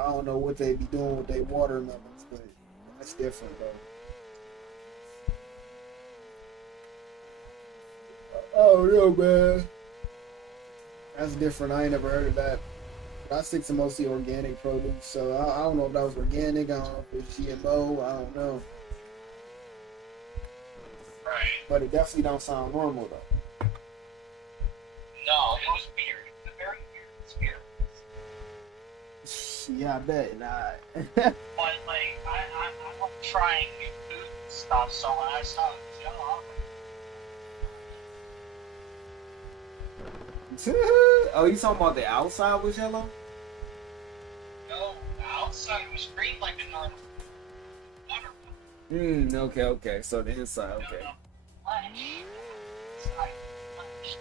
I don't know what they be doing with their watermelons, but that's different though. Oh no, man. That's different. I ain't never heard of that. But I stick to mostly organic produce, so I don't know if that was organic. I don't know if it's GMO. I don't know, Right. but it definitely don't sound normal though. No, it was weird. It was a very weird experience. Yeah, I bet. Nah. But like, I love trying new food and stuff. So when I saw it was yellow, I Oh, you talking about the outside was yellow? was like, no, the outside was green like a normal watermelon. Okay, okay. So the inside, No, okay. no, flesh. Inside flesh.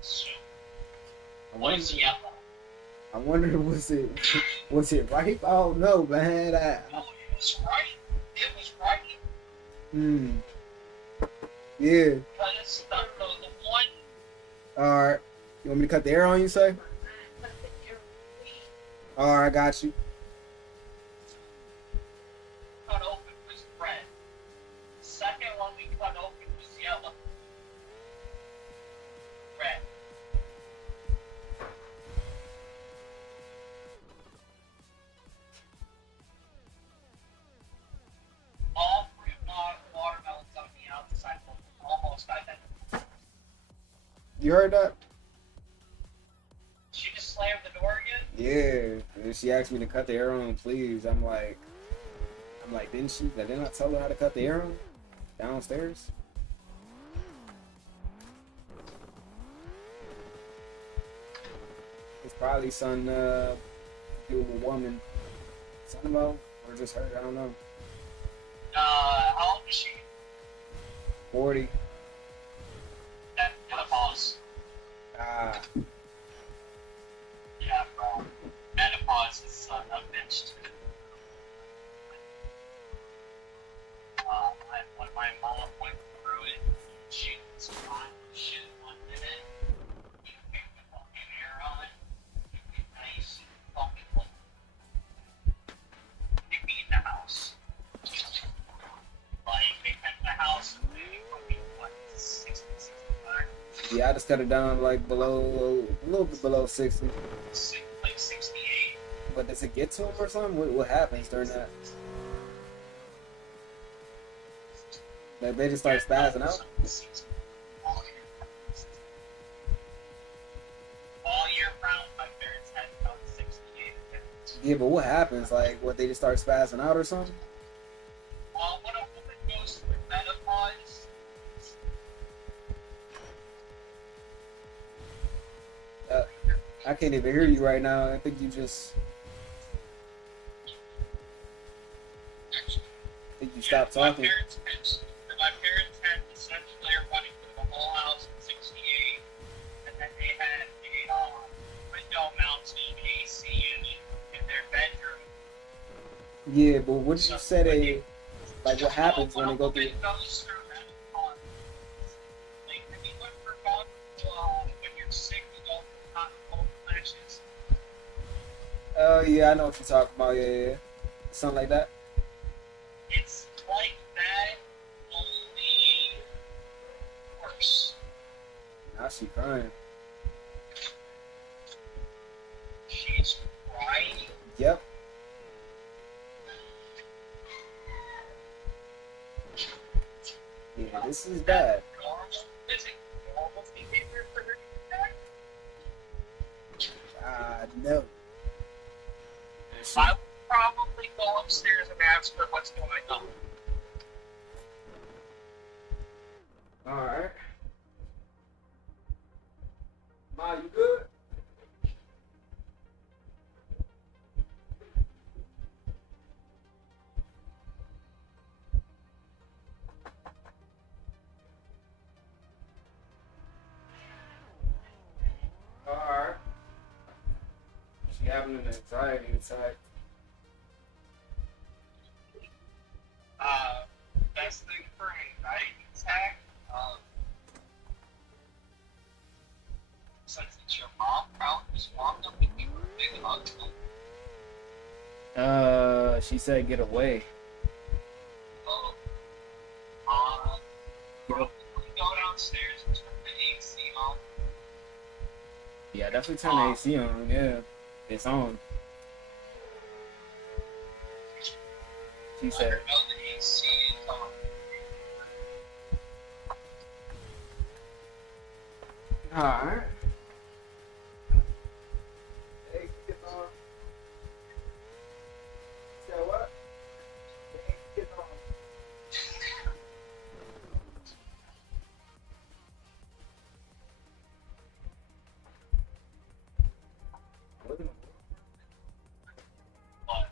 So, I what wonder, is yellow? I wonder was it ripe? I don't know, man. No, it was right. It was right. Hmm. Yeah. But it's the one. All right. You want me to cut the air on you, say? All right, I got you. Cut open was red. The second one we cut open was yellow. Red. All three watermelons on the outside were almost identical. You heard that? She just slammed the door again? Yeah. And she asked me to cut the air on, please. I'm like, did I tell her how to cut the air on downstairs? It's probably some beautiful woman, something about, or just her. I don't know. How old is she? 40. Menopause. Ah, Yeah, bro. Menopause is a bitch. When my mom went through it, she was fine. She wanted it. We picked the fucking air on. Nice. Fucking like, they beat the house. Like, they kept the house and they fucking, what, 60, 65? yeah. I just cut it down like below, a little bit below 60. Like 68. But does it get to him or something? What happens during that? Like they just start spazzing out? All year round, my parents had about 68. Yeah, but what happens? Like, what, they just start spazzing out or something? Well, when a woman goes through menopause, I can't even hear you right now. I think you just, I think you stopped talking. My parents had the central air running through the whole house in '68, and then they had a window-mounted AC in their bedroom. Yeah, but what did you say When they, like, what happens when they go through? a woman goes through menopause, like, have you ever gone when you're sick, you go through hot and cold flashes? Oh, yeah, I know what you're talking about. Yeah. Something like that. It's like that, only worse. Now she crying. She's crying. Yep. Yeah, this is bad. Is it normal behavior for her to do that? No. I would probably go upstairs and ask her what's going on. Alright. Ma, you good? Alright. She having an anxiety attack. Best thing for anxiety attack, since it's your mom, probably just walk up and give her a big hug. She said get away. Oh, Get a- probably go downstairs and turn the AC on. yeah, definitely turn the AC on. Yeah, it's on. She Let said, her know the AC is on. alright. Hey, get on. Said what? Hey, get on. Wasn't it? But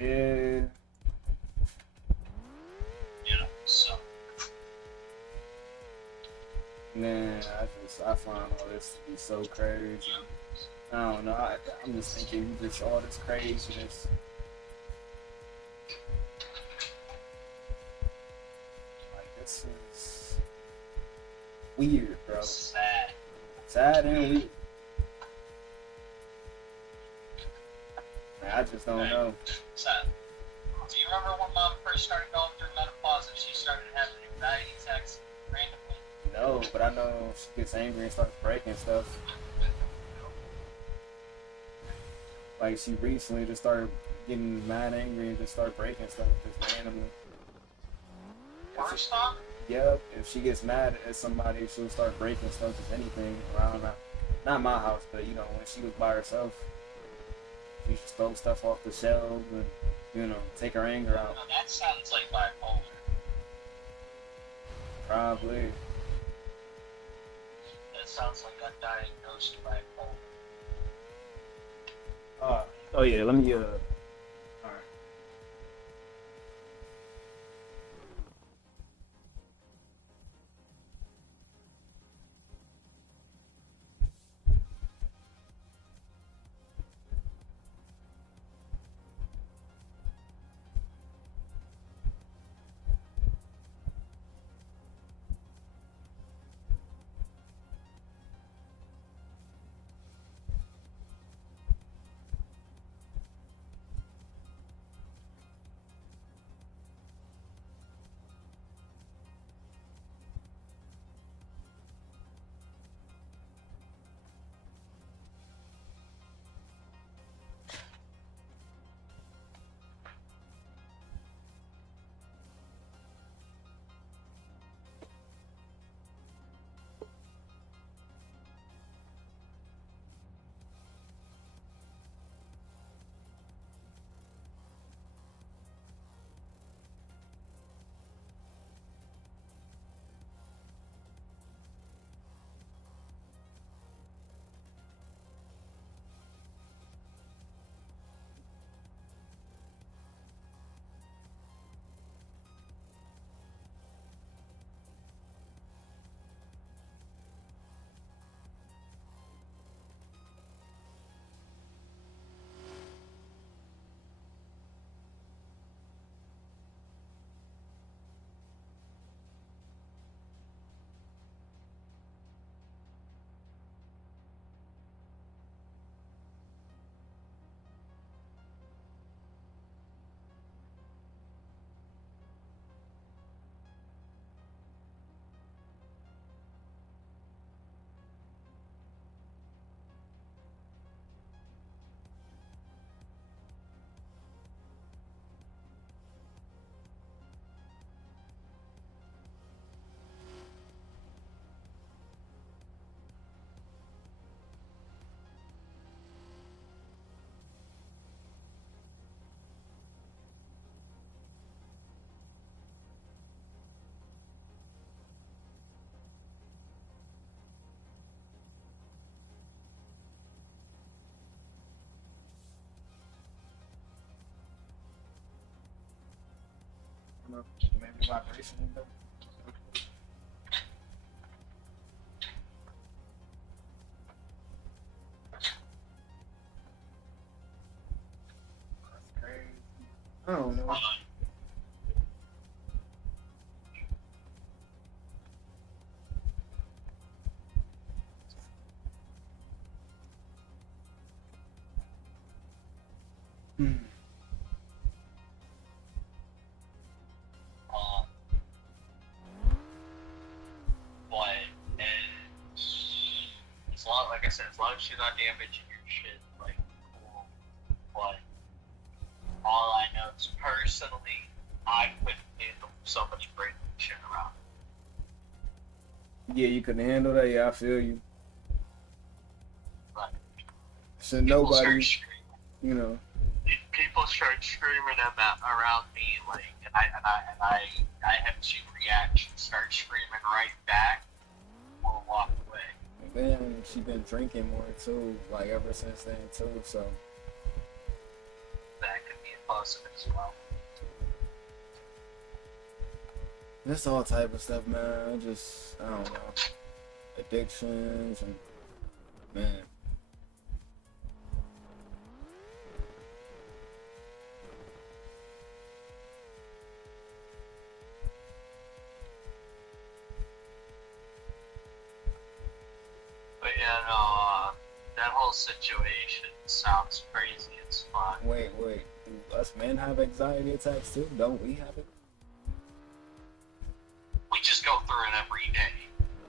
Yeah. You know, so Man, I find all this to be so crazy. I don't know. I'm just thinking just all this craziness. Like this is weird, bro. sad. Sad and weird. I just don't know. Sad. Do you remember when Mom first started going through menopause and she started having anxiety attacks randomly? No, but I know she gets angry and starts breaking stuff. Like she recently just started getting mad angry and just started breaking stuff just randomly. First off, Yep, if she gets mad at somebody, she'll start breaking stuff, just anything around her. Not my house, but you know, when she was by herself, she just throw stuff off the shelves and, you know, take her anger out. that sounds like bipolar. Probably. That sounds like undiagnosed bipolar. Oh yeah, let me alright. Maybe vibration and stuff. That's crazy. I don't know. Hmm. Um, but as long, like I said, as long as she's not damaging your shit, like cool. But all I know is personally, I couldn't handle somebody breaking shit around. Yeah, you couldn't handle that. Yeah, I feel you. Like, So people start nobody, screaming. you know. People start screaming around me, like, and I have to react, start screaming right back, or walk away. Then she been drinking more too, like ever since then too. So That could be a because of it as well. This all type of stuff, man. I don't know. Addictions and man. But yeah, no, that whole situation sounds crazy as fuck. Wait. Do us men have anxiety attacks too? Don't we have it? We just go through it every day.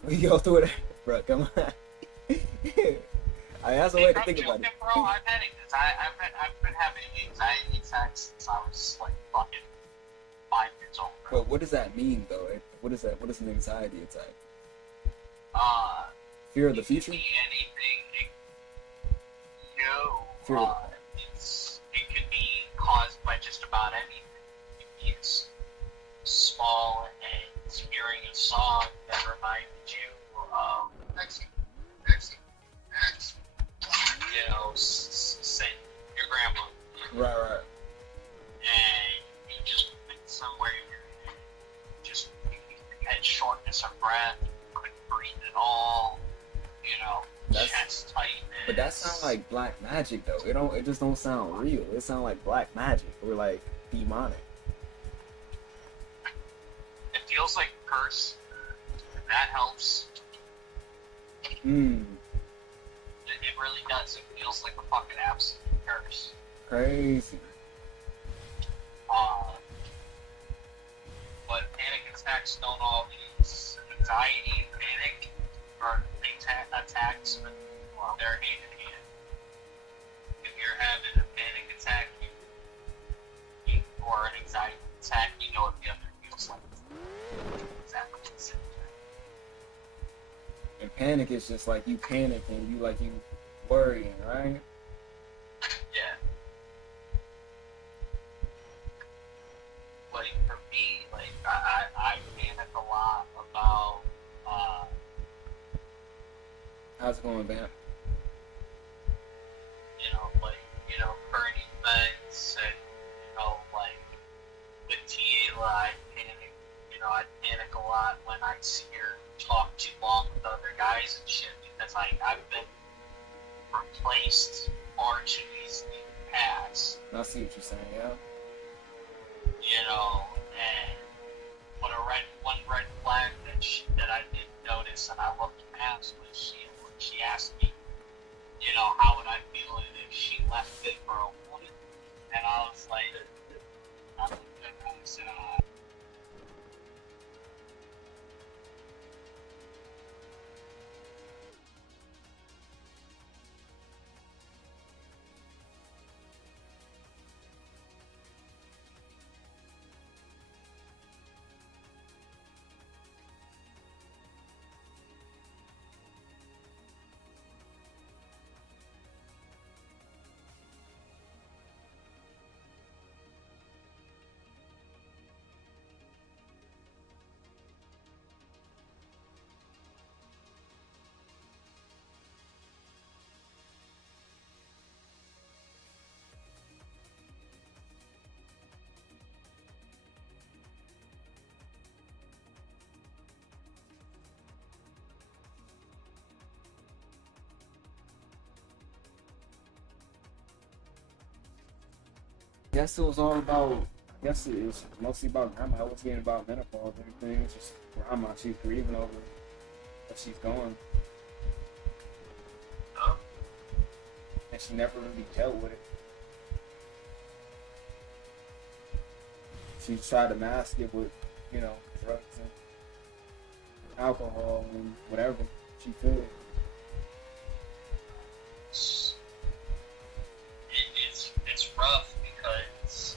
We go through it, bro. Come on. That's a way to think about it. Bro, I've been having anxiety attacks since I was like fucking 5 years old. Bro. But what does that mean, though? What is that? What is an anxiety attack? Fear of the future? It can be anything. No. Fear of it can be caused by just about anything. It can be as small as hearing a song that reminded you of you know, say your grandma. Right. And you just went somewhere you had shortness of breath, couldn't breathe at all, you know, chest tightness. But that sounds like black magic, though. It just don't sound real. It sounds like black magic or like demonic. It feels like a curse. That helps. It really does. It feels like a fucking absolute curse. Crazy. But panic attacks don't always. Anxiety and panic are attacks, but they're hand in hand. If you're having a panic attack or an anxiety attack, you know what the other feels like. Exactly the same thing. And panic is just like you panic and you worrying, right? Yeah. Like for me, like I panic a lot about How's it going, Vamp? current events and like with Tiela I panic a lot when I see her talk too long with other guys and shit because I've been replaced far too easily in the past. I see what you're saying, yeah. And one red flag that I didn't notice and I looked past was she asked me, how would I feel if she left me for a woman? And I was like, I said, Guess it was mostly about grandma. It was getting about menopause and everything. It's just grandma. She's grieving over where she's going. And she never really dealt with it. She tried to mask it with, drugs and alcohol and whatever she could. It's rough because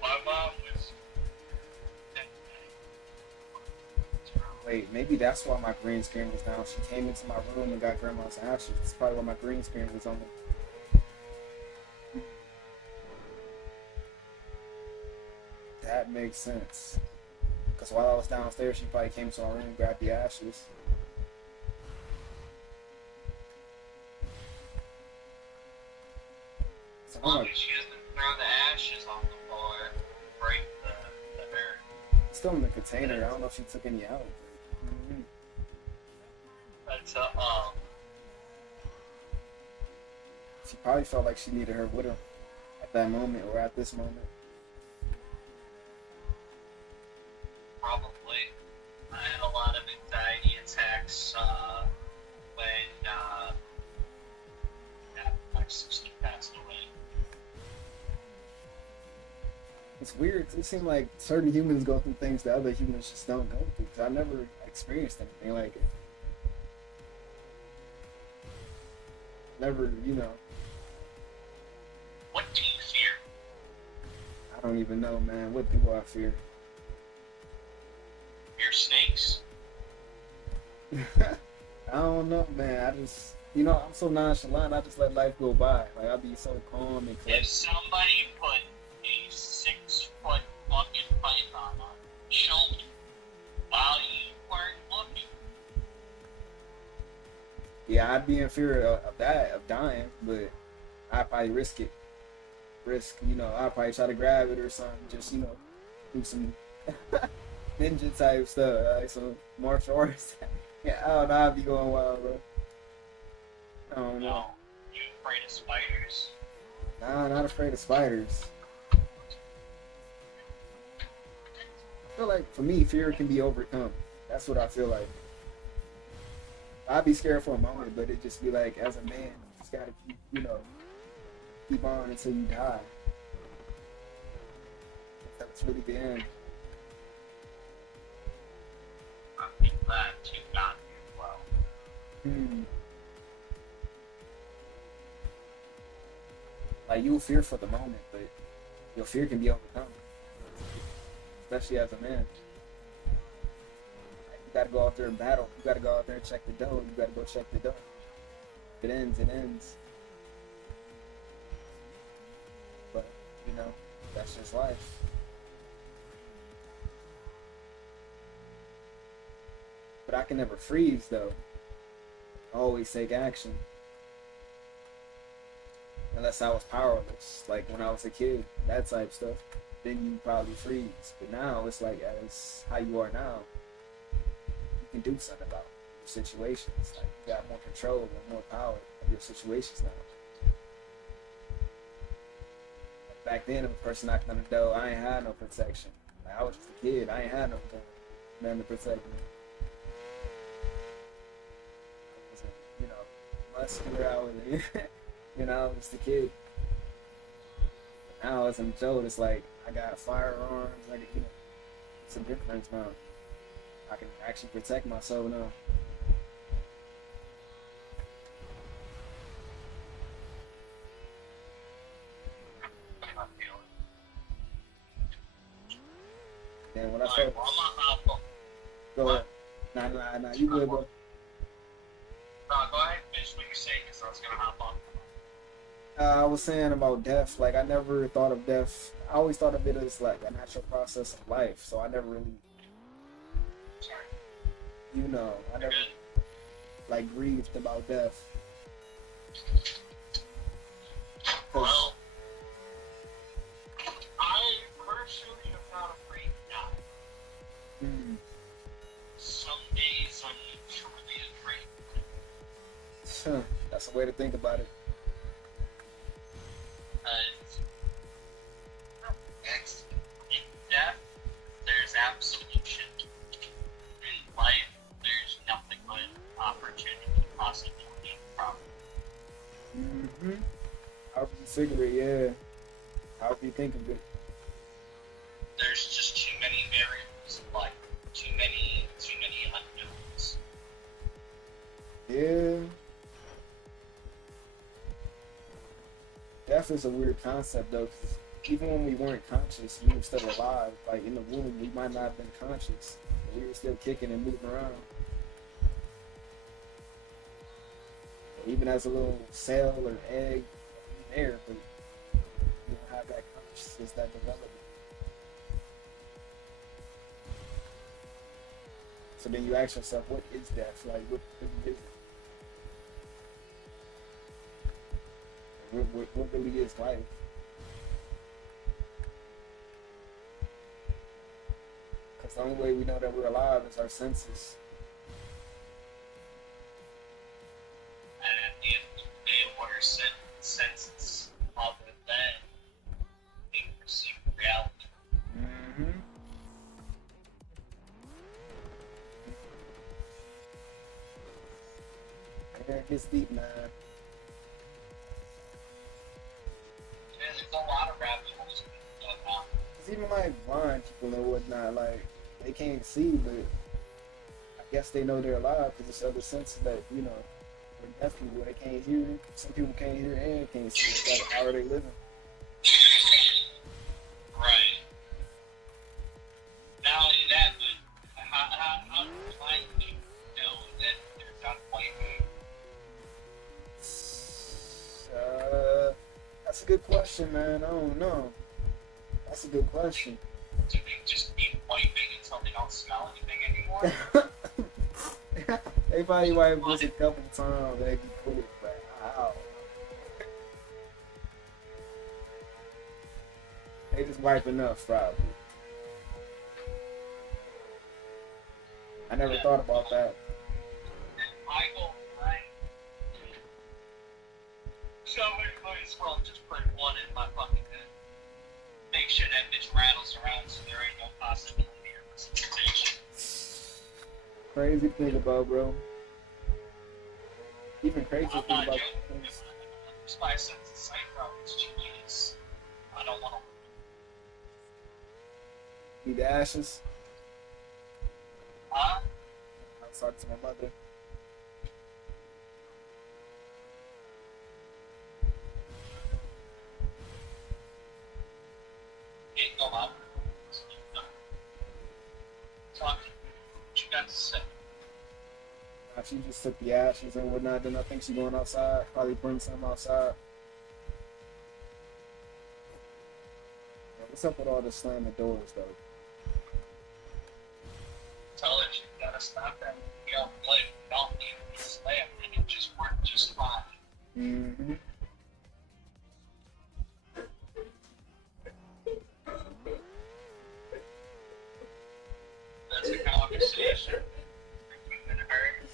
my mom was. Wait, maybe that's why my green screen was down. She came into my room and got grandma's ashes. That's probably why my green screen was on. That makes sense. Because while I was downstairs, she probably came to our room and grabbed the ashes. So As I'm long like, as she doesn't throw the ashes on the floor, break the earth. it's still in the container. I don't know if she took any out. Mhm. That's She probably felt like she needed her with her at that moment or at this moment. probably. I had a lot of anxiety attacks when yeah, my sister passed away. It's weird. It seems like certain humans go through things that other humans just don't go through. 'Cause I never experienced anything like it. Never, What do you fear? I don't even know, man. What do I fear? Fear snakes? I don't know, man. I just, I'm so nonchalant. I just let life go by. Like, I'll be so calm and If collected. somebody put a 6-foot fucking python on your shoulder while you weren't looking, Yeah, I'd be in fear of that, of dying, but I'd probably risk it. I'd probably try to grab it or something. Just, do some ninja type stuff, like some martial arts. Yeah, I don't know. I'd be going wild, bro. I don't know. no. You afraid of spiders? Nah, not afraid of spiders. I feel like for me, fear can be overcome. That's what I feel like. I'd be scared for a moment, but it just be like, as a man, you just gotta keep, keep on until you die. That's really the end. I'm glad you got here well. Like, you'll fear for the moment, but your fear can be overcome, especially as a man. Like, you gotta go out there and battle. You gotta go out there and check the dough. You gotta go check the dough. If it ends, it ends. But, that's just life. But I can never freeze, though. I always take action. Unless I was powerless, like when I was a kid, that type stuff, then you probably freeze. But now it's like, as how you are now, you can do something about your situations. Like, you got more control and more power of your situations now. Like back then, if a person knocking on the door, I ain't had no protection. Like, I was just a kid, I ain't had no man to protect me. I wasn't, muscular, I wasn't. I was just a kid. Now as an adult, it's like I got firearms. Like, it's a difference now. I can actually protect myself now. I feel it. And when I Alright, felt, well, I'm not go ahead. Nah, you good, bro. No, go ahead and finish what you're saying, because I was going to hop on. I was saying about death. Like, I never thought of death. I always thought of it as like a natural process of life. So I never really, Sorry. I never Good. like grieved about death. 'Cause- Well, I personally am not afraid to die. Hmm. Some days I'm truly afraid. That's a way to think about it. In death, there's absolution. In life, there's nothing but opportunity, possibility, and problem. Mm-hmm. How do you figure it? Yeah. How do you think of it? There's just too many variables in life. Too many unknowns. Yeah. Death is a weird concept though, 'cause even when we weren't conscious, we were still alive. Like in the womb, we might not have been conscious, but we were still kicking and moving around. Even as a little cell or egg in there, but you don't have that consciousness, that development. So then you ask yourself, what is death? Like, what is it? what really is life. Because the only way we know that we're alive is our senses. And at the end of the day, what are senses other than being perceived reality? Mm-hmm. Yeah, it gets deep, man. And there's a lot of rabbit holes we can go down. It's even like blind people and whatnot, like they can't see, but I guess they know they're alive because it's other senses that, you know, for deaf people, they can't hear. Some people can't hear and can't see. It's like, how are they living? Right. Not only that, but how do blind people know that they're not white That's a good question, man. I don't know. That's a good question. Do they just keep wiping until they don't smell anything anymore? They probably wipe this a couple times, they be cool, but wow. They just wipe enough, probably. I never thought about that. I go right. So I might as well just put one in my fucking head. Make sure that bitch rattles around so there ain't no possibility of precipitation. Crazy to think about, bro. Even crazy to I'm think not about joking. things. Just my sense of sight probably is genius. I don't want to. Need the ashes. Huh? I was talking to my mother. Can't go out. Talk to me. What you got to say? She just took the ashes and whatnot. Then I think she's going outside. Probably bring some outside. What's up with all this slamming doors, though? Tell her she gotta stop that. You know, blame don't need to be slammed and it just worked just fine. Mm-hmm. That's a conversation. You've been heard. And,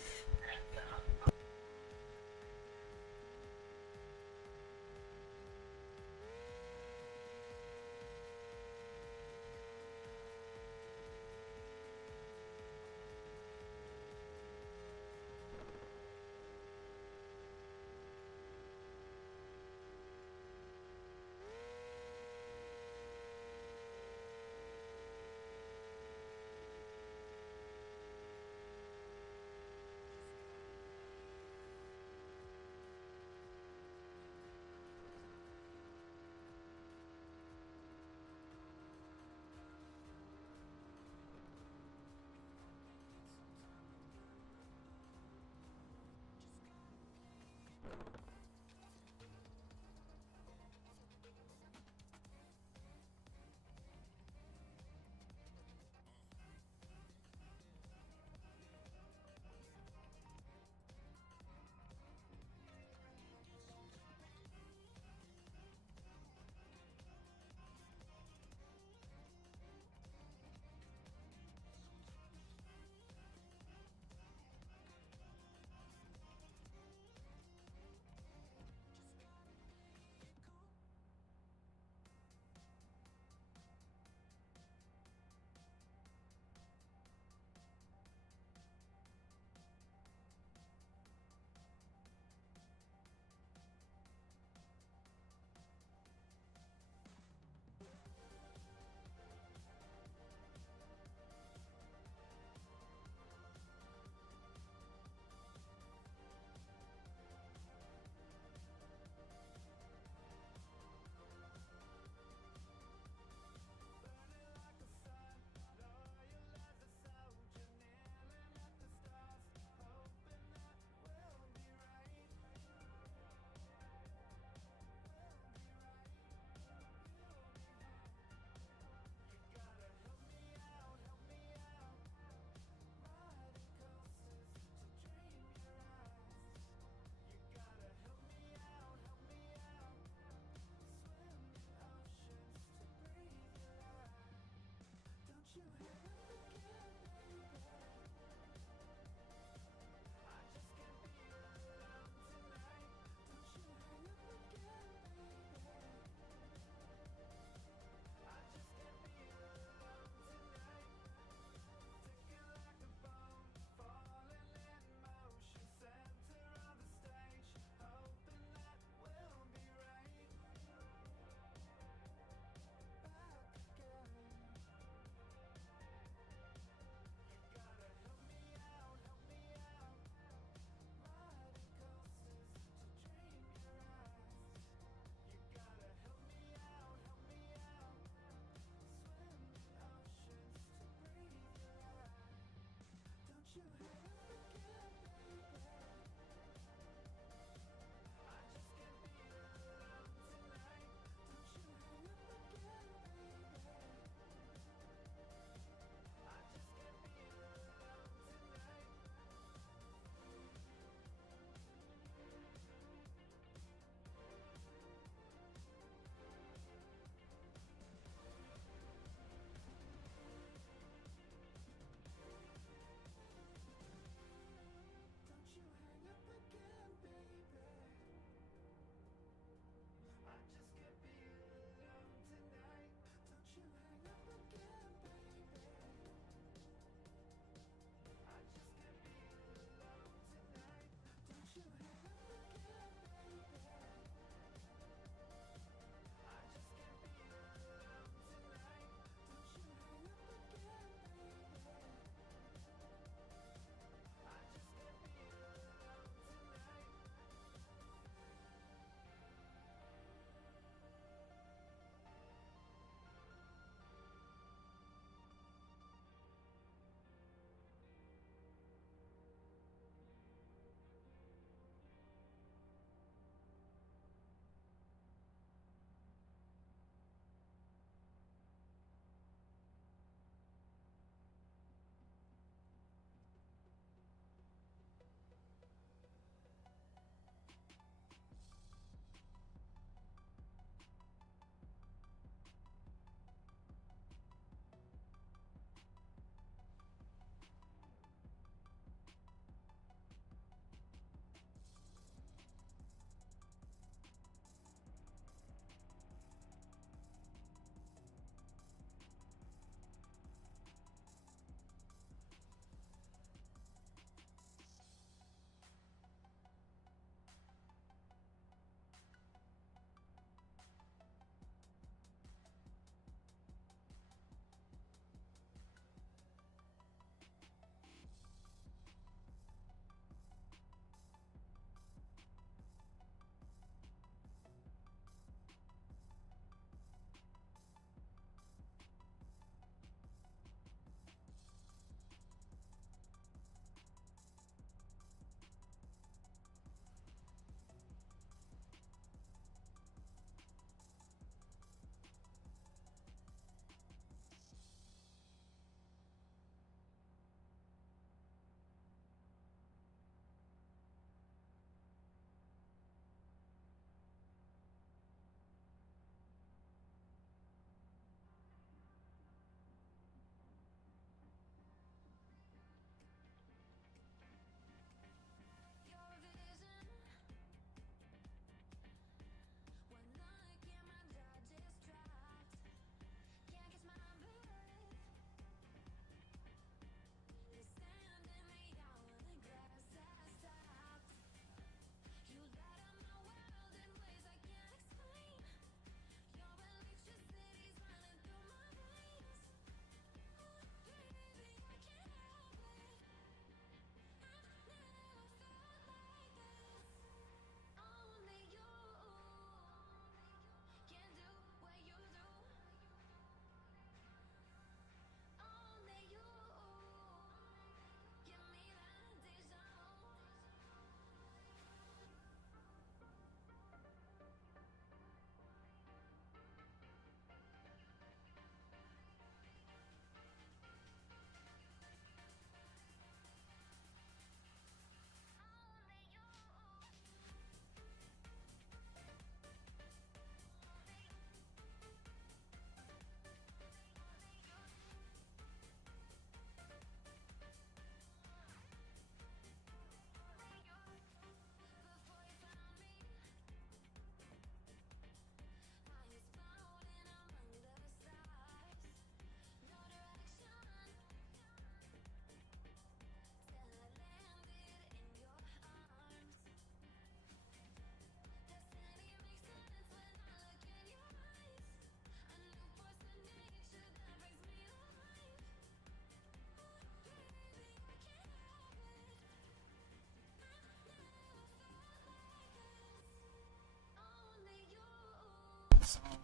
Song.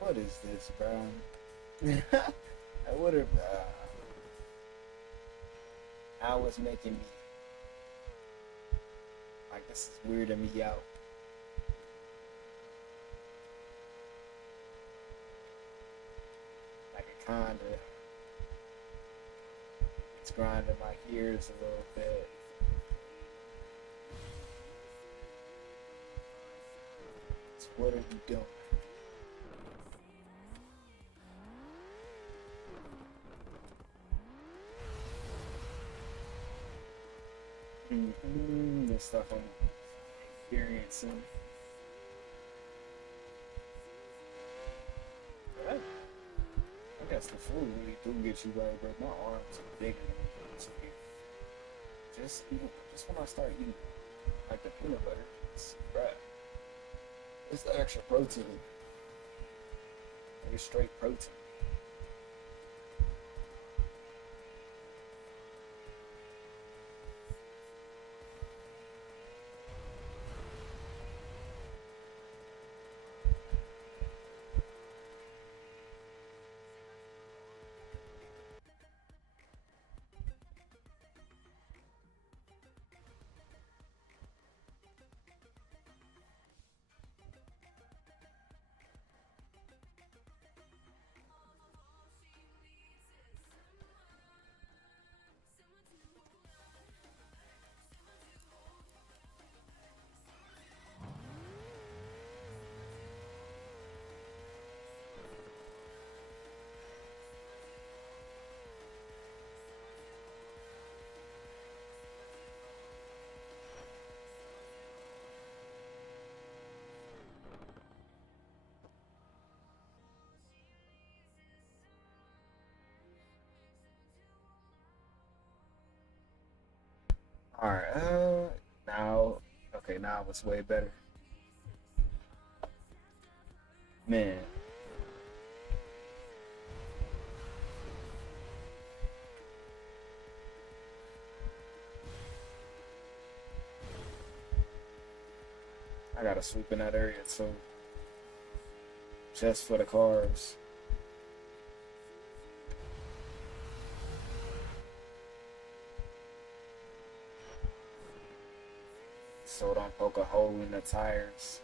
What is this, bro? I would have. Now it's making me like this is weirding me out. Like it kinda, it's grinding my ears a little bit. So what are you doing? The stuff I'm experiencing. I guess the food really do get you right, but my arms are bigger than me. Just when I start eating like the peanut butter, it's the extra protein. Like it's straight protein. Alright, now it's way better. Man. I gotta sweep in that area too. Just for the cars. So don't poke a hole in the tires.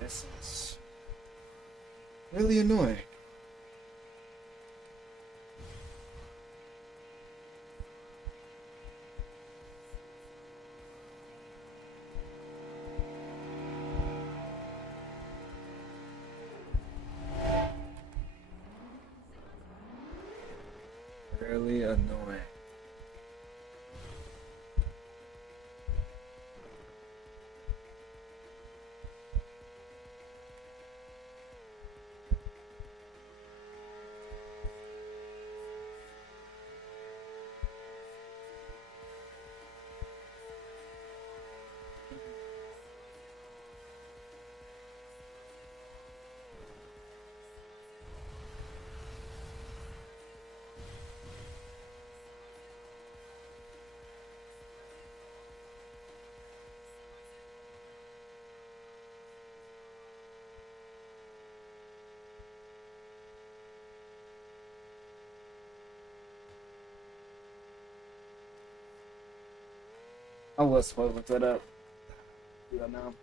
This is really annoying. Really annoying. I was supposed to look that up. Yeah, now.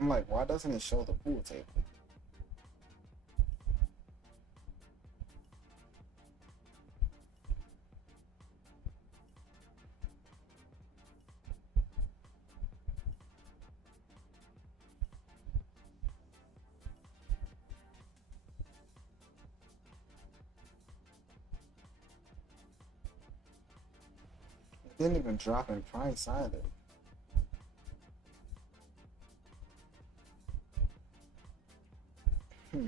I'm like, why doesn't it show the pool table? It didn't even drop in price either. Hmm.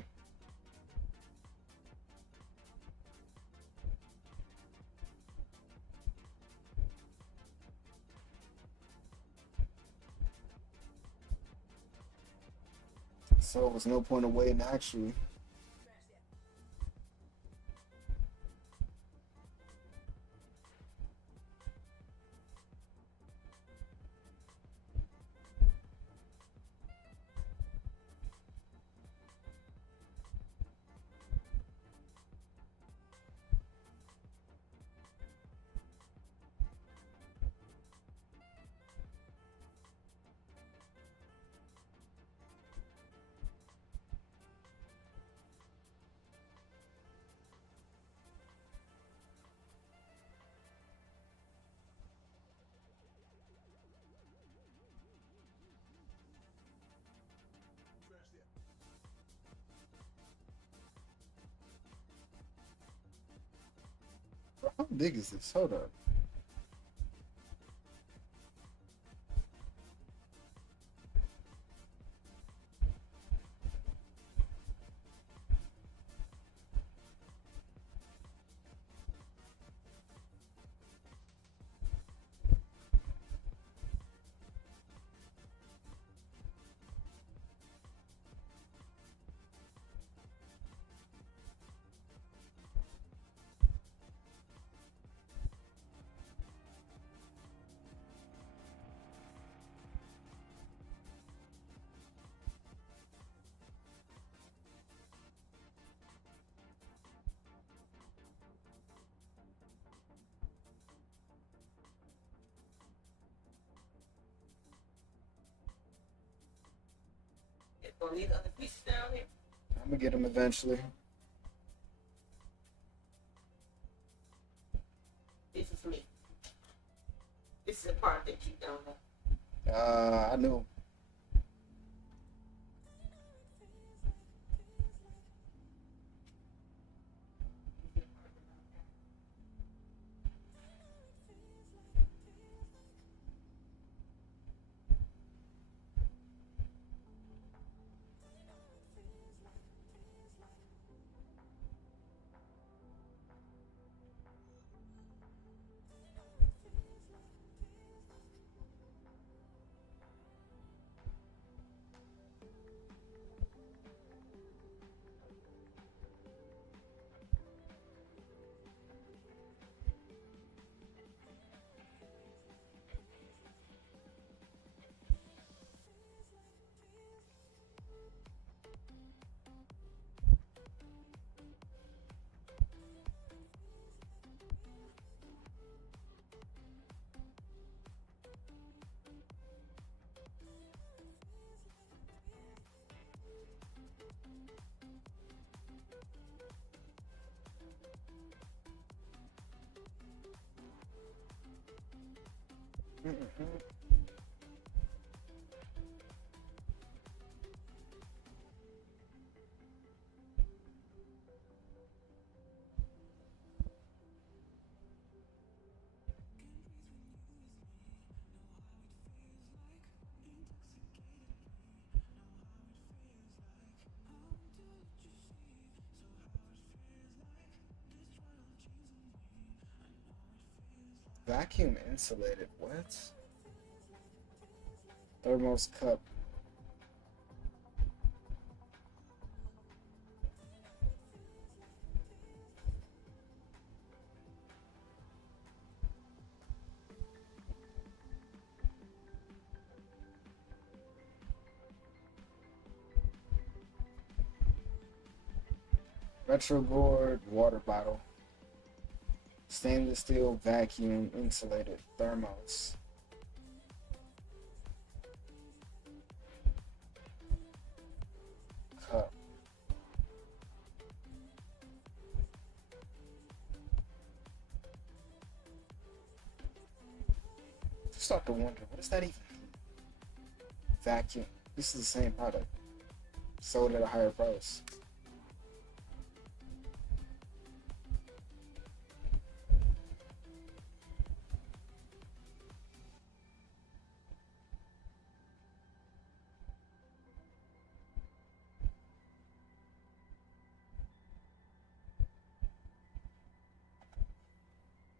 So it was no point of waiting actually. Bro, how big is this? Hold up. Gonna leave the other pieces down here. I'm gonna get them eventually. This is me. This is the part that you don't know. I knew. Vacuum insulated. What? Thermos cup. Retro gourd water bottle. Stainless steel vacuum insulated thermos. Cup. Start to wonder, what does that even mean? Vacuum. This is the same product. Sold at a higher price.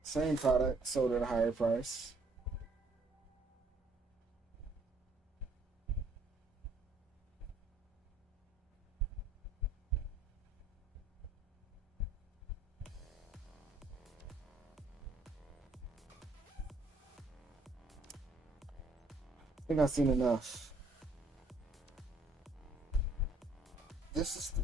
Same product, sold at a higher price. I think I've seen enough. This is the.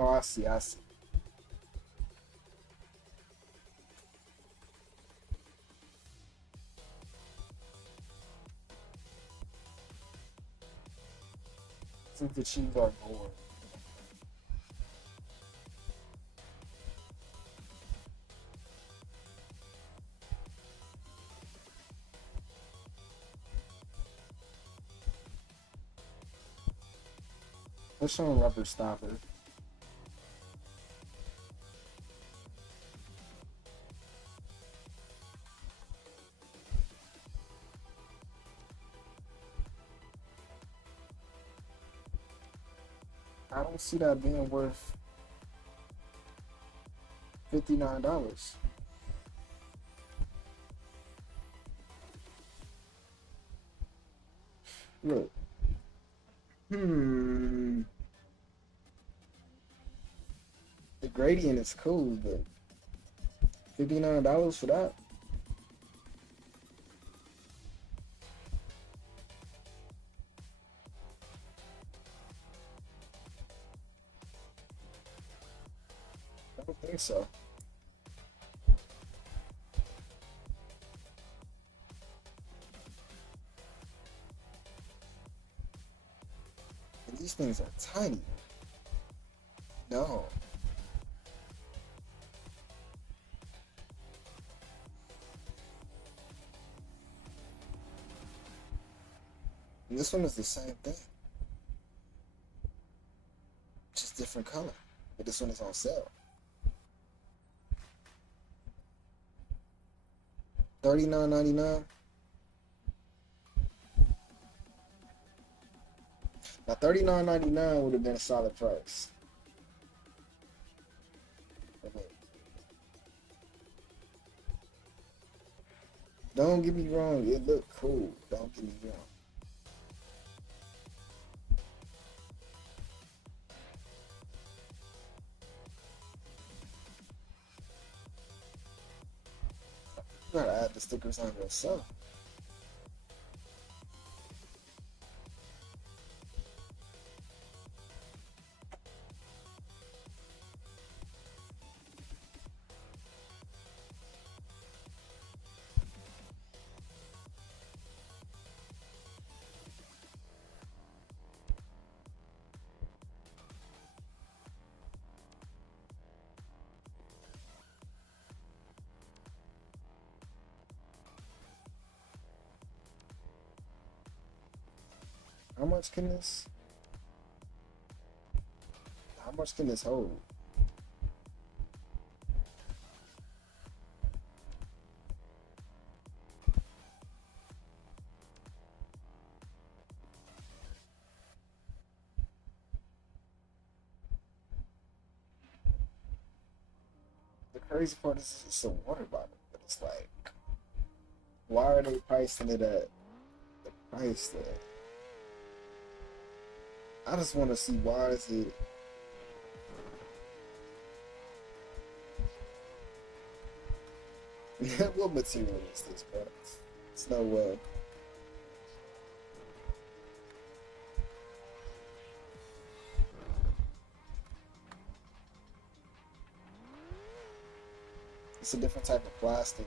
Oh, I see, I see. Since the cheese are gold. Let's show a rubber stopper. I don't see that being worth $59. Look. The gradient is cool, but $59 for that? I don't think so. And these things are tiny. No. And this one is the same thing. Just different color. But this one is on sale. $39.99. Now $39.99 would have been a solid price. Okay. Don't get me wrong, it looked cool. Don't get me wrong. You gotta add the stickers on yourself. How much can this? How much can this hold? The crazy part is it's a water bottle, but it's like, why are they pricing it at the price that? I just want to see why is it. What material is this, bro? It's no way. It's a different type of plastic.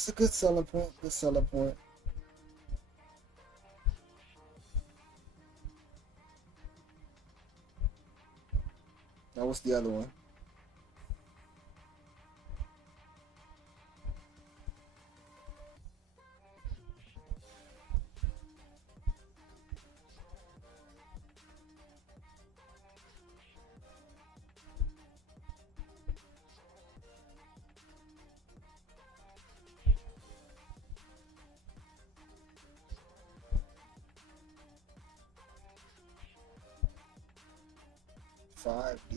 It's a good selling point. Good selling point. Now, what's the other one? Five D.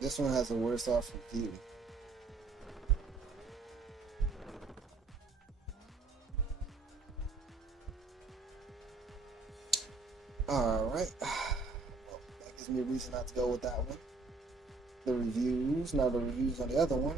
This one has a worse off review. Alright. Well, that gives me a reason not to go with that one. The reviews. Now the reviews on the other one.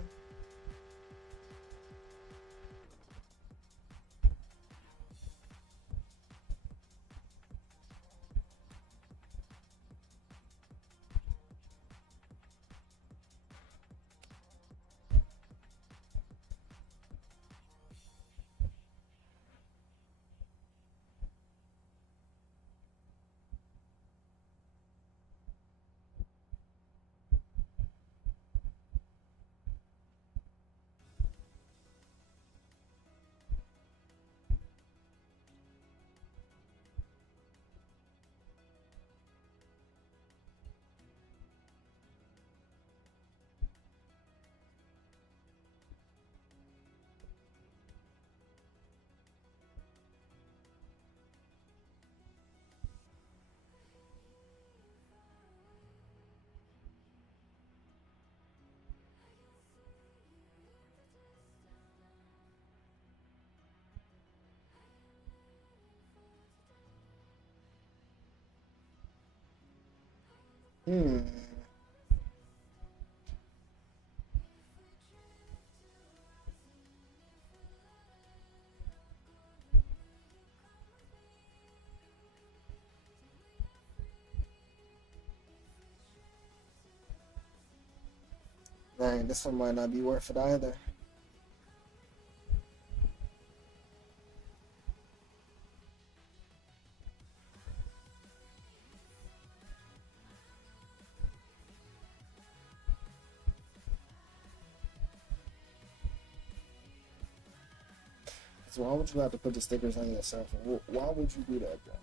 Hmm. Dang, this one might not be worth it either. So why would you have to put the stickers on yourself? Why would you do that, bro?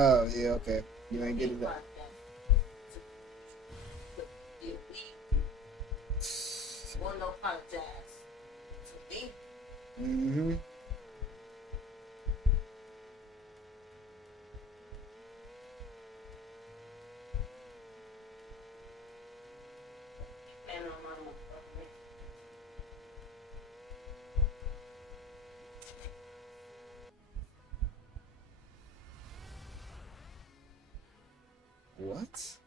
Oh yeah, okay. You ain't getting that. Want no apologize to me. Mm-hmm. And on my motherfucking What?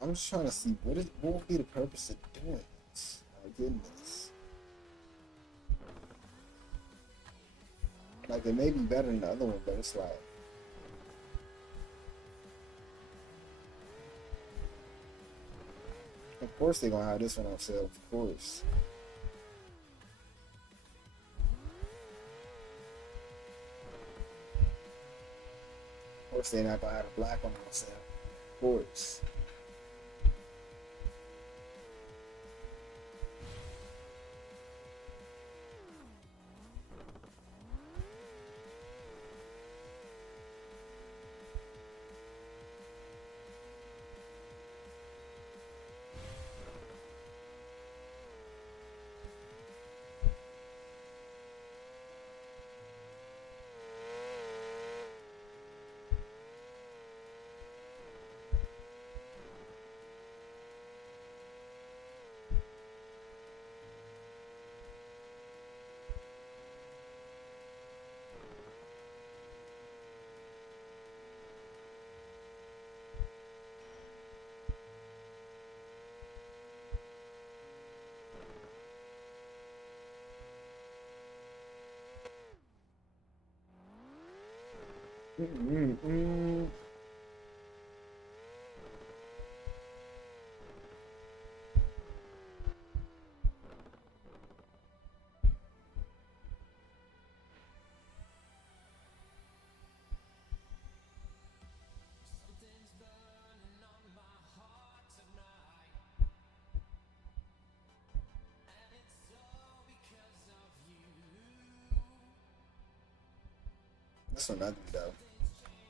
I'm just trying to see what would be the purpose of doing this. My goodness. Like it may be better than the other one, but it's like of course they're gonna have this one on sale, of course. Of course they're not gonna have a black one on sale. Of course. Mm-mm-mm. This one ugly though.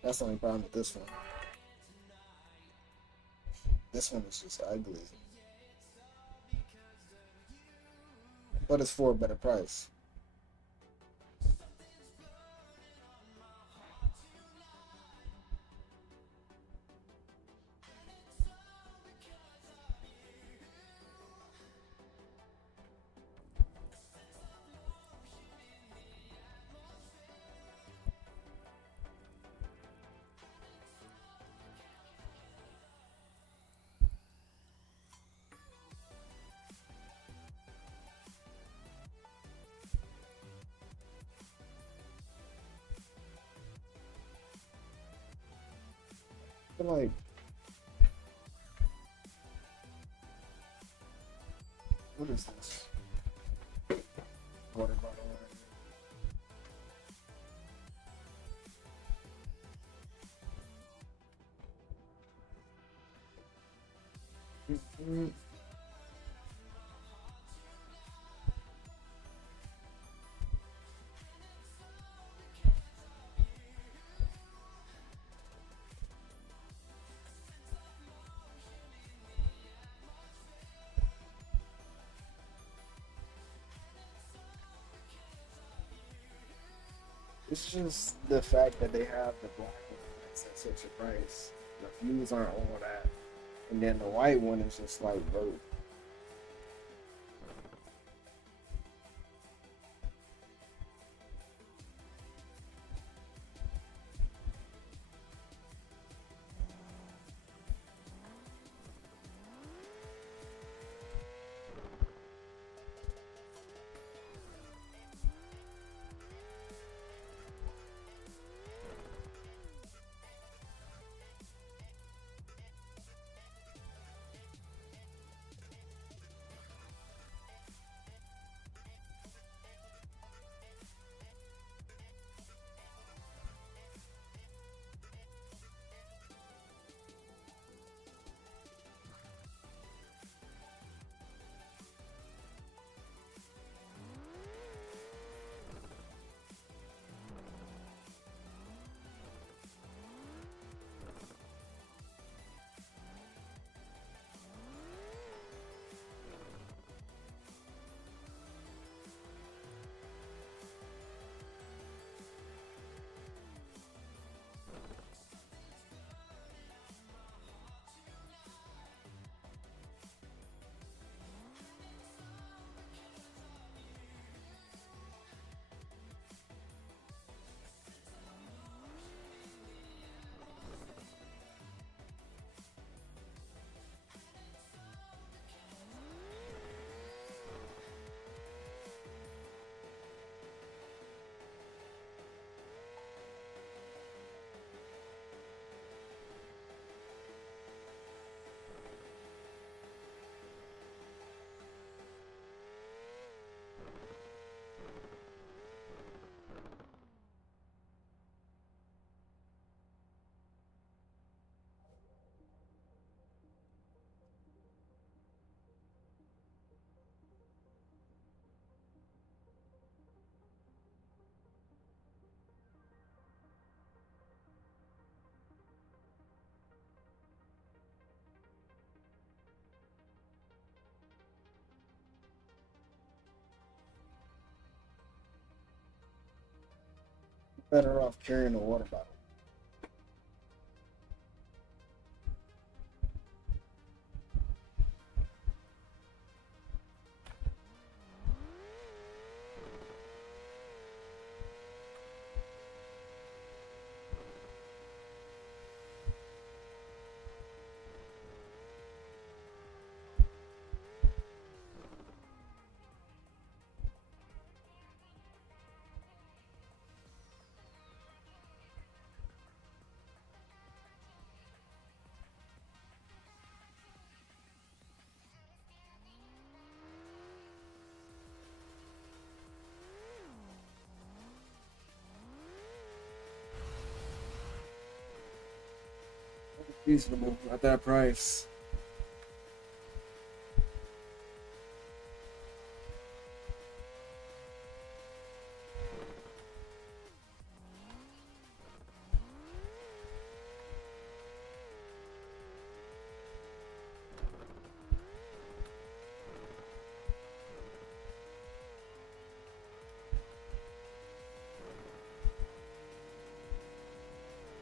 That's the only problem with this one. This one is just ugly. But it's for a better price. But like, what is this? Water bottle. Mm-mm. It's just the fact that they have the black one. It's at such a price. The views aren't all that. And then the white one is just like both. Better off carrying a water bottle. Reasonable at that price.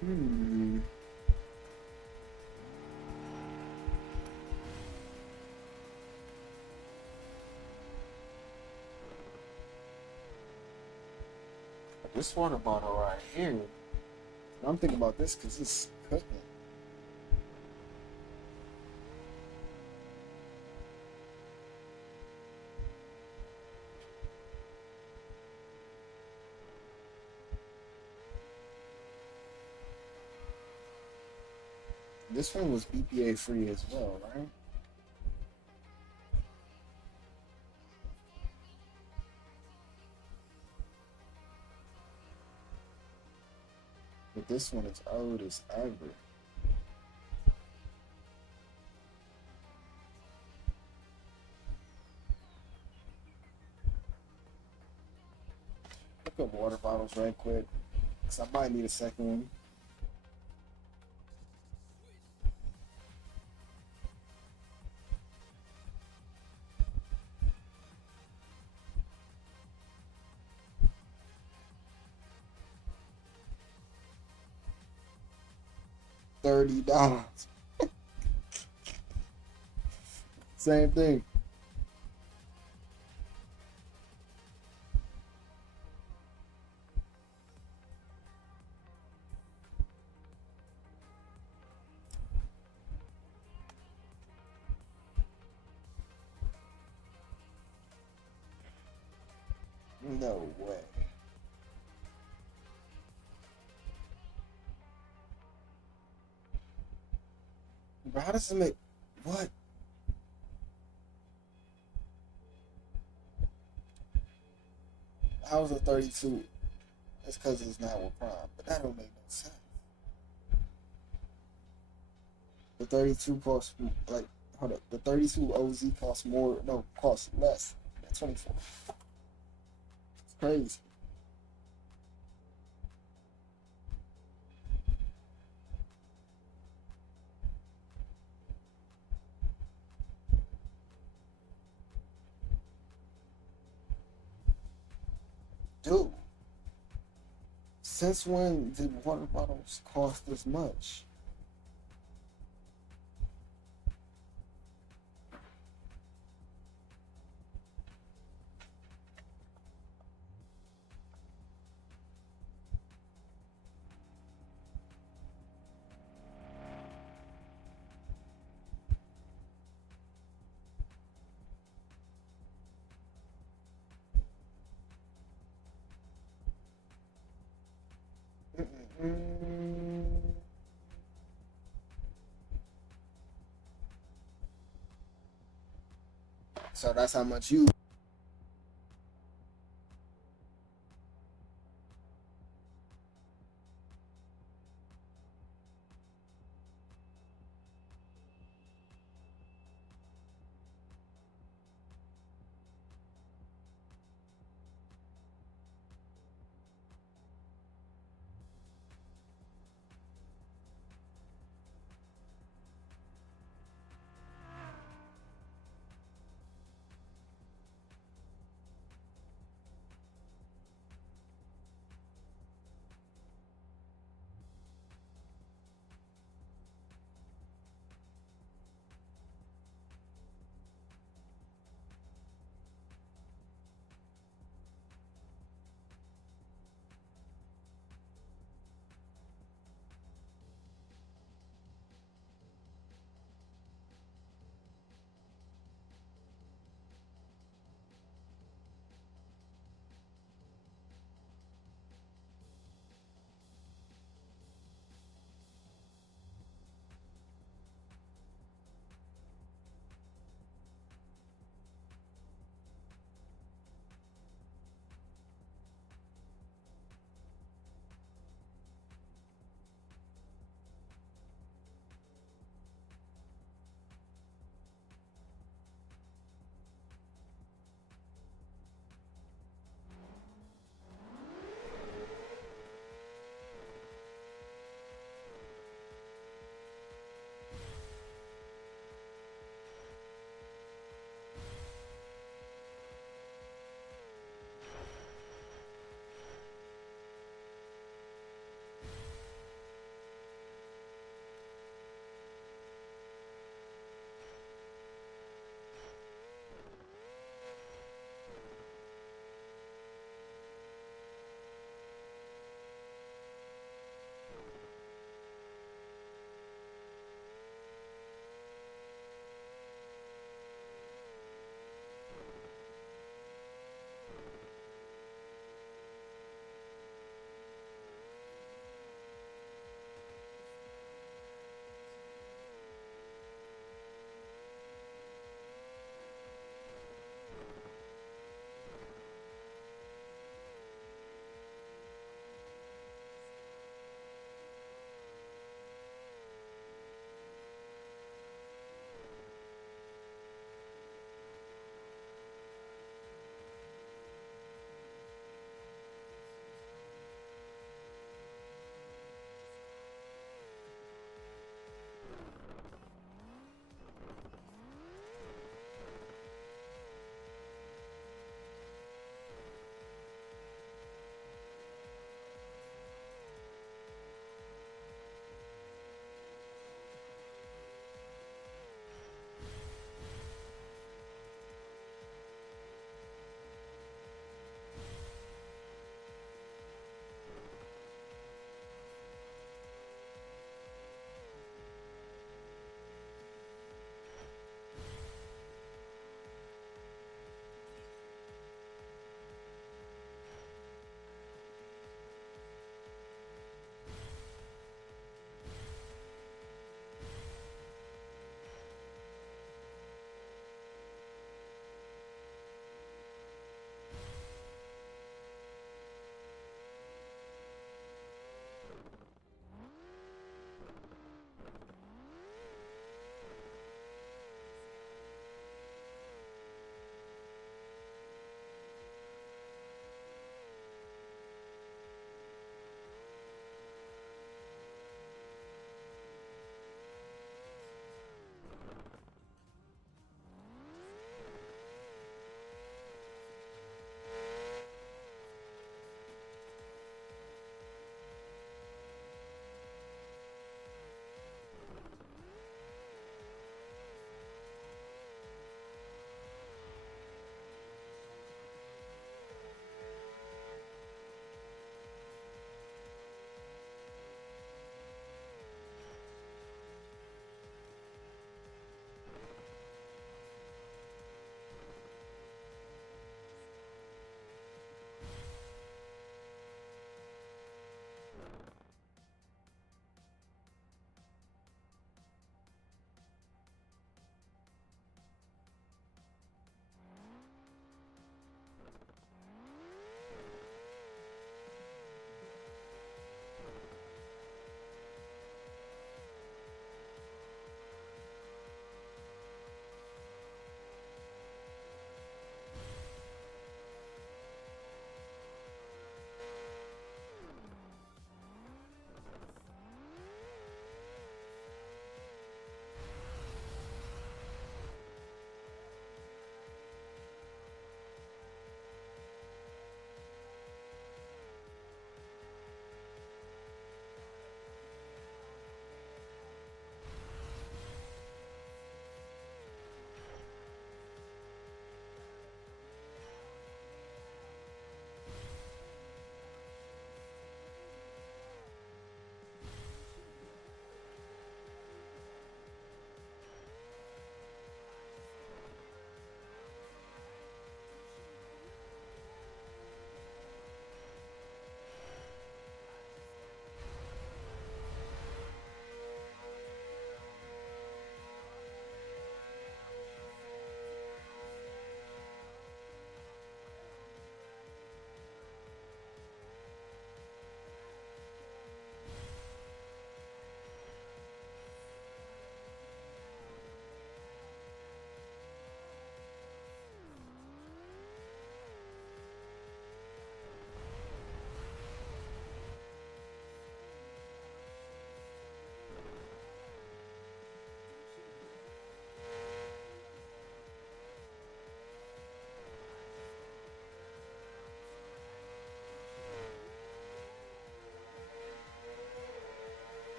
Hmm. This water bottle right here. I'm thinking about this because it's cooking. This one was BPA free as well, right? But this one is old as ever. Look up water bottles right quick, because I might need a second one. $30. Same thing. No way. Bro, how does it make what? How is it 32? It's because it's not with Prime, but that don't make no sense. The 32 costs like hold up. The 32 OZ costs more. No, costs less than 24. It's crazy. Dude, since when did water bottles cost this much? Mm-mm-mm. So that's how much you.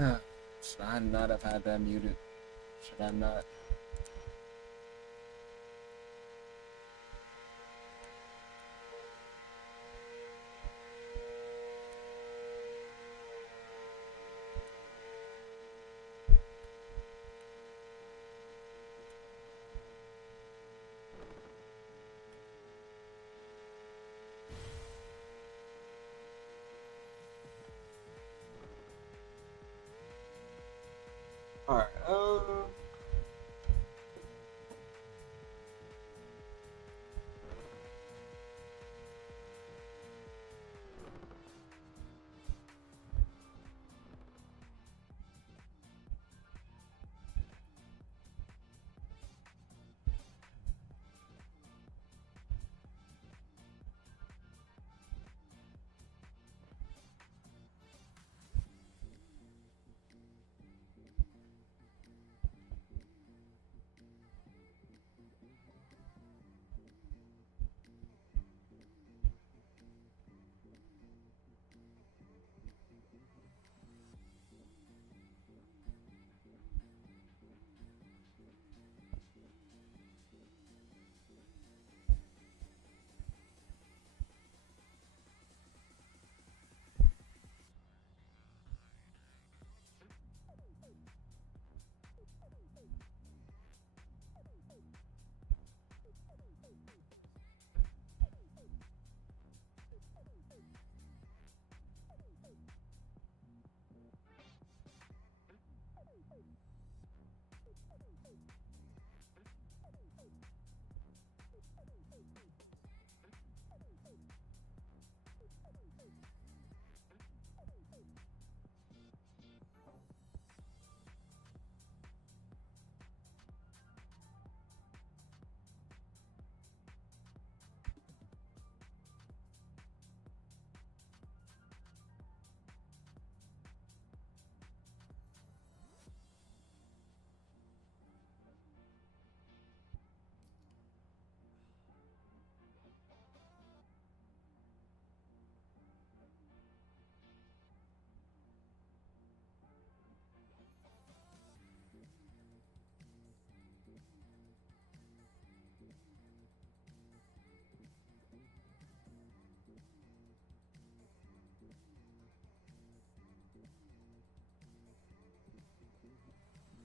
Should I not have had that muted? Should I not? All right.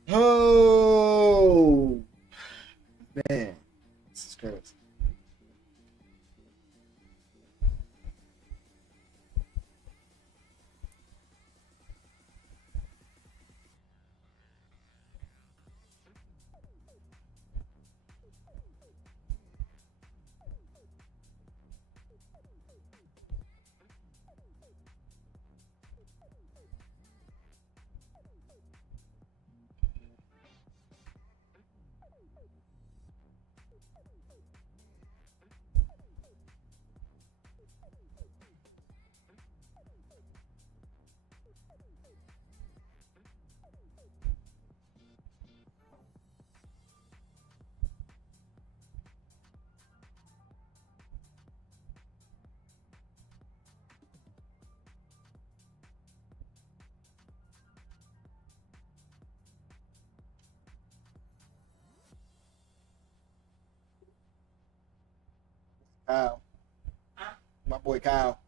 Oh man, this is crazy. Kyle, my boy Kyle.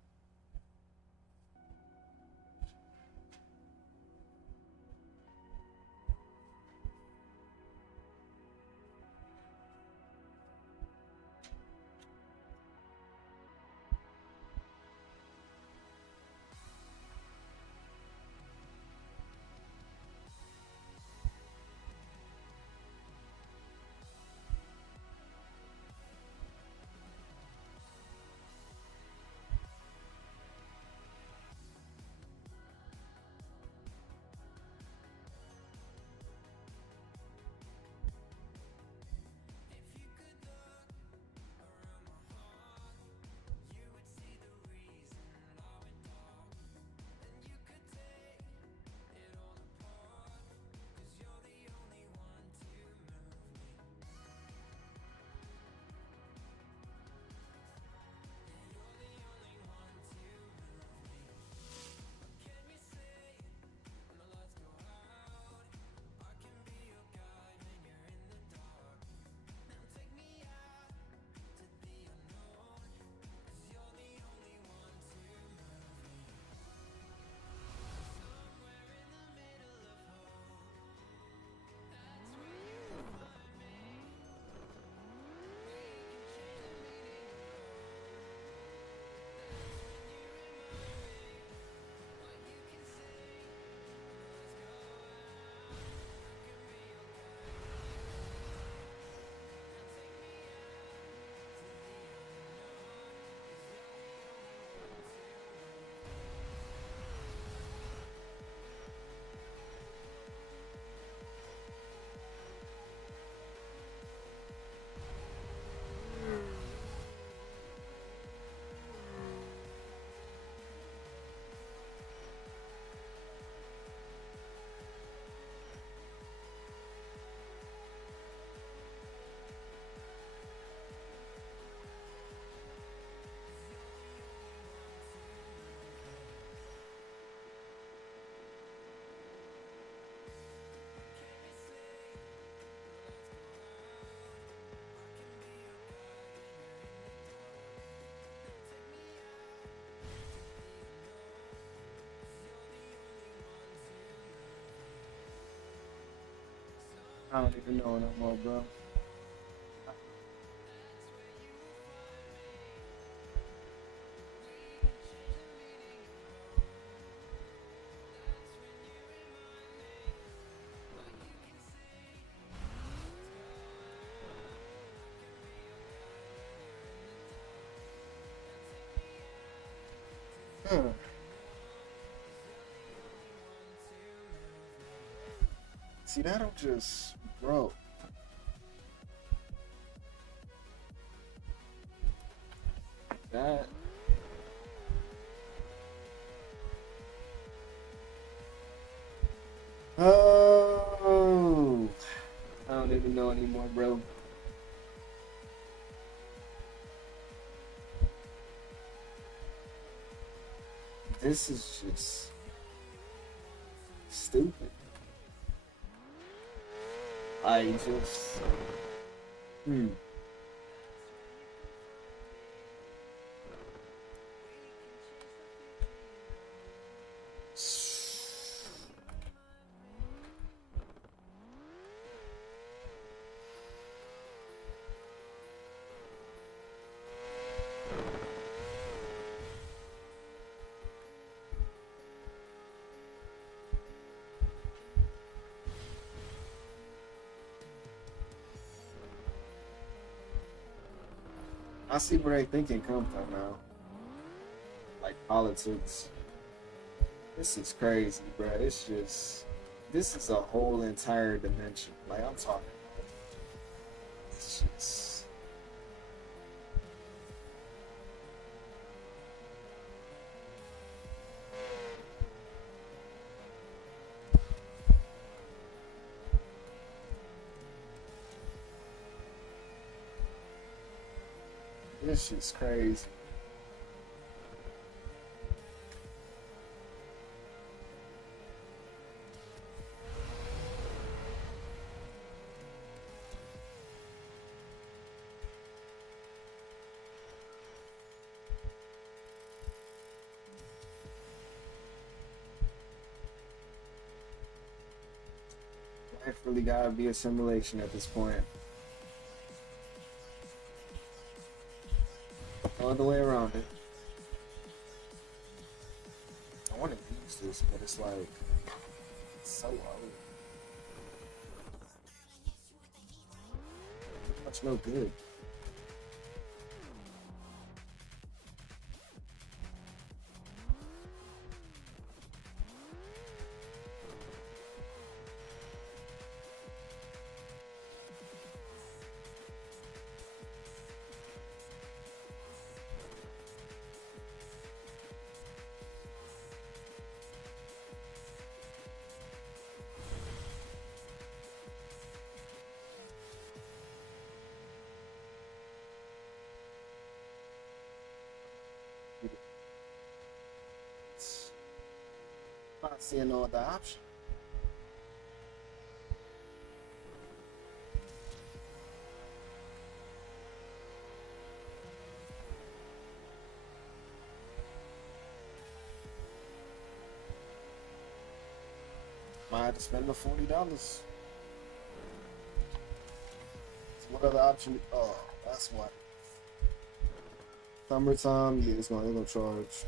I don't even know no more, bro. Hmm. See, that'll just, bro. That. Oh, I don't even know anymore, bro. this is just stupid. I just, hmm. I see where they thinking come from now. Like politics. This is crazy, bro. This is a whole entire dimension. Like I'm talking about. It's just. This is crazy. Life really gotta be a simulation at this point. No other way around it. I want to use this, but it's like it's so old. Much no good. Not seeing no other option. Might have to spend the $40. So what other option? Oh, that's what. Summertime, yeah, they're gonna charge.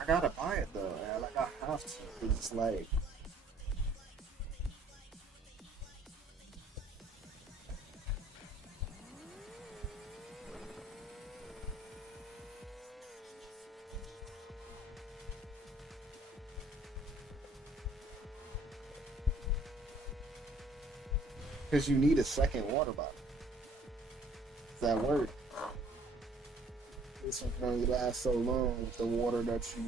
I gotta buy it though, man. Like I have to. It's like because you need a second water bottle. Does that work? This one can only last so long with the water that you.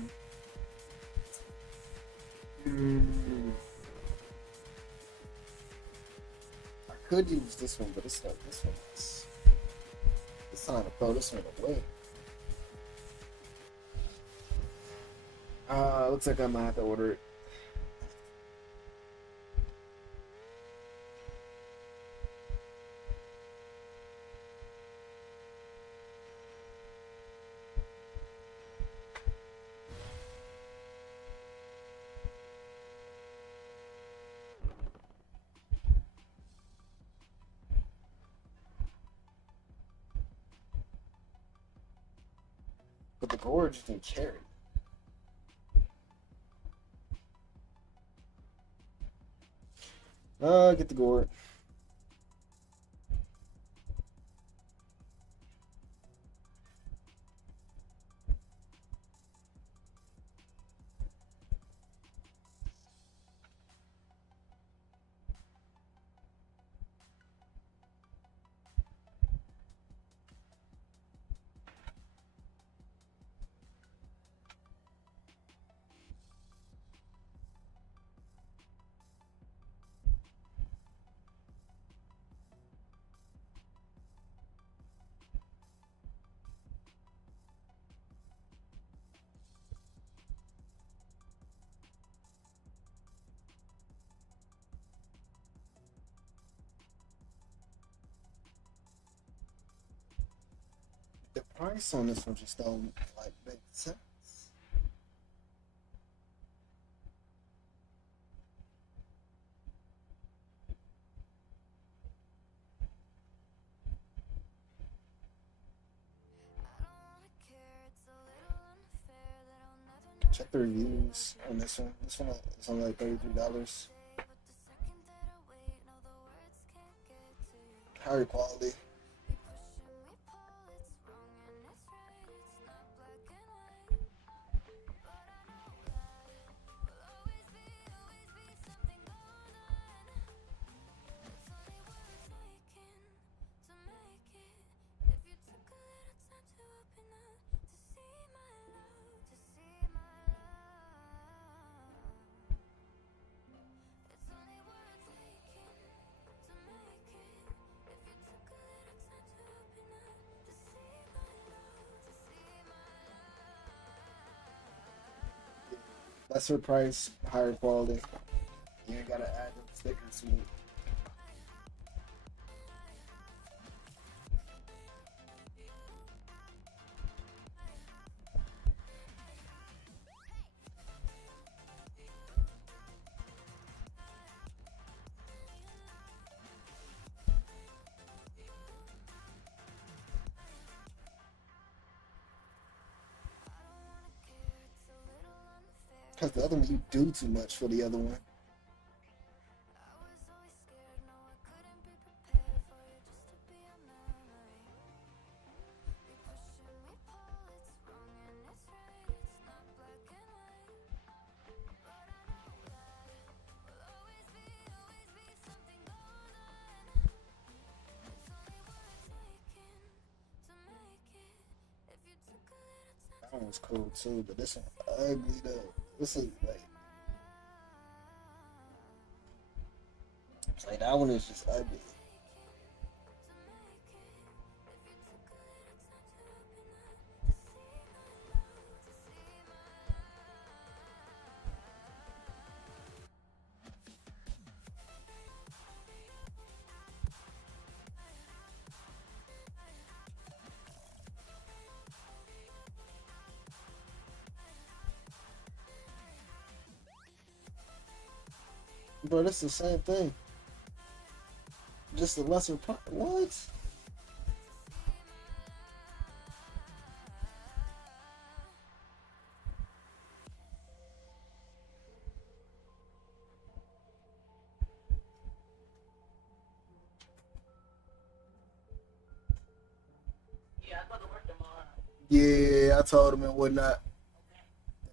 I could use this one, but it's like this one. It's time to throw this one away. Looks like I might have to order it. gorge than carry. Get the gourd. The price on this one just don't like make sense. Check the reviews on this one. This one is only like $33. Higher quality. Lesser price, higher quality. You ain't gotta add the stickers to it. Cause the other one you do too much for the other one. That one was cool too, but this one ugly though. This is like that one is just ugly. Bro, this is the same thing. Just a lesser price. What? Yeah, I go to work tomorrow. Yeah, I told him and whatnot.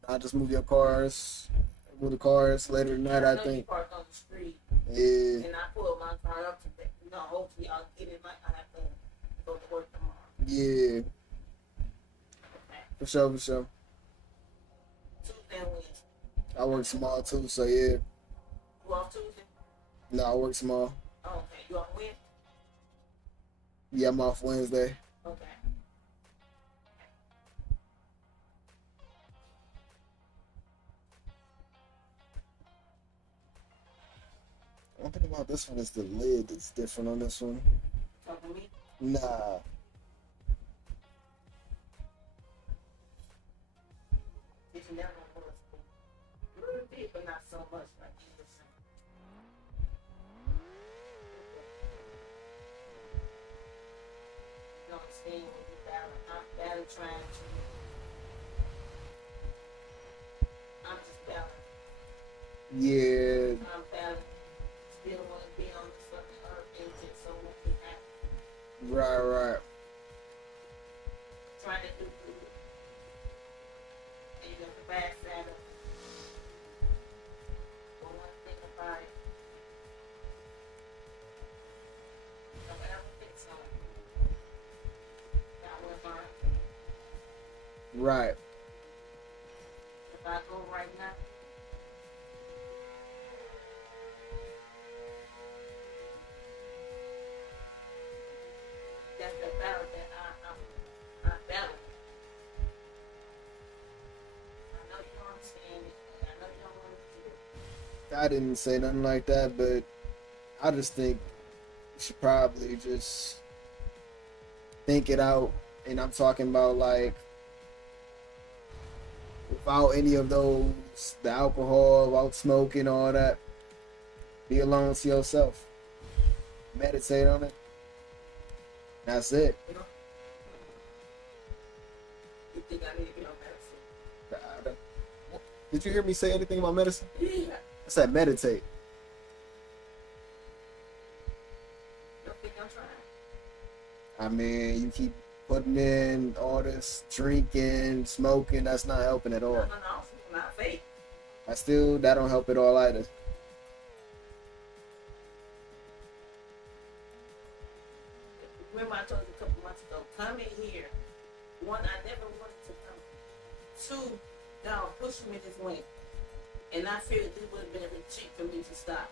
I just move your cars. Move the cars later tonight, I know think. You parked on the street, Yeah. and I pulled my car up today. You know, hopefully I'll get it. Like I have to go to work tomorrow. Yeah. Okay. For sure, for sure. Tuesday and Wednesday. I work small too, so yeah. You off Tuesday? No, I work small. Oh, okay. You off Wednesday? Yeah, I'm off Wednesday. Okay. One thing about this one is the lid is different on this one. Talking to me? Nah. It's never was a little bit, but not so much like you were saying. You know what I'm saying? When you battle trying to Yeah, I'm balanced. Still want to be on this fucking earth and just so much to happen. right. Trying to do good. And you know, the bad side of it. But one thing about it, don't ever fix on it. That was mine. Right. If I go right now, that's the battle that I'm battling. I know you don't understand it. I know you don't want to do it. I didn't say nothing like that, but I just think you should probably just think it out. And I'm talking about like without any of those, the alcohol, without smoking, all that. Be alone to yourself. Meditate on it. That's it. You know? You think I need to get on medicine? Did you hear me say anything about medicine? Yeah. I said meditate. Don't think I'm trying. I mean, you keep putting in all this drinking, smoking. That's not helping at all. No, not fake. That don't help at all either. Remember I told you a couple months ago, come in here. One, I never wanted to come. Two, y'all pushed me this way. And I figured this would have been a retreat for me to stop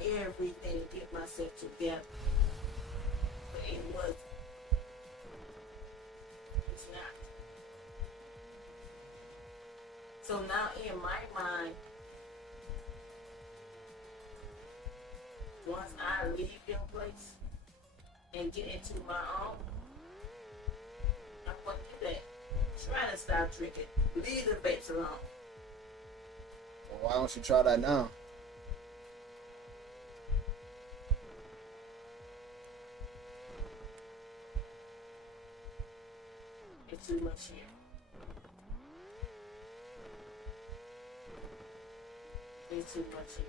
everything to get myself together. But it wasn't. It's not. So now in my mind, once I leave your place and get into my own, I'm going to do that. Try to stop drinking. Leave the vapes alone. Well, why don't you try that now? It's too much here. It's too much here.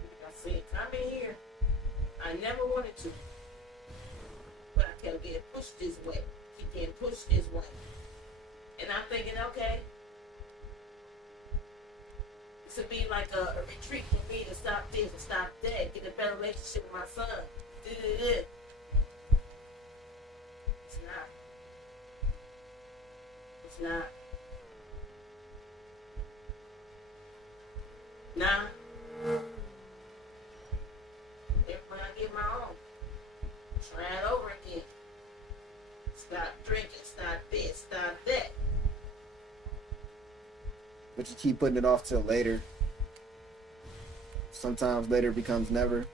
Like I said, come in here. I never wanted to. But I kept getting pushed this way. Keep getting pushed this way. And I'm thinking, okay, this would be like a retreat for me to stop this and stop that, get a better relationship with my son. It's not. It's not. Nah. When I get my own, try it over again. Stop drinking, stop this, stop that. But you keep putting it off till later. Sometimes later becomes never.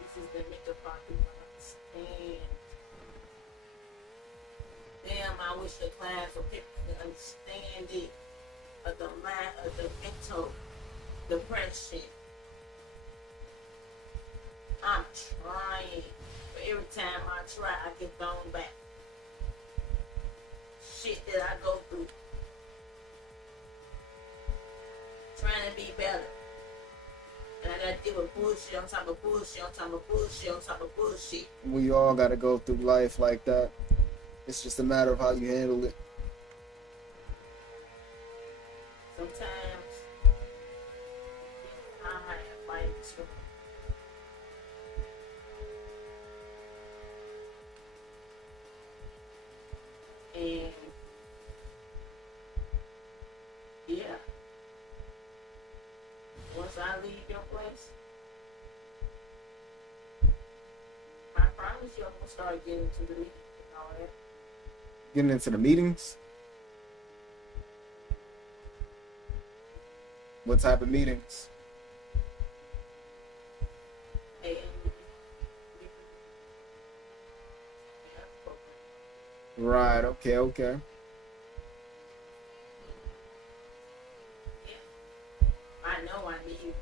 This is the makeup part you understand. Damn, I wish the class or people could understand it. Of the mind, of the mental depression. I'm trying. But every time I try, I get thrown back. Shit that I go through. Trying to be better. And I gotta deal with bullshit on top of bullshit on top of bullshit on top of bullshit. We all gotta go through life like that. It's just a matter of how you handle it. Sometimes I have fights with and yeah, once I leave your place, I promise you I'm gonna start getting to the meeting and all that. Getting into the meetings. What type of meetings? And Right, okay. I know I need you.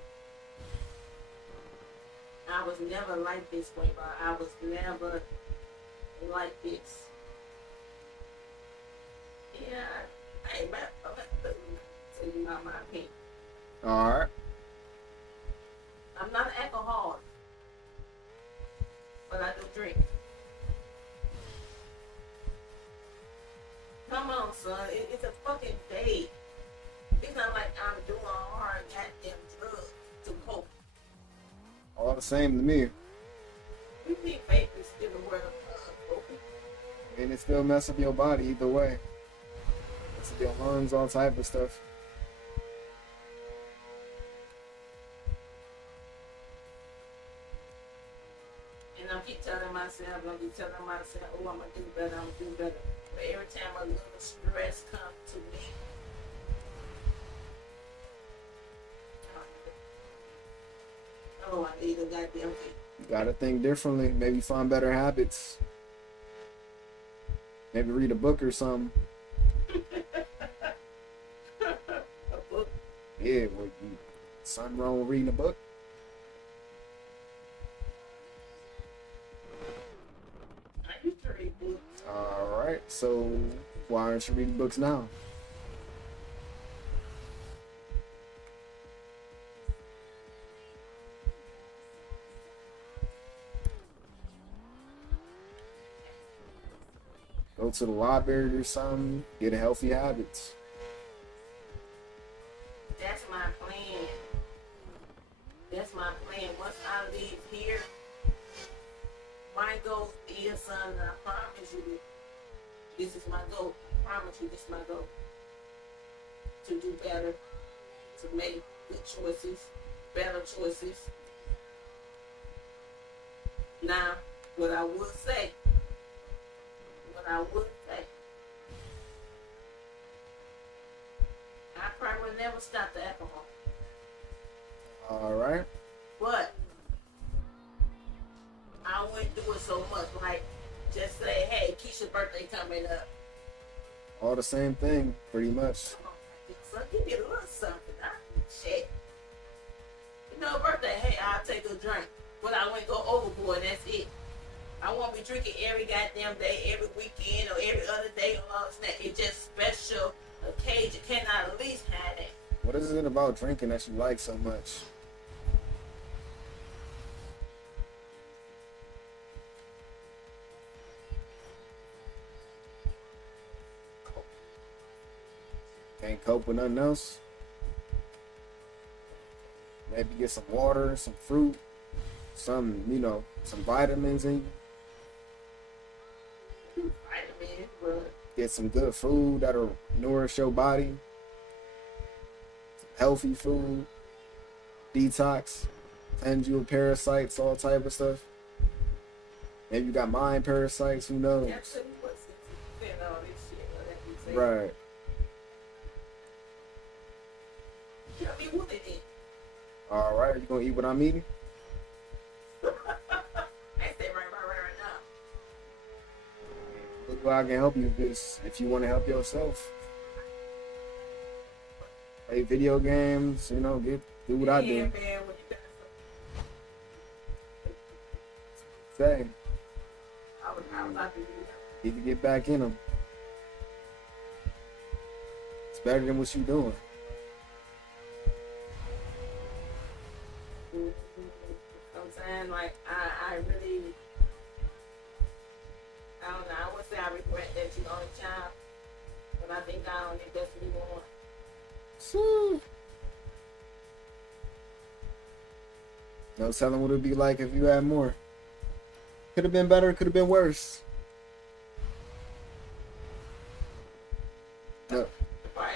I was never like this way, but I was never like this. Yeah, I ain't about to tell you about my opinion. All right. I'm not an alcoholic, but I do drink. Come on, son. It's a fucking date. It's not like I'm doing hard goddamn drugs to cope. All the same to me. We think vape is still the world of coping. And it still mess up your body either way. Mess up your lungs, all type of stuff. And I keep telling myself, oh, I'm gonna do better, I'm gonna do better. But every time a little stress comes to me, oh, I need a goddamn thing. You gotta think differently. Maybe find better habits. Maybe read a book or something. A book. Yeah, something wrong with reading a book? I used to read books. Alright, so why aren't you reading books now? Go to the library or something, get a healthy habits. That's my plan. That's my plan. Once I leave here, my goal is, son, and I promise you, this is my goal. I promise you, this is my goal. To do better, to make good choices, better choices. Now, what I would say, I probably will never stop the alcohol. Alright. But I wouldn't do it so much. Like, just say, hey, Keisha's birthday coming up. All the same thing, pretty much. Come on, son, give me a little something. Shit. You know, birthday, hey, I'll take a drink. But I wouldn't go overboard, and that's it. I won't be drinking every goddamn day, every weekend, or every other day or all that. It's just special occasion. Can I at least have that? What is it about drinking that you like so much? Can't cope with nothing else? Maybe get some water, some fruit, some, some vitamins in you. Vitamins, but Get some good food that'll nourish your body. Some healthy food. Detox. Cleanse you of parasites, all type of stuff. Maybe you got mind parasites, who knows? that's what's saying all this shit. That you say. Right. Tell me what it is. Alright, you gonna eat what I'm eating? I say right now. Look where I can help you if you want to help yourself. Play video games, do what I do. Yeah, man, when you got Say, I was out to do need to get back in them. It's better than what you doing. Sometimes, like, I really, I don't know, I would say I regret that you're only child, but I think God only best what you want. So, no telling what it'd be like if you had more. Could have been better, could have been worse. No. But,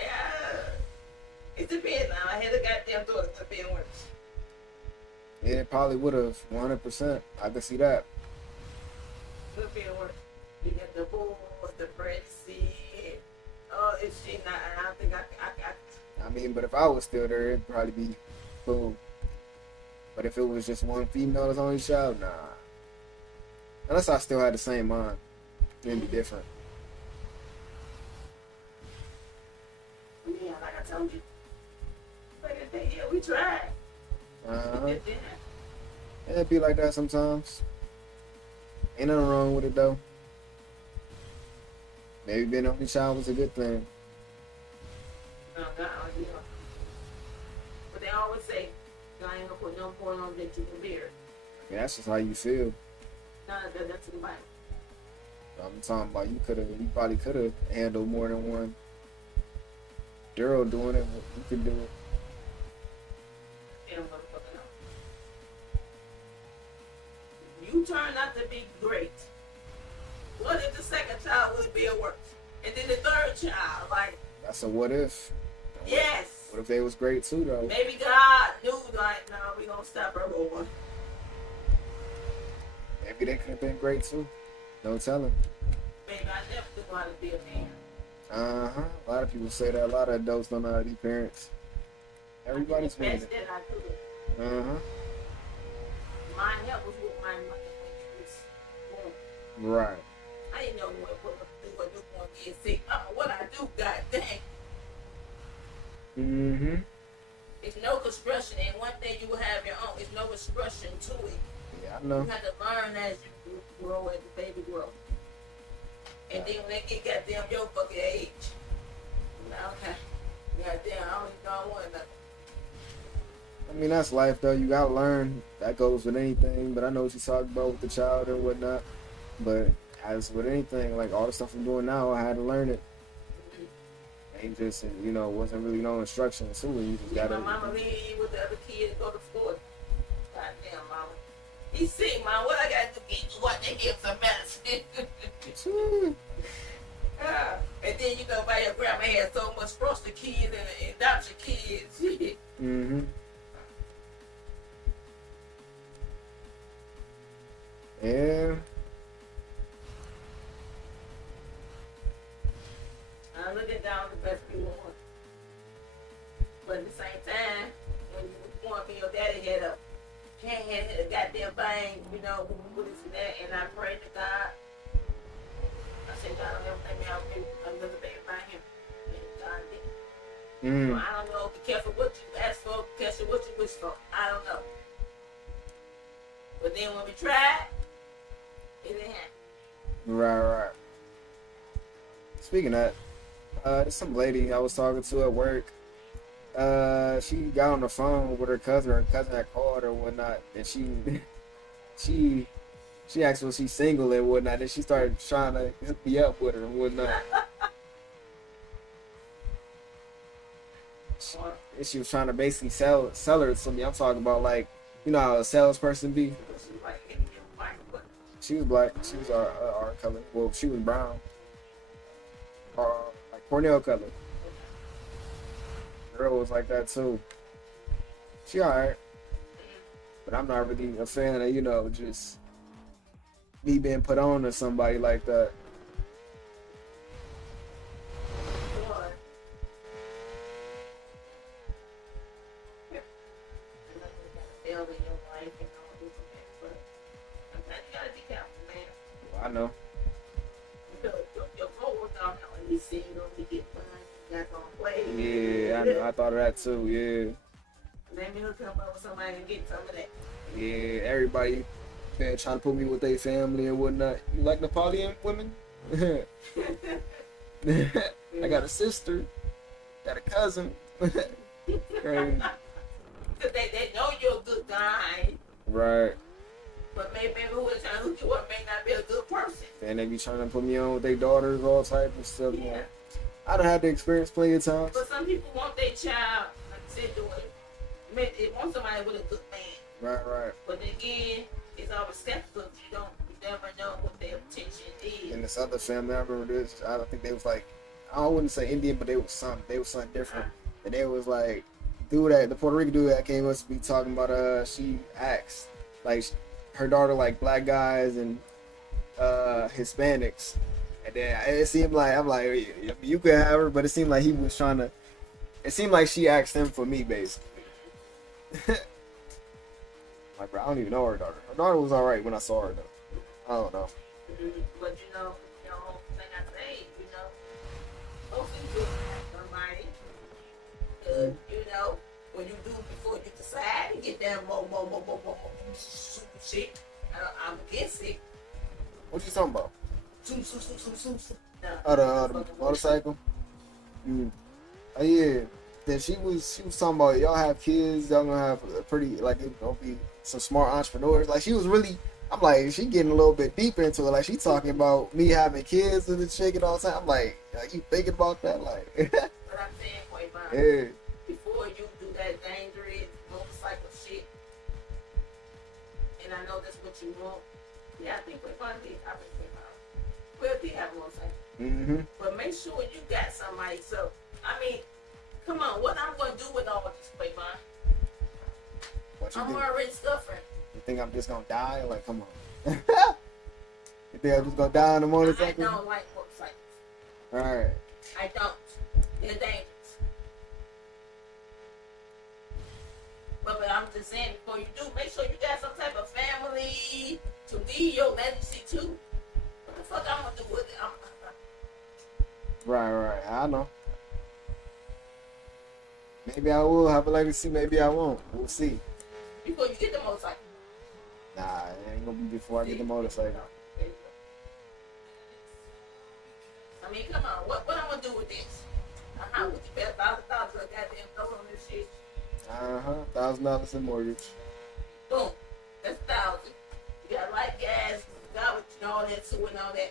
it depends now. I had a goddamn daughter to be worse. Yeah, it probably would have, 100%. I can see that. Could be worse. You get the balls, the pregnancy. Oh, it's shit. I don't think I mean, but if I was still there, it'd probably be boom. But if it was just one female that's only child, nah. Unless I still had the same mind, it'd be different. Yeah, like I told you. Like I said, yeah, we tried. It didn't. It'd be like that sometimes. Ain't nothing wrong with it though. Maybe being the only child was a good thing. No, God, you know. But they always say, God ain't gonna put no point on that you can bear. Yeah, that's just how you feel. None of that's in the Bible. I'm talking about you probably could have handled more than one. Daryl doing it, you could do it. Damn motherfucker, no. You turn out to be great. What if the second child would be worse? And then the third child, like, That's a what if. yes. What if they was great too though? Maybe God knew, like, no, we gonna stop her boy. Maybe they could have been great too. No telling. Baby, I never knew how to be a man. A lot of people say that. A lot of adults don't know how to be parents. Everybody's I did been the best that I could. My help was with my mother when she was born. Right. I didn't know what to do when newborn get sick. What I do, god dang. It's no construction, and one thing you will have your own. It's no construction to it. Yeah, I know. You have to learn as you grow, as the baby grow. And then when they get goddamn your fucking age, now, okay, goddamn, I don't want nothing. I mean, that's life though. You gotta learn. That goes with anything. But I know what you're talking about with the child and whatnot. But as with anything, like all the stuff I'm doing now, I had to learn it. Ain't just, wasn't really no instructions too. You just gotta. My mama leave with the other kids and go to Florida. Goddamn, mama. He's sick, mom. What I gotta do? What they give some medicine. And then by your grandma had so much foster kids and adoption kids. Yeah. I look at down the best people want. But at the same time, when you was born, me, your daddy had a goddamn thing, with this and that, and I prayed to God. I said, God, don't ever think me out another baby by him. And God did. So I don't know. Be careful what you ask for. Be careful what you wish for. I don't know. But then when we tried, it didn't happen. Right. Speaking of that, there's some lady I was talking to at work. She got on the phone with her cousin. Her cousin had called her and whatnot, and she asked was she single and whatnot. And she started trying to hook me up with her and whatnot. And she was trying to basically sell her to me. I'm talking about like, how a salesperson be. She was black. She was our color. Well, she was brown. Like Cornell color. Girl was like that too. She alright. But I'm not really a fan of, just me being put on to somebody like that. I know. Yeah, I know. I thought of that too. Yeah. Let me hook him up with somebody and get some of that. Yeah, everybody been trying to put me with their family and whatnot. You like Napoleon women? I got a sister, got a cousin. Crazy. Cause they know you're a good guy. Right. But maybe who is trying to hook you up may not be a good person. And they be trying to put me on with their daughters, all type of stuff. Yeah. I done had the experience plenty of times. But some people want their child, like I said, they want somebody with a good man. Right. But again, it's always skeptical. You never know what their intention is. And this other family, I remember this. I think they was like, I wouldn't say Indian, but they was something different. And they was like, the Puerto Rican dude that came up to be talking about, she asked, like, her daughter like black guys and Hispanics. And then it seemed like, I'm like, you could have her, but it seemed like he was trying to, it seemed like she asked him for me, basically. Like, bro, I don't even know her daughter. Her daughter was alright when I saw her, though. I don't know. But like I say, most people somebody, when you do before you decide to get that more super shit, I'm against it. What you talking about? zoom, zoom, zoom, zoom, zoom, zoom. No, Oh, the fucking motorcycle. Mm. Oh yeah. Then she was talking about y'all have kids, y'all gonna have a pretty like it gonna be some smart entrepreneurs. Like she was really, I'm like she getting a little bit deep into it. Like she talking about me having kids with the chick and all the time. I'm like you thinking about that? Like But I'm saying, wait, man, yeah. before you do that dangerous motorcycle shit, and I know that's what you want. Yeah, I think we're gonna be. I think we'll be having a motorcycle. Mm-hmm. But make sure you got somebody. So, I mean, come on, what I'm gonna do with all this, Quavon? What you I'm think? already suffering. You think I'm just gonna die? Like come on. You think I'm just gonna die on the I motorcycle? don't like motorcycles. All right. I don't. They're dangerous. But I'm just saying, before you do, make sure you got some type of family to leave your legacy to. What the fuck I'm gonna do with it? Right. I know. Maybe I will have a legacy. Maybe I won't. We'll see. Before you get the motorcycle. Nah, it ain't gonna be before I get the motorcycle. There you go. I mean, come on. What I'm gonna do with this? What you bet $1,000 a goddamn throw on this shit? $1,000 in mortgage. Boom. That's 1,000. You got light gas, got what you know, all that sewer and all that.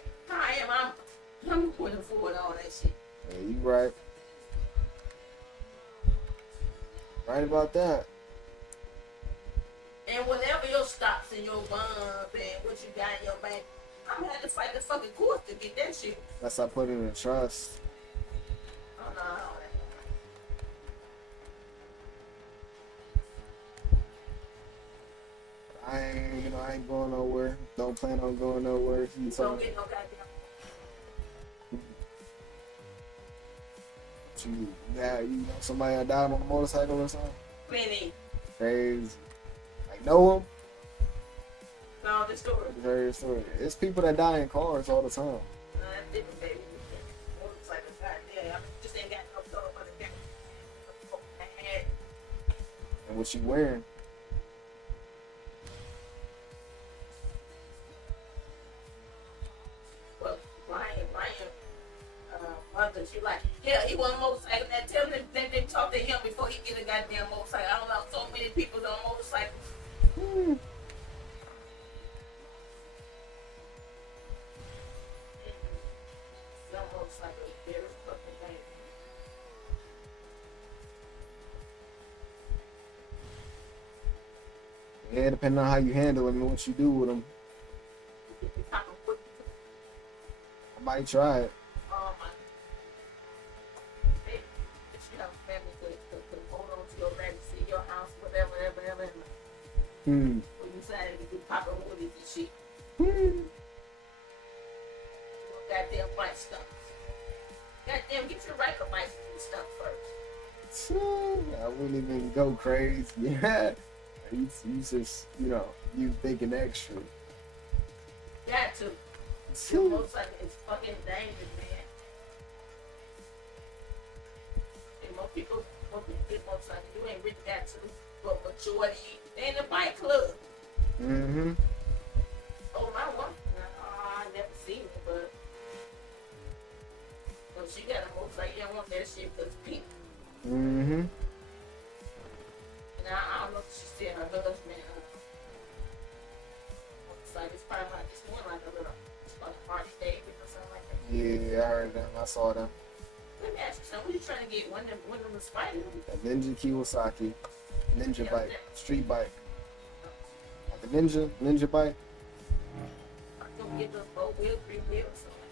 I'm going to afford all that shit. Yeah, you right. Right about that. And whatever your stocks and your bonds and what you got in your bank, I'm gonna have to fight the fucking court to get that shit. Unless I put it in a trust. Oh no, all that. I ain't going nowhere. Don't plan on going nowhere. You don't get no goddamn. You know somebody that died on a motorcycle or something? Plenty. Crazy. Like know them? No, the story. Very story. It's people that die in cars all the time. No, that's different, baby. Motorcycle, goddamn. I just ain't got no color for the game. And what you wearing? Well, Brian, mother, she like, yeah, he want a motorcycle. Now tell them that they talk to him before he get a goddamn motorcycle. I don't know so many people on motorcycles. Some motorcycles is very fucking dangerous. Yeah, depending on how you handle them and what you do with them. You can pop 'em quick. I might try it. Oh my. Baby, if you have a family to hold on to your legacy, your house, whatever. Hmm. When you decided to do popping woodies and shit. Goddamn bike stumps. Goddamn, get your regular bicycle stuff first. I wouldn't even go crazy. Yeah. You just, you thinking extra. Got to. Your motorcycle is fucking dangerous, man. And most people get motorcycles. You ain't really got to. But majority, they in the bike club. Mm-hmm. Oh, my one. I never seen it, but. Well, she got a motorcycle. You don't want that shit because people. Mm-hmm. And I don't know if she's still her husband. Motorcycle. It's probably like this one, like a little. Like Harley Davidson or something like that. Yeah, I heard them. I saw them. Let me ask you something. What are you trying to get? One of them spiders? A Ninja Kawasaki. Ninja Yeah, bike. that- Street bike. Like a Ninja bike. I'm gonna get those 4-wheel, 3-wheel, or something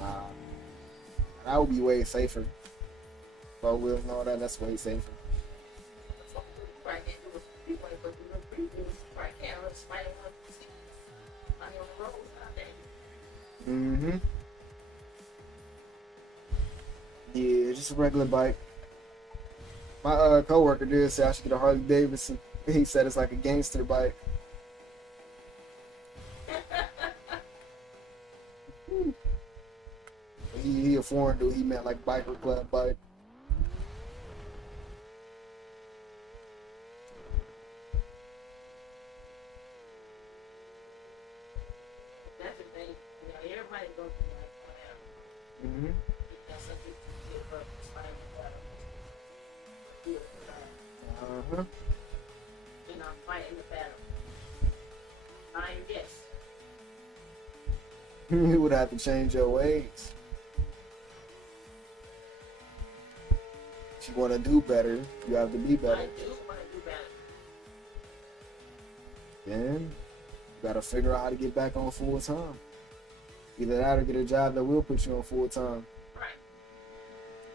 like that. That would be way safer. 4-wheel and all that, that's way safer. That's what we probably can't do with 3-wheel, but the little 3-wheel, you probably can't let a spider one see. On the roads out there. Mm-hmm. Yeah, just a regular bike. My coworker did say I should get a Harley Davidson. He said it's like a gangster bike. He a foreign dude. He meant like biker club bike. That's the thing. You know, everybody goes through good. Uh-huh. And I'm fighting the battle. Yes. You would have to change your ways. If you want to do better, you have to be I better. do want to do better. Then you gotta figure out how to get back on full time. Either that or get a job that will put you on full time. Right.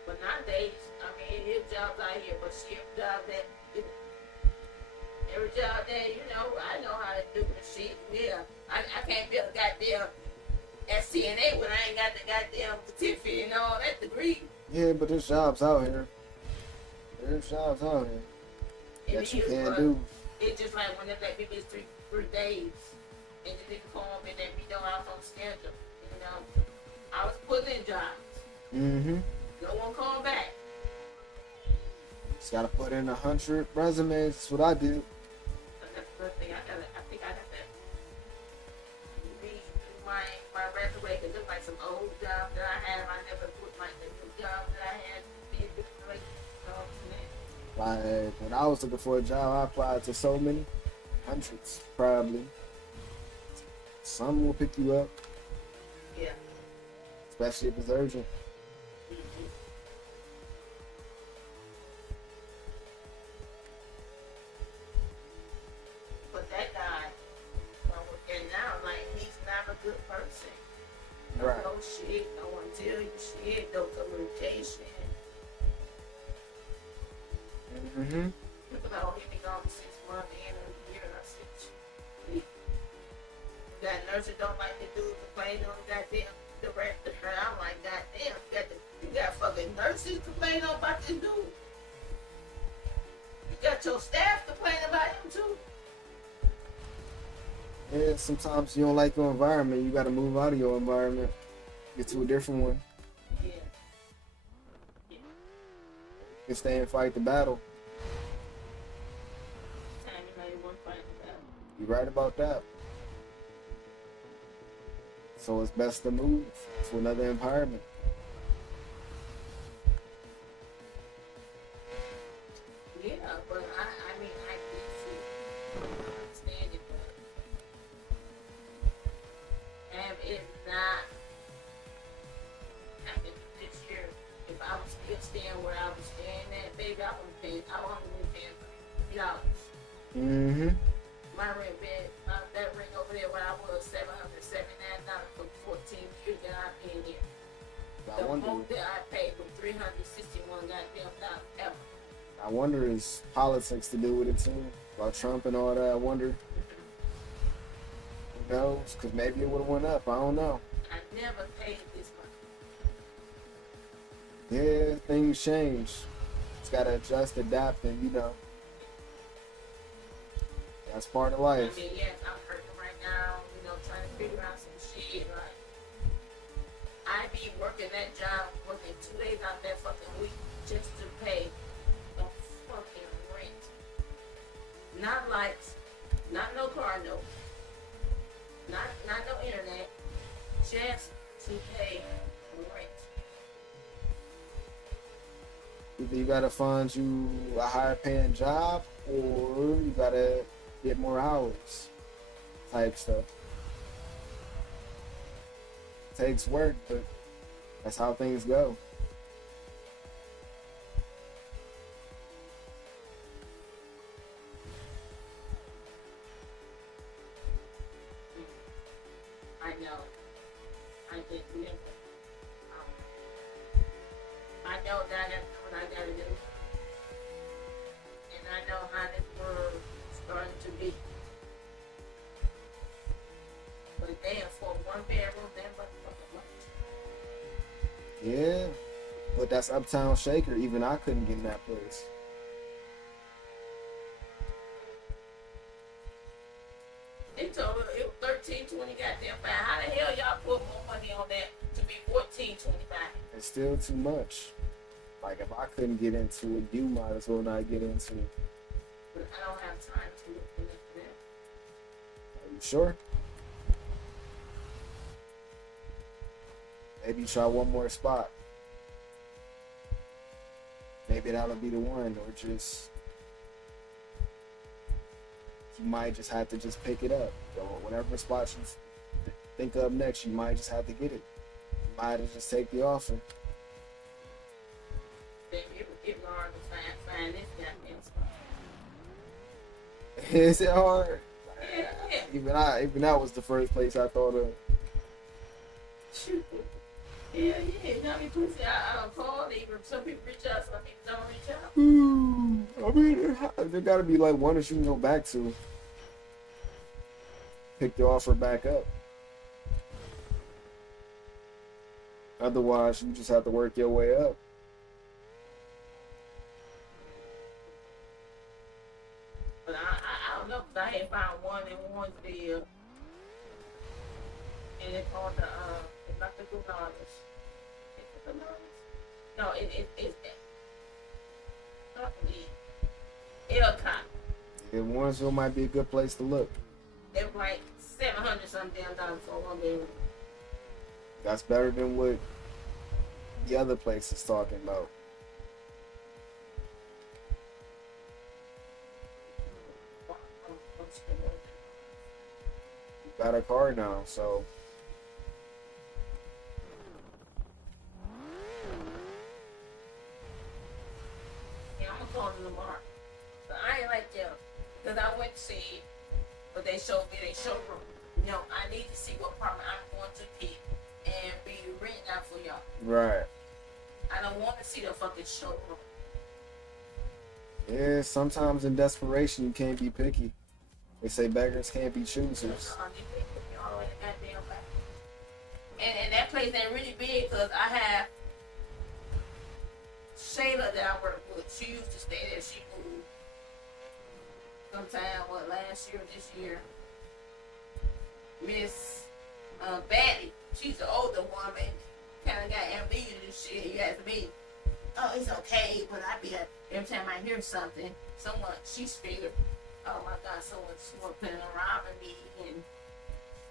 But nowadays, I mean, there's jobs out here, but she every job that, every job that, I know how to do the shit. Yeah. I can't be a goddamn SCNA when I ain't got the goddamn certificate and all that degree. Yeah, but there's jobs out here. There's jobs out here And that you it is, can but do. it's just like when they let me miss three days and the nigga come home and let me know I was on schedule. I was putting in jobs. Mm-hmm. No one called back. Just gotta put in 100 resumes. That's what I do. But that's the thing. I think I have to read my resume because it's like some old jobs that I have. I never put like the new jobs that I had. Like when I was looking for a job, I applied to so many, hundreds probably. Some will pick you up, Yeah. especially if it's urgent. Mm-hmm. But that guy, and now, like, he's not a good person. No, Right. no shit, no one tell you shit, no communication. Mm-hmm. People that only been gone 6 months and a year, and I said, shit. That nurses don't like to do complain on goddamn director. And I'm like, goddamn, you got fucking nurses complaining about this dude. You got your staff complaining about him too. Yeah, sometimes you don't like your environment. You gotta move out of your environment, get to a different one. Yeah. You can stay and fight the battle. Time you know you want to fight the battle. You're right about that. So it's best to move to another environment. Yeah, but I mean, I do see, understand it, but and it's not happening this year. If I was still staying where I was staying at, baby, I wouldn't pay. I wouldn't be paying $3. Mm-hmm. My rent bed, that rent over there where I was $779 for 14 years that I've been here. I The wonder. most that I paid was $361 goddamn dollars ever. I wonder is politics to do with it too, about Trump and all that. I wonder. Who knows? Because maybe it would have went up. I don't know. I never paid this much. Yeah, things change. Just gotta adjust, adapt, and that's part of life. I mean, yes, I'm hurting right now, trying to figure out some shit. Like, I be working that job, working 2 days out that fucking week just to pay the fucking rent. Not lights, not no car note, not no internet, just to pay rent. Either you gotta find you a higher paying job, or you gotta get more hours, type stuff. Takes work, but that's how things go. I know. I did remember. I know that I got to do what I gotta do. And I know how this world is starting to be. But damn, for one bedroom, that motherfucker much. Yeah, but that's Uptown Shaker. Even I couldn't get in that place. They told her it was $13.20 goddamn fine. How the hell y'all put more money on that to be $14.25? It's still too much. Like if I couldn't get into it, you might as well not get into it. But I don't have time to look for that. Are you sure? Maybe try one more spot. maybe that'll be the one, or just you might just have to just pick it up. So whatever spot you think of next, you might just have to get it. You might just take the offer. Then it hard to find this goddamn spot. Is it hard? Yeah. Even that was the first place I thought of. Shoot. Yeah. You know, I mean, pussy, I don't call. Some people reach out, some people don't reach out. I mean, there gotta be like one that you can go back to. Pick the offer back up. Otherwise, you just have to work your way up. But I don't know, because I had found one in Warrensville. And it's called it's not the Gunanas. It's the Gunanas? No, it's not the Elcott. Yeah, Warrensville might be a good place to look. They're like $700 something damn dollars for one bedroom. That's better than what the other place is talking about. You got a car now, so Yeah, I'm gonna call them tomorrow. But I ain't like them. Because I went to see, but they showed me their showroom. You know, I need to see what apartment I'm going to pick and be renting out for y'all. right. I don't want to see the fucking showroom. Yeah, sometimes in desperation you can't be picky. They say beggars can't be choosers. And that place ain't really big because I have Shayla that I work with. She used to stay there. She moved sometime, last year or this year. Miss Batty, she's the older woman. Kind of got amnesia and shit. You ask me, oh, it's okay, but I be every time I hear something, she's figured, oh my God, someone's planning on robbing me and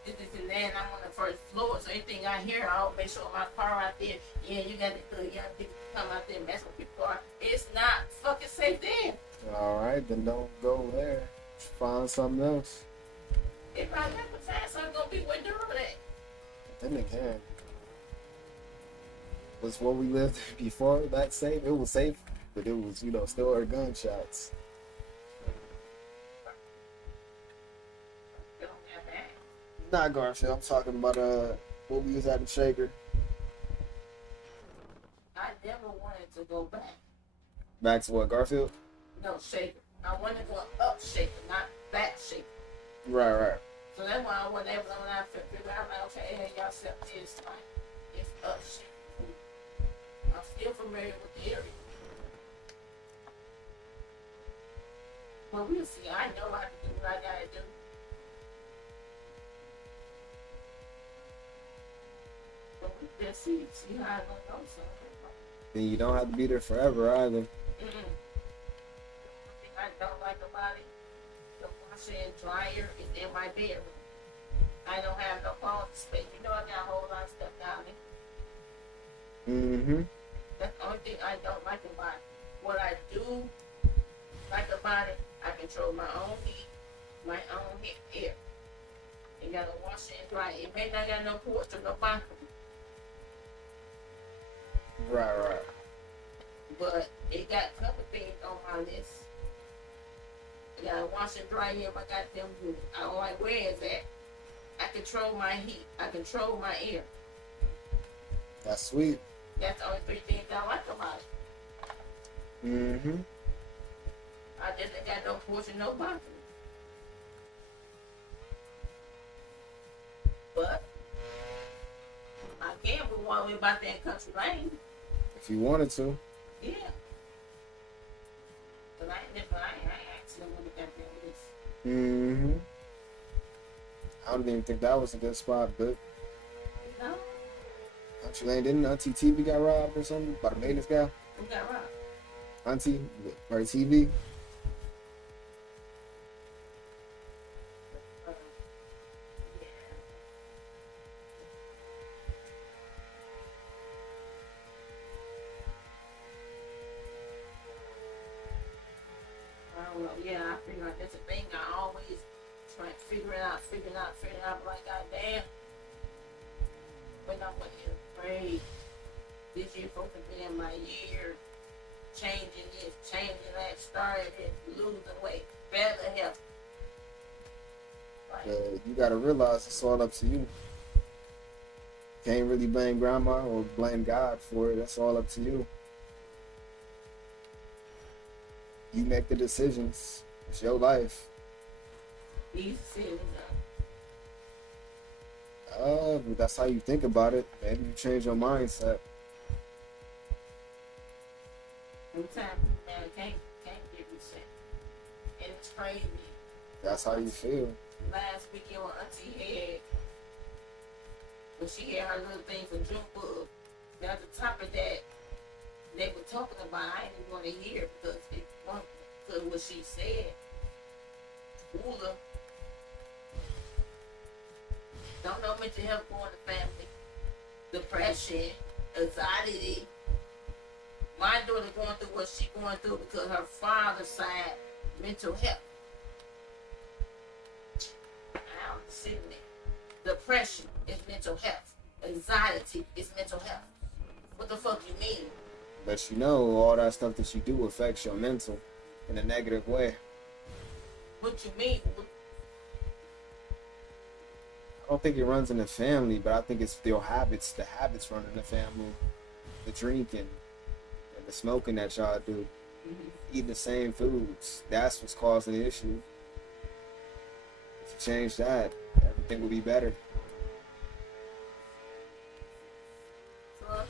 this and that, and I'm on the first floor, so anything I hear, I'll make sure my car out there, yeah, you got to come out there and mess with people are. It's not fucking safe there. Alright, then don't go there. Find something else. If I have to find something, gonna be way over that. Then again, was what we lived before that safe? It was safe, but it was, still our gunshots. They don't have that. Not Garfield, I'm talking about what we was at in Shaker. I never wanted to go back. Back to what, Garfield? No, Shaker. I wanted to go up Shaker, not back Shaker. Right. So that's why I went there when I figured out, like, okay, hey, y'all set this like it's up Shaker. I'm still familiar with the area. But we'll see. I know how to do what I gotta do. But we just see how it's gonna go. So. Then you don't have to be there forever either. The thing I don't like about it, the washer and dryer is in my bedroom. I don't have no closet space. You know I got a whole lot of stuff down there. Mm-hmm. That's the only thing I don't like about it. What I do like about it, I control my own heat, my own air. You got a washer and dryer. It may not got no porch or no balcony, Right. but it got a couple things on my list. I got a washer and dryer in my goddamn room. I don't like where it's at. I control my heat. I control my air. That's sweet. That's the only three things I like about it. Mm-hmm. I just ain't got no porch and no balcony. But I can move all the way back there in Country Lane. If you wanted to. Yeah. But I ain't actually gonna look at that. Mm-hmm. I don't even think that was a good spot, but No, Country Lane didn't Auntie TV got robbed or something by the maintenance guy? we got robbed. Auntie or TV? Yeah. well, yeah, I figure out that's a thing. I always try to figure it out. Like, goddamn, when I went here, pray. This year supposed to be in my year. Changing this, changing that, started it, losing weight, better health. Like, You gotta realize it's all up to you. Can't really blame grandma or blame God for it. That's all up to you. You make the decisions. It's your life. easy said and done. But that's how you think about it. Maybe you change your mindset. Sometimes, man, can't get reset. And it's crazy. That's how you feel. Last weekend when Auntie had, when she had her little thing for Junebug, now the topic that they were talking about, I didn't even want to hear because what she said, Ula, don't know mental health going to family, depression, anxiety. My daughter going through what she going through because her father's side mental health. I'm sitting there. Depression is mental health. Anxiety is mental health. What the fuck you mean? But you know, all that stuff that you do affects your mental in a negative way. What you mean? I don't think it runs in the family, but I think it's your habits. The habits run in the family. The drinking and the smoking that y'all do. Eating the same foods. That's what's causing the issue. If you change that, everything will be better. So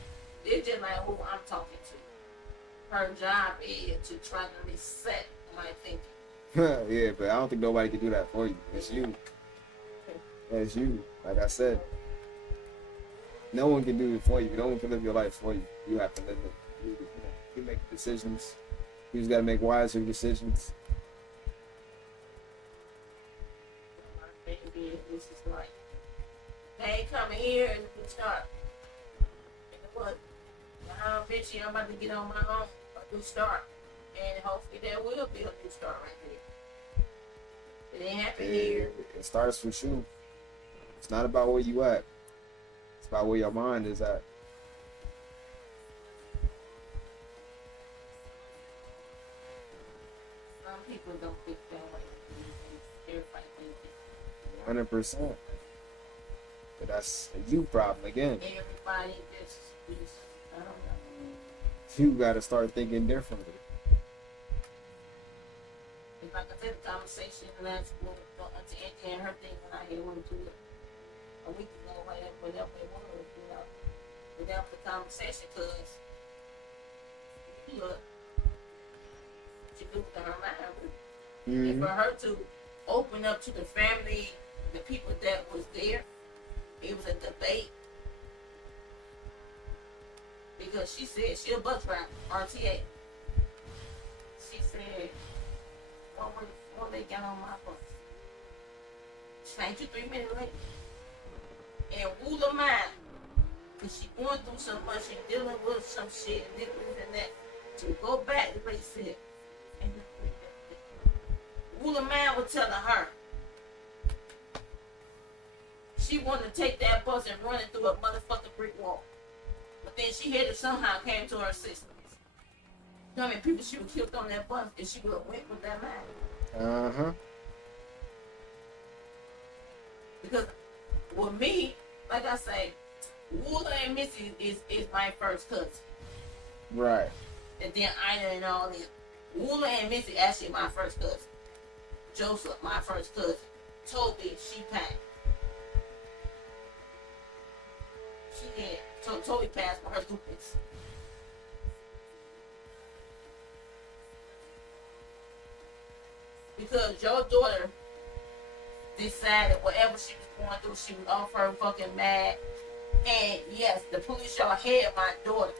it's just like who I'm talking to. Her job is to try to reset my thinking. Yeah, but I don't think nobody can do that for you. It's you. It's you. Like I said, no one can do it for you. No one can live your life for you. You have to live it. You make decisions. You just gotta make wiser decisions. My baby, this is like, they ain't coming here and we start. You know what? Now, bitch, I'm about to get on my own, a new start. And hopefully there will be a new start right there. It ain't happening here. It starts with you. It's not about where you at. It's about where your mind is at. Some people don't think that way. Everybody thinks 100%. But that's a you problem again. everybody just, I don't know. You gotta start thinking differently. If I could take the conversation last week with Auntie Angie and her thing when I had went to it a week ago, whatever it was, you know. But that was the conversation because, look, she do to her mind. And for her to open up to the family, the people that was there, it was a debate. Because she said she a bus driver, RTA. She said, when they got on my bus. Ain't you 3 minutes late? And Wula mind, because she going through so much and dealing with some shit and this and that. To go back to what he said. And Wula mind was telling her she wanted to take that bus and run it through a motherfucking brick wall. But then she had to somehow came to her senses. You know how many people she would killed on that bus if she would have went with that mind? Uh-huh. Because with me, like I say, Wula and Missy is my first cousin. Right. And then Ida and all them. Wula and Missy actually my first cousin. Joseph, my first cousin. Toby, she passed. She had, so Toby passed for her lupus. Because your daughter decided whatever she was going through, she was off her fucking mad. And yes, the police y'all had my daughter.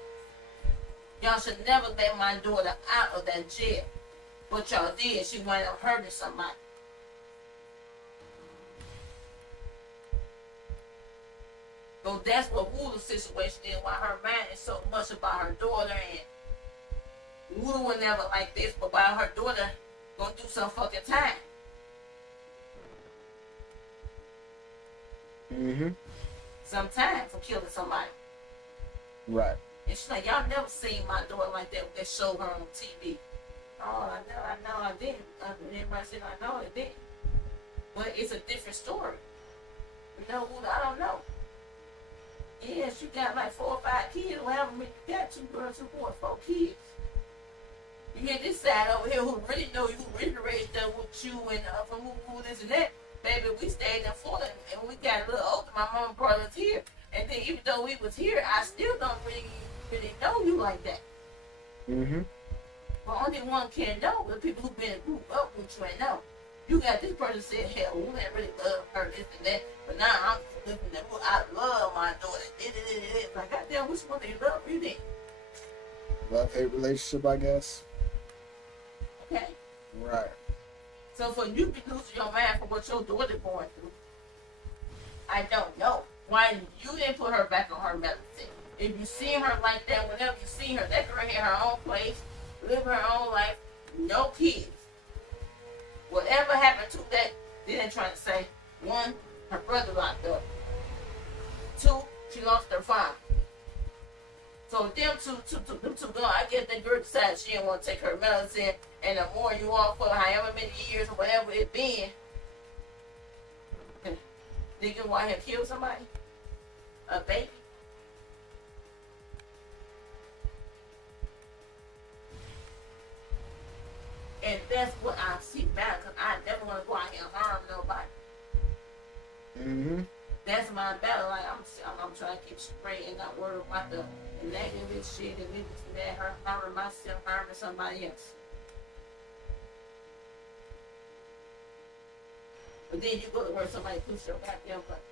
Y'all should never let my daughter out of that jail. But y'all did. She wound up hurting somebody. So that's what Wula's situation is, why her mind is so much about her daughter. And Wula was never like this, but while her daughter gonna do some fucking time. Mm-hmm. Some time for killing somebody. Right. And she's like, y'all never seen my daughter like that when they show her on TV. Oh, I know, I didn't. Everybody said, I know, it didn't. But it's a different story. You know, I don't know. Yes, you got like 4 or 5 kids, whatever, you got 2 girls, 2 boys, 4 kids. You get this side over here who really know you, who really raised up with you and from who this and that. Baby, we stayed in Florida and we got a little older. My mom brought us here. And then even though we was here, I still don't really know you like that. Mm-hmm. But only one can know the people who been grew up with you and know. You got this person said, hell, we didn't really love her, this and that. But now I'm looking at, I love my daughter. Like, goddamn, which one do you love? You did. Love-hate relationship, I guess. Okay. Right. So for you to be losing your mind for what your daughter going through, I don't know. Why you didn't put her back on her medicine? If you see her like that, whenever you see her, that girl had her own place, live her own life, no kids. Whatever happened to that, then they're trying to say, 1, her brother locked up. 2, she lost her father. So them two go. I guess that girl decided she didn't want to take her medicine, and the more you off for however many years or whatever it been, nigga want him to kill somebody, a baby. And that's what I see now, because I never want to go out here and harm nobody. Mm-hmm. That's my battle. Like, I'm trying to keep straight and not worry about the negative shit and this and that, harming myself, harming somebody else. But then you go to where somebody push your goddamn button.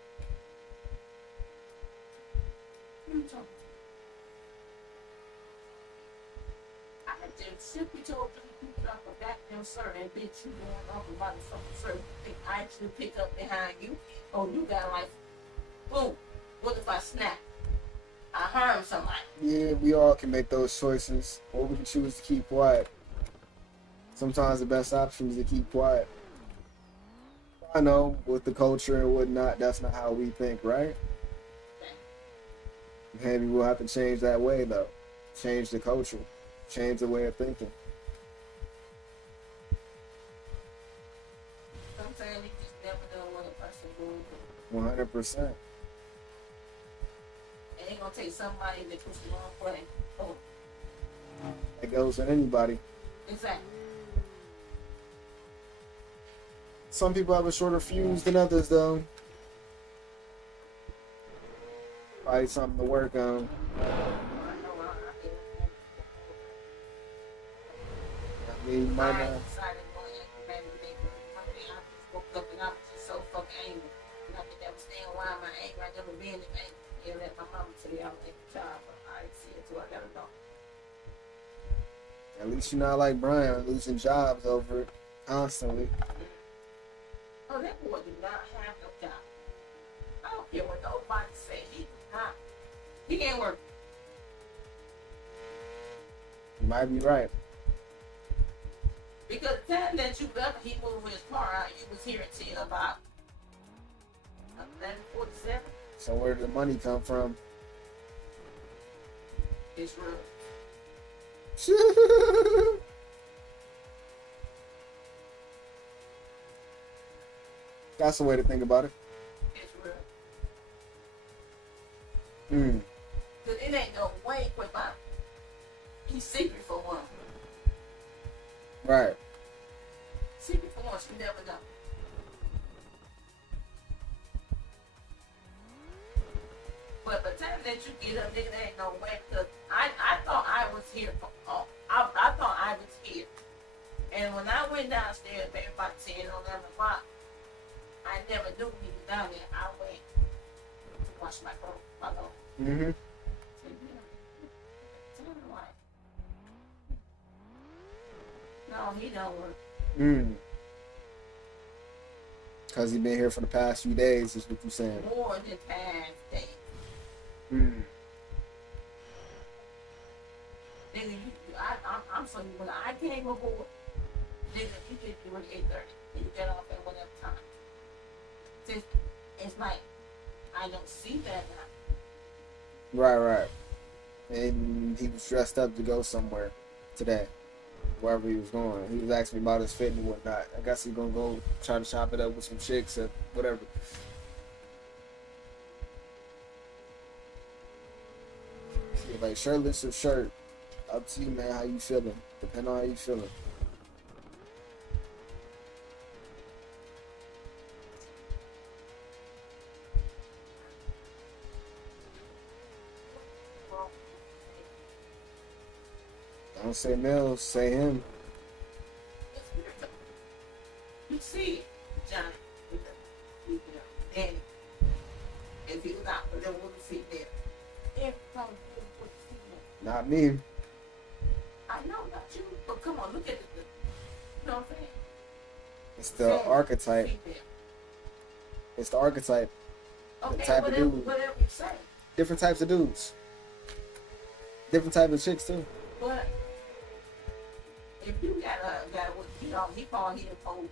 What are you talking about? I just simply told you to drop a goddamn sir and bitch you going off about something sir. You think I actually pick up behind you? Oh, you got like, boom. What if I snap? I harm somebody. Yeah, we all can make those choices, or we can choose to keep quiet. Sometimes the best option is to keep quiet. I know, with the culture and whatnot, that's not how we think, right? Maybe we'll have to change that way, though. Change the culture. Change the way of thinking. Sometimes you just never know what a person going through. 100%. It ain't gonna take somebody that push the wrong button. Oh, It goes with anybody. exactly. Some people have a shorter fuse than others, though. Probably something to work on. I mean, you might I not. decided to go ahead and maybe make it. One day I just woke up and I was just so fucking angry. And I could never stand why my anger. I never been in anger. Yeah, let my mama tell you I was a child, but I didn't see it till I got a dog. At least you're not like Brian, losing jobs over it constantly. Oh, that boy did not have no job. I don't care what nobody say. He did not. He ain't work. You might be right. Because the time that you left, he moved his car out. You was here until about 11:47. So where did the money come from? It's real. That's the way to think about it. It's real. Mm. Cause it ain't no way for my. He's secret for one. Right. Secret for once, you never know. But by the time that you get up, nigga, there ain't no way. Because I thought I was here. I thought I was here. And when I went downstairs, maybe about 10 or 11 o'clock, I never knew he was down there. I went to wash my clothes. Mm-hmm. No, he don't work. Mm. Cause he been here for the past few days, is what you saying. More than past days. Mm. Nigga, I'm so when I came aboard, Nigga, you did you work 8:30 and you get off at whatever time. Since it's like I don't see that now. Right, right. And he was dressed up to go somewhere today, wherever he was going. He was asking me about his fit and whatnot. I guess he's gonna go try to chop it up with some chicks or whatever. Like shirtless or shirt, up to you, man. How you feeling? Depending on how you feeling. Don't say Mills, say him. It's weird. You see Johnny with the Danny. If he was out with them with the feet there. Every time he put the feet there. Not me. I know not you, but come on, look at the you know what I'm saying? It's the archetype. Feet there. It's the archetype. Okay, type of whatever, dude. whatever you say. Different types of dudes. Different type of chicks too. But if you got what you know, he called him pose.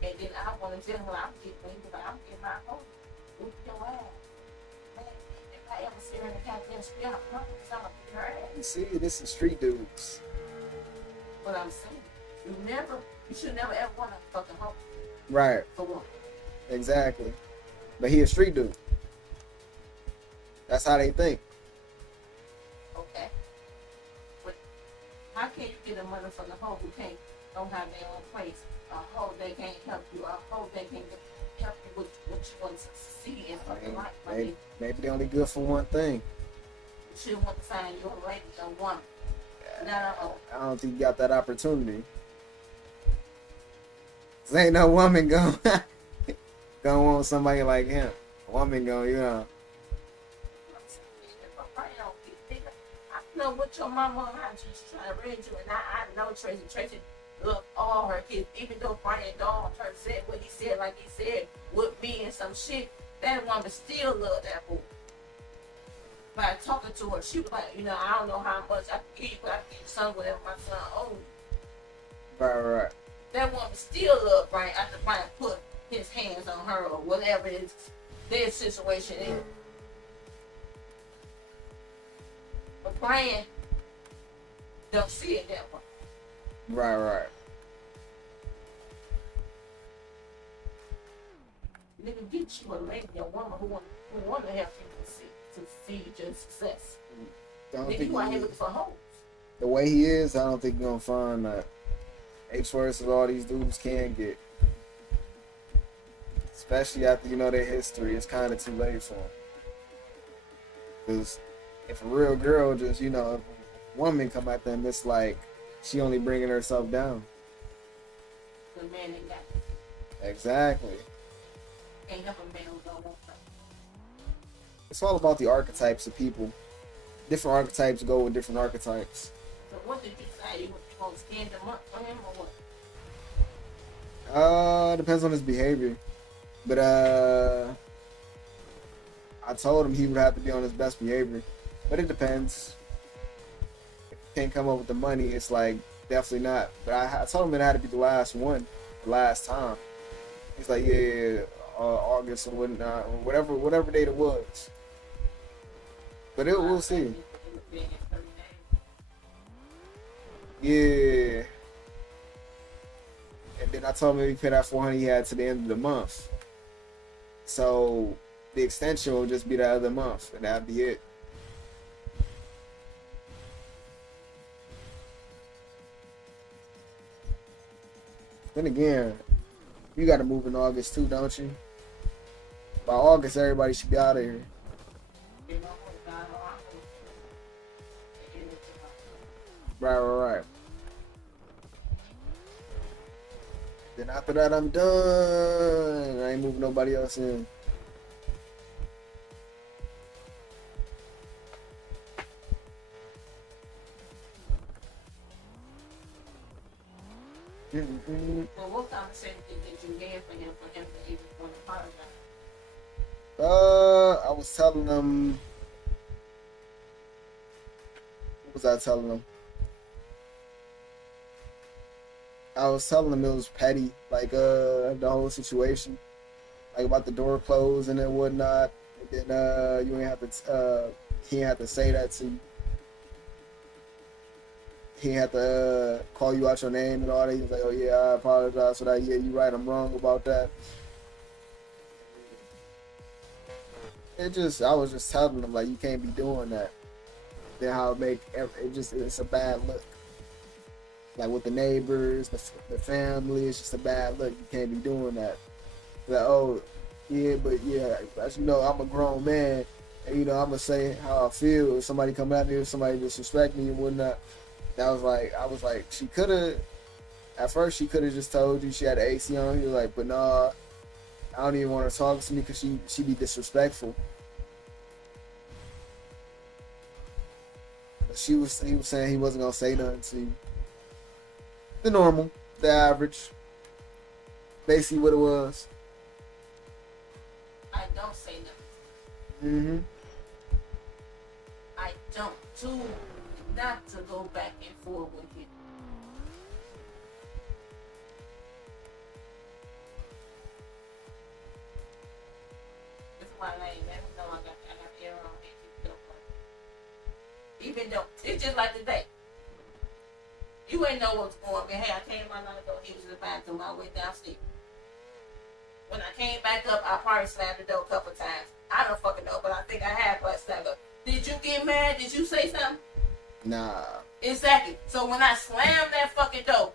And then I want to tell him I'm getting my pose. Whoop your ass. Man, if I ever see her in the goddamn street, I'm gonna beat her ass. You see, this is street dudes. What I'm saying, you should never ever want to fucking hoe Right, for one. exactly. But he a street dude. That's how they think. Okay. But how can you get a motherfucking hoe who don't have their own place? A hoe that can't help you. A hoe that can help you with what you want to succeed in fucking life. Maybe they only good for one thing. You should want to find your lady, a woman. Not a hoe. I don't think you got that opportunity. 'Cause ain't no woman gonna want somebody like him. A woman gonna, you know. I know what your mama and I just trying to raise you, and I know Tracy. Tracy loved all her kids, even though Brian dogged her, said what he said, like he said, with me and some shit. That woman still loved that boy. By talking to her, she was like, you know, I don't know how much I can give you, but I can give you some whatever my son owns. Right. That woman still loved Brian after Brian put his hands on her or whatever their situation is. But Brian don't see it that way. Right. Nigga, get you a lady, a woman who want to help you to see your success. Don't Nigga, think you out here looking for hoes. the way he is, I don't think you're gonna find that. H-words of all these dudes can get. Especially after you know their history, it's kind of too late for them. Because if a real girl just, you know, if a woman come at them, it's like she only bringing herself down. The man ain't got Exactly. ain't help a man who don't want that. It's all about the archetypes of people. Different archetypes go with different archetypes. So what did you decide? You gonna stand them up for him or what? Depends on his behavior. But I told him he would have to be on his best behavior. But it depends. If he can't come up with the money, it's like definitely not. But I told him it had to be the last one, the last time. He's like, yeah, August or whatnot, or whatever date it was. But we'll see. Yeah. And then I told him if he pay that $400 he had to the end of the month. So the extension will just be the other month, and that'd be it. Then again, you got to move in August too, don't you? By August, everybody should be out of here. Right. Then after that, I'm done. I ain't moving nobody else in. Well, what conversation did you have for him to even want to apologize? I was telling them. What was I telling them? I was telling him it was petty, like the whole situation, like about the door closing and whatnot. And then you ain't have to he ain't have to say that to you. He had to call you out your name and all that. He was like, "Oh yeah, I apologize for that. Yeah, you're right. I'm wrong about that." I was just telling him like, you can't be doing that. Then how it's a bad look. Like with the neighbors, the family, it's just a bad look. You can't be doing that. Like, oh, yeah, but yeah, as you know, I'm a grown man, and you know, I'm gonna say how I feel. If somebody come at me, if somebody disrespect me and whatnot, I was like, she could have. At first, she could have just told you she had the AC on. You're like, but nah, I don't even want her to talk to me because she be disrespectful. But he was saying he wasn't gonna say nothing to you. The normal, the average, basically what it was. I don't say nothing. Mm-hmm. I don't. To not to go back and forth with him. That's why I ain't let him know I got error on me. Even though it's just like today. You ain't know what's going on. Hey, I came out the door. He was in the bathroom. I went downstairs. When I came back up, I probably slammed the door a couple times. I don't fucking know, but I think I had but slammed it. Did you get mad? Did you say something? Nah. Exactly. So when I slammed that fucking door,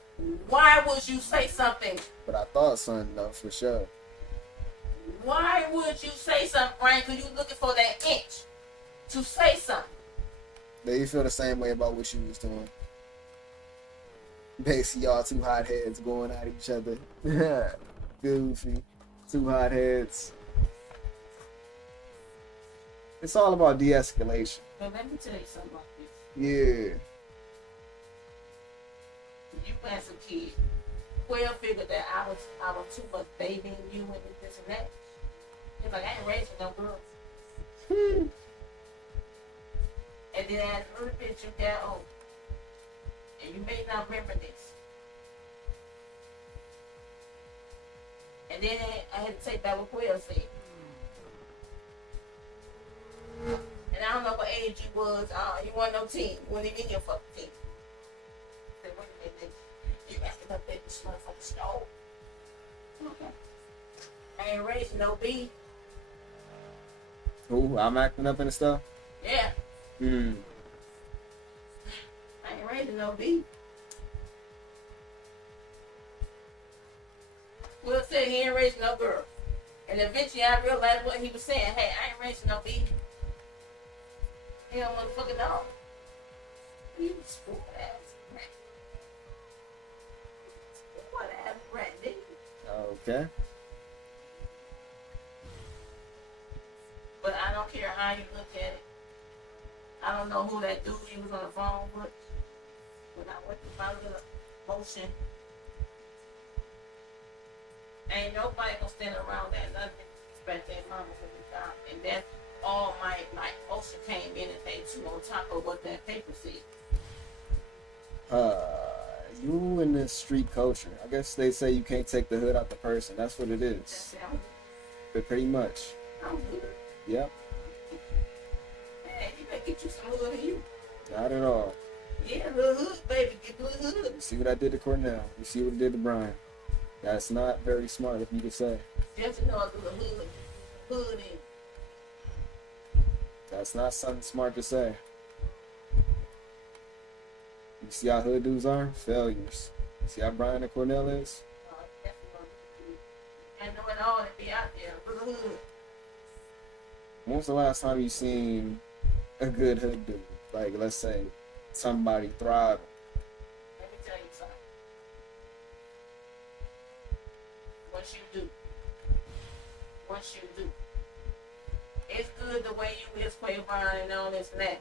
why would you say something? But I thought something though, for sure. Why would you say something, Brian? Because you looking for that inch to say something. Do you feel the same way about what you was doing? Basically, y'all two hotheads going at each other. Goofy. Two hotheads. It's all about de-escalation. But let me tell you something about this. Yeah. You as a kid, well figured that I was too much babying you and this and that. He's like, I ain't raising no girls. And then as a little bit you got old. And you may not remember this. And then I had to take back what Quill said. And I don't know what age you was. You wasn't no teen. You wasn't even in your fucking teen. I said, wait a minute, you acting up at this motherfucking stove. Okay. I ain't raising no B. Who? I'm acting up and stuff? Yeah. Hmm. I ain't raising no B. Will said he ain't raising no girl. And eventually I realized what he was saying. Hey, I ain't raising no B. He don't motherfucking know. You spoiled ass rat. Spoiled ass rat, nigga. Okay. But I don't care how you look at it. I don't know who that dude he was on the phone with. When I went to my little motion, ain't nobody gonna stand around that nothing. Expect that mama to be gone. And that's all my motion came in and they too on top of what that paper said. You in this street culture. I guess they say you can't take the hood out the person. That's what it is. That's it. But pretty much. I'm good. Yep. Hey, you better get you some hood in you. Not at all. Yeah, little hood, baby. Get little hood. You see what I did to Cornell. You see what I did to Brian. That's not very smart if you could say. Just to know a little hood. Hood in. That's not something smart to say. You see how hood dudes are? Failures. You see how Brian and Cornell is? I know it all to be out there. Little hood. When was the last time you seen a good hood dude? Like, let's say, somebody thriving. Let me tell you something. Once you do, it's good the way you is Quavon and all this and that.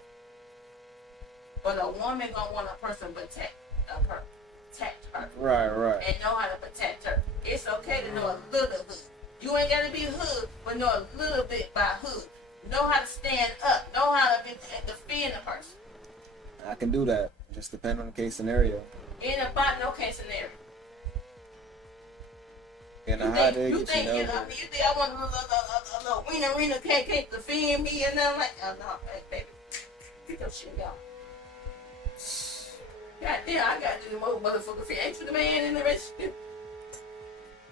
But a woman gonna want a person protect her. Right. And know how to protect her. It's okay to know a little hood. You ain't gotta be hood, but know a little bit about hood. Know how to stand up. Know how to defend a person. I can do that. Just depend on the case scenario. Ain't about no case scenario. And You how think they you get think you you, know. know, you think I want a little wiener cake to feed me and nothing like that? No, hey, baby, get your shit out. God damn, I gotta do the most motherfucker feed. Ain't you the man in the rest?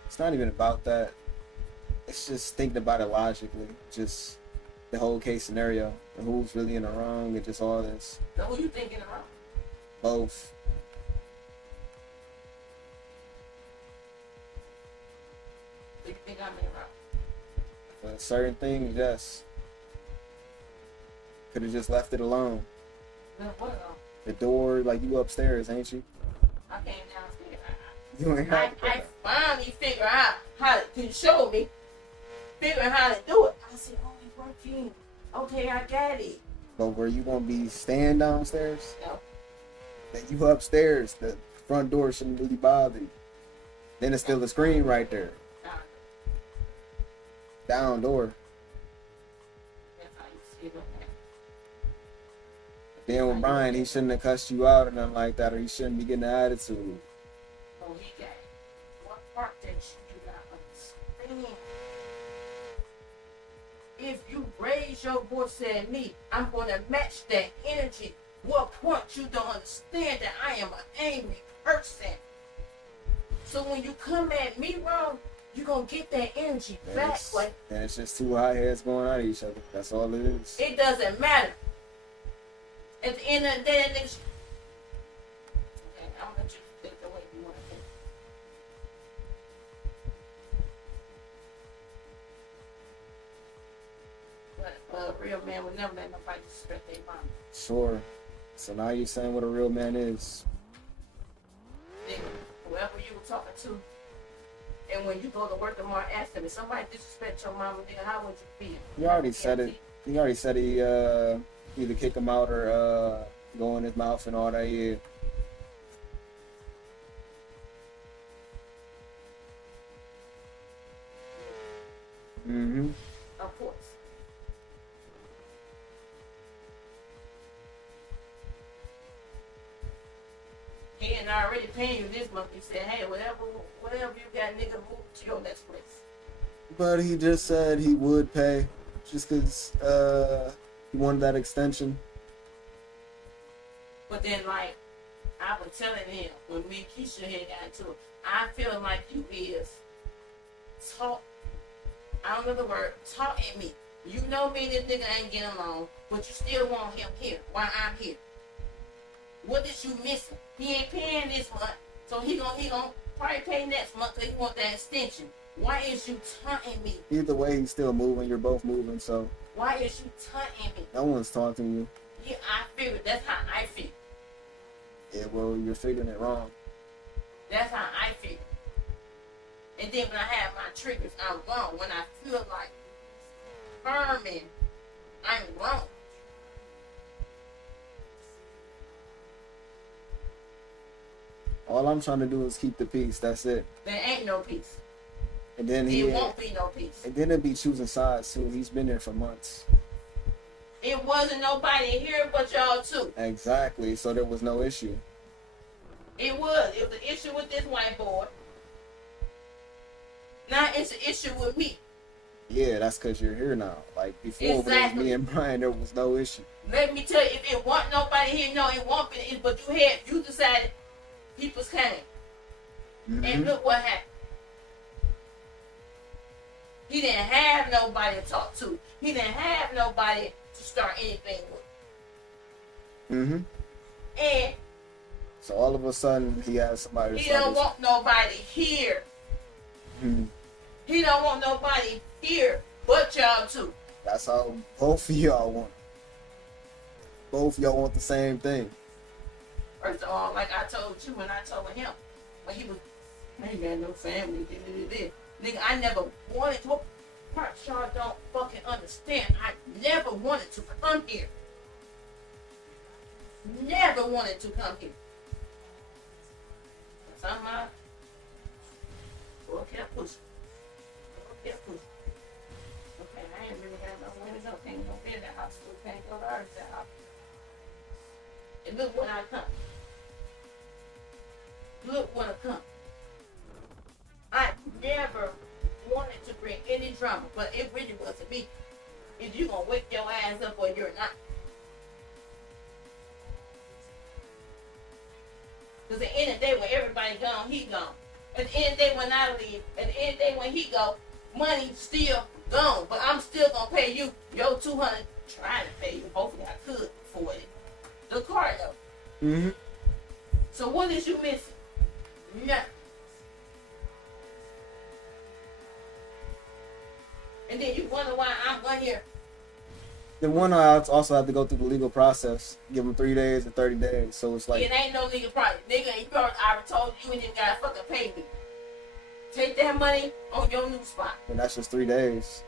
It's not even about that. It's just thinking about it logically. Just the whole case scenario and who's really in the wrong and just all this. So who you thinking around? Both. Do you think I'm in around? For certain things, yes. Could have just left it alone. Then what? The door, like you upstairs, ain't you? I came downstairs. You ain't I have to. finally figure out how to show me, figure out how to do it. I said, oh, it's working. Okay, I got it. But were you gonna be staying downstairs? No. Then you upstairs. The front door shouldn't really bother you. Then it's still a screen right there. Nah, Down door. that's how you see it. Okay. Then with Brian, he shouldn't have cussed you out or nothing like that, or he shouldn't be getting an attitude. Oh, he got it. What part that you do not understand? If you raise your voice at me, I'm going to match that energy. What point you don't understand that I am an angry person? So when you come at me wrong, you're going to get that energy back. But And it's just two hot heads going at each other. That's all it is. it doesn't matter. At the end of the day, niggas. Okay, I'm going to let you think the way you want to think. But a real man would never let nobody disrespect their mom. Sure. So now you're saying what a real man is. Nigga, whoever you were talking to, and when you go to work tomorrow, ask them, if somebody disrespect your mama, nigga, how would you feel? You already said it. You already said he either kick him out or go in his mouth and all that. Yeah. Mm-hmm. Of course. He ain't already paying you this month. He said, hey, whatever you got, nigga, move to your next place. But he just said he would pay just because he wanted that extension. But then, like, I was telling him, when me and Keisha had got into it, I feel like you is talk, I don't know the word, talking me. You know me and this nigga ain't getting along, but you still want him here while I'm here. What is you missing? He ain't paying this month, so he gon' probably pay next month because he want that extension. Why is you taunting me? Either way, he's still moving. You're both moving, so Why is you taunting me? no one's taunting you. Yeah, I feel it. That's how I feel. Yeah, well, you're figuring it wrong. That's how I feel. And then when I have my triggers, I'm wrong. When I feel like firming, I'm wrong. All I'm trying to do is keep the peace. That's it. There ain't no peace. And then It won't be no peace. and then it'd be choosing sides too. He's been there for months. It wasn't nobody here but y'all two. Exactly. So there was no issue. It was. It was an issue with this white boy. Now it's an issue with me. Yeah, that's because you're here now. Like before, when it was Exactly. me and Brian, there was no issue. Let me tell you, if it wasn't nobody here, no, it won't be. But you decided people's came. And Mhm. look what happened. He didn't have nobody to talk to. He didn't have nobody to start anything with. Mhm. And So all of a sudden, he has somebody. to he start don't his- want nobody here. Mhm. He don't want nobody here but y'all two. That's how both of y'all want. Both of y'all want the same thing. First of all, like I told you when I told him, when he was, I ain't got no family, nigga, I never wanted to, what part y'all don't fucking understand, I never wanted to come here. Never wanted to come here. Cause I'm out. Boy kept pushing. Boy kept pushing. Okay, I ain't really got nowhere to go. Can't go in the hospital, can't go to the hospital. And look when I come. Look when I come. I never wanted to bring any drama, but it really wasn't me. If you gonna wake your ass up or you're not. Because at the end of the day, when everybody gone, he gone. At the end of the day, when I leave, at the end of the day, when he go, money still gone. But I'm still gonna pay you your $200. Trying to pay you. Hopefully, I could afford it. The car though. Mm-hmm. So what is you missing? Nothing. And then you wonder why I'm one here. Then one, I also have to go through the legal process. Give them 3 days or 30 days. So it's like, It ain't no legal problem. Nigga, you already, I already told you and you gotta fucking pay me. Take that money on your new spot. and that's just 3 days.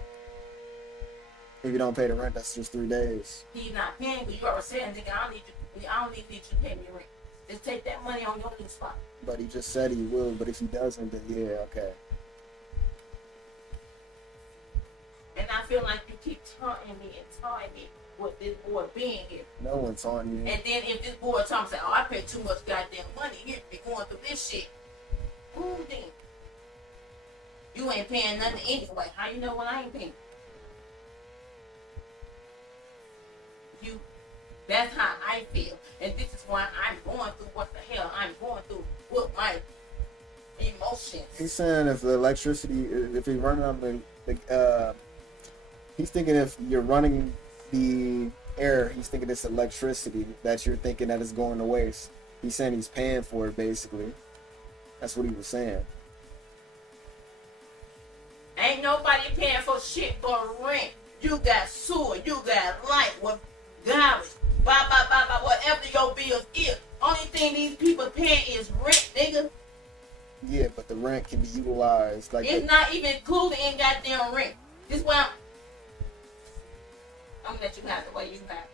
If you don't pay the rent, that's just 3 days. He's not paying, but you already said, nigga, I don't need you to pay me rent. Just take that money on your new spot. But he just said he will. But if he doesn't, then yeah, okay. And I feel like you keep taunting me with this boy being here. No one's on you. And then if this boy talks, say, oh, I pay too much goddamn money here to be going through this shit. Who then? You ain't paying nothing anyway. How you know when I ain't paying? You. That's how I feel. And this is why I'm going through what the hell I'm going through with my emotions. He's saying if the electricity, if he's running on he's thinking if you're running the air, he's thinking it's electricity that you're thinking that is going to waste. He's saying he's paying for it, basically. That's what he was saying. Ain't nobody paying for shit but rent. You got sewer, you got light, with garbage, whatever your bills is. Only thing these people paying is rent, nigga. Yeah, but the rent can be utilized. Like It's not even included in goddamn rent. This is why I'm gonna let you have the way you have.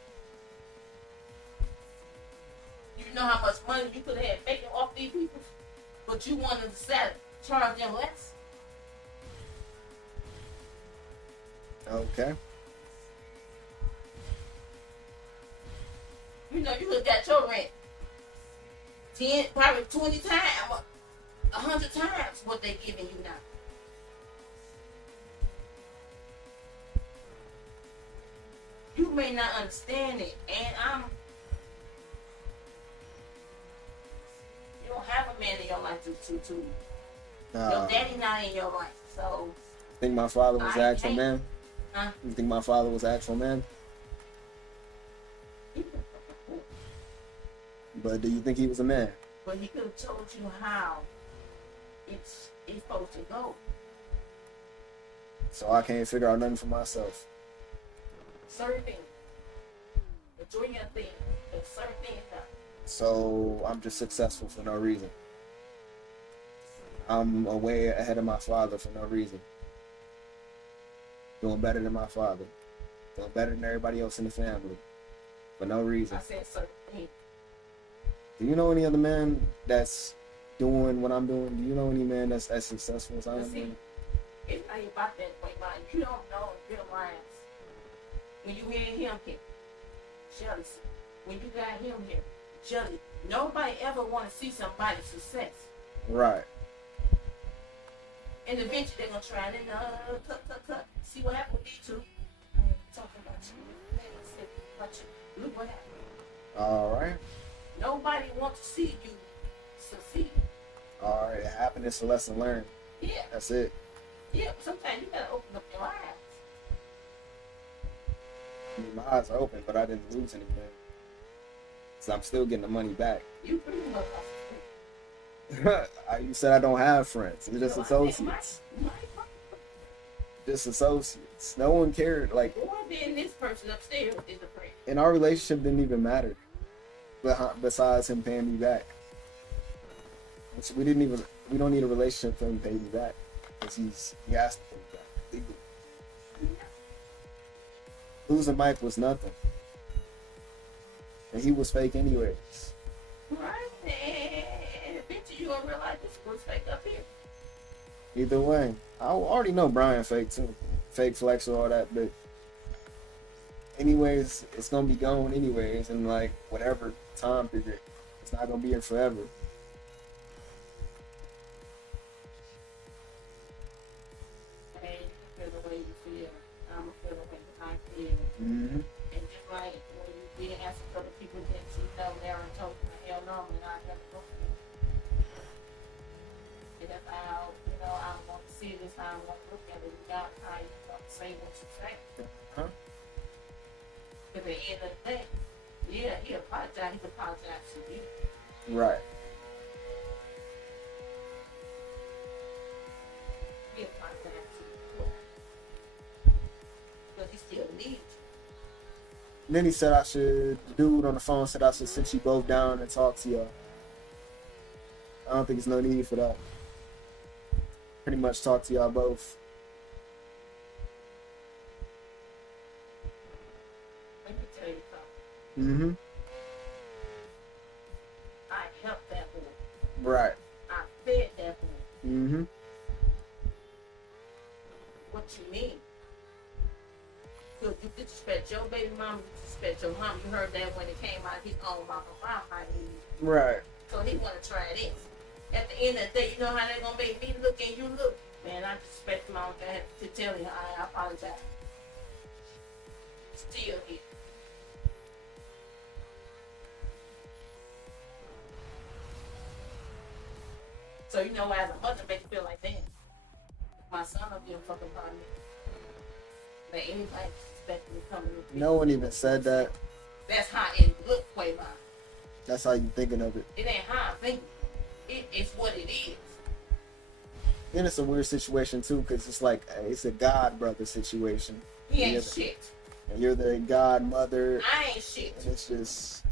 You know how much money you could have had making off these people, but you wanted to charge them less. Okay. You know, you could have got your rent 10, probably 20 times, 100 times what they giving you now. You may not understand it, and you don't have a man in your life to your daddy not in your life, so. Think my father was the I actual can't- man? Huh? You think my father was the actual man? But do you think he was a man? But he could have told you how it's supposed to go. So I can't figure out nothing for myself. Certain things. Enjoy your thing. And certain things now. So I'm just successful for no reason. I'm way ahead of my father for no reason. Doing better than my father. Doing better than everybody else in the family. For no reason. I said certain things. Do you know any other man that's doing what I'm doing? Do you know any man that's as successful as I But am? see, it's not about that way, man. You don't know in real life. When you hear him here, jealousy. When you got him here, jealousy. Nobody ever want to see somebody's success. Right. And eventually they're going to try and cut. See what happened with these two? I ain't talking about you. They ain't said about you. Look what happened. All right. Nobody wants to see you succeed. All right. It happened. It's a lesson learned. Yeah. That's it. Yeah, sometimes you got to open up your eyes. I mean, my eyes are open, but I didn't lose anything. So I'm still getting the money back. You pretty much You said I don't have friends. It's just So I associates. said, my Just associates. No one cared. Like, boy, then this person upstairs is a friend. and our relationship didn't even matter. Besides him paying me back. Which we don't need a relationship for him to pay me back. Because he asked to pay me back legally. Losing Mike was nothing. And he was fake anyways. Right? And eventually you're going to realize this was fake up here. Either way, I already know Brian fake too. Fake flex or all that, but anyways, it's gonna be gone anyways in like whatever time period. It's not gonna be here forever. way you feel. I'ma feel the way I feel. Mm-hmm. And just like when you did ask for the people that you know there and told them, hell no, and I never go for it. And that's how, I want to see this, how I want to look at it. You got how you say what you say. Huh? But at the end of the day, yeah, he apologized. He apologized to you. Right. He apologized to you. But he still needs you. Then he said the dude on the phone said I should sit you both down and talk to y'all. I don't think there's no need for that. Pretty much talk to y'all both. Let me tell you something. Mm-hmm. I helped that boy. Right. I fed that boy. Mm-hmm. What you mean? Because you disrespect your baby mama, you disrespect your mom. You heard that when it came out his own mama mouth, how he. Right. So he want to try this. At the end of the day, you know how they're going to make me look and you look. Man, I disrespect my own dad to tell you I apologize. Still here. So you know, as a mother, make you feel like, damn, my son will be a fucking about me. That anybody disrespect me coming in. No one even said that. That's how it look, Quayvon. That's how you thinking of it. It ain't how I think. It is what it is. Then it's a weird situation too, because it's like it's a god brother situation. He ain't You're shit. And you're the godmother. I ain't shit. And it's just.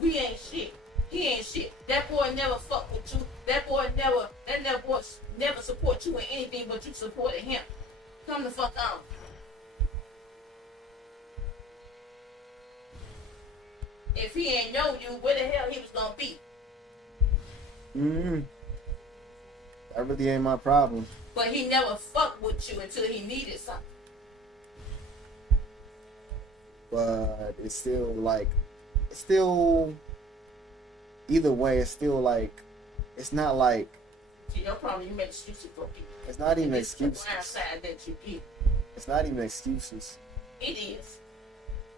We ain't shit. He ain't shit. That boy never fuck with you. That boy never support you in anything but you supported him. Come the fuck on. If he ain't know you, where the hell he was gonna be? Mm-hmm. That really ain't my problem. But he never fucked with you until he needed something. But it's still like, either way, it's still like, it's not like. See, your problem, you make excuses for people. It's not even It's the excuses. blind side that you get. It's not even excuses. It is.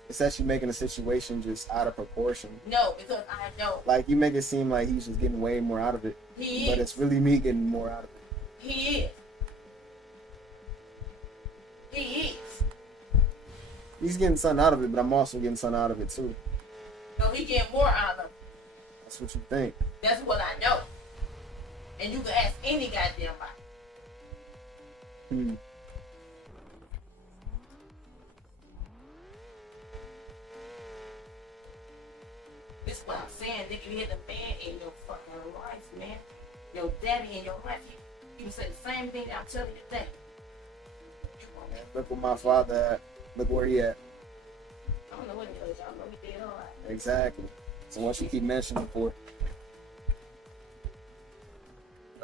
It's actually making the situation just out of proportion. No, because I know. Like, you make it seem like he's just getting way more out of it. He But is. it's really me getting more out of it. He is. He is. He's getting something out of it, but I'm also getting something out of it too. No, he getting more out of it. That's what you think. That's what I know. And you can ask any goddamn body. Hmm. This is what I'm saying, nigga. You hit the man in your fucking life, man. Your daddy in your life. He would say the same thing that I'm telling you today. You want that? Look where my father at. Look where he at. I don't know what it is. I don't know he did all right. Exactly. So once you keep mentioning for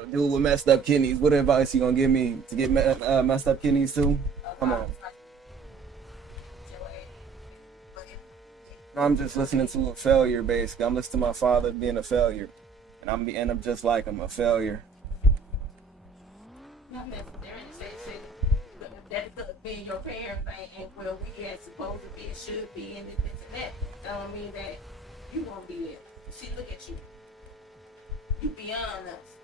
a dude with messed up kidneys, what advice you gonna give me to get messed up kidneys too? Come on. I'm just listening to a failure, basically. I'm listening to my father being a failure, and I'm gonna end up just like him, a failure. Not necessarily say that because being your parents ain't where we had supposed to be, it should be, and this and that. That don't mean that you won't be there. See, look at you. You beyond us.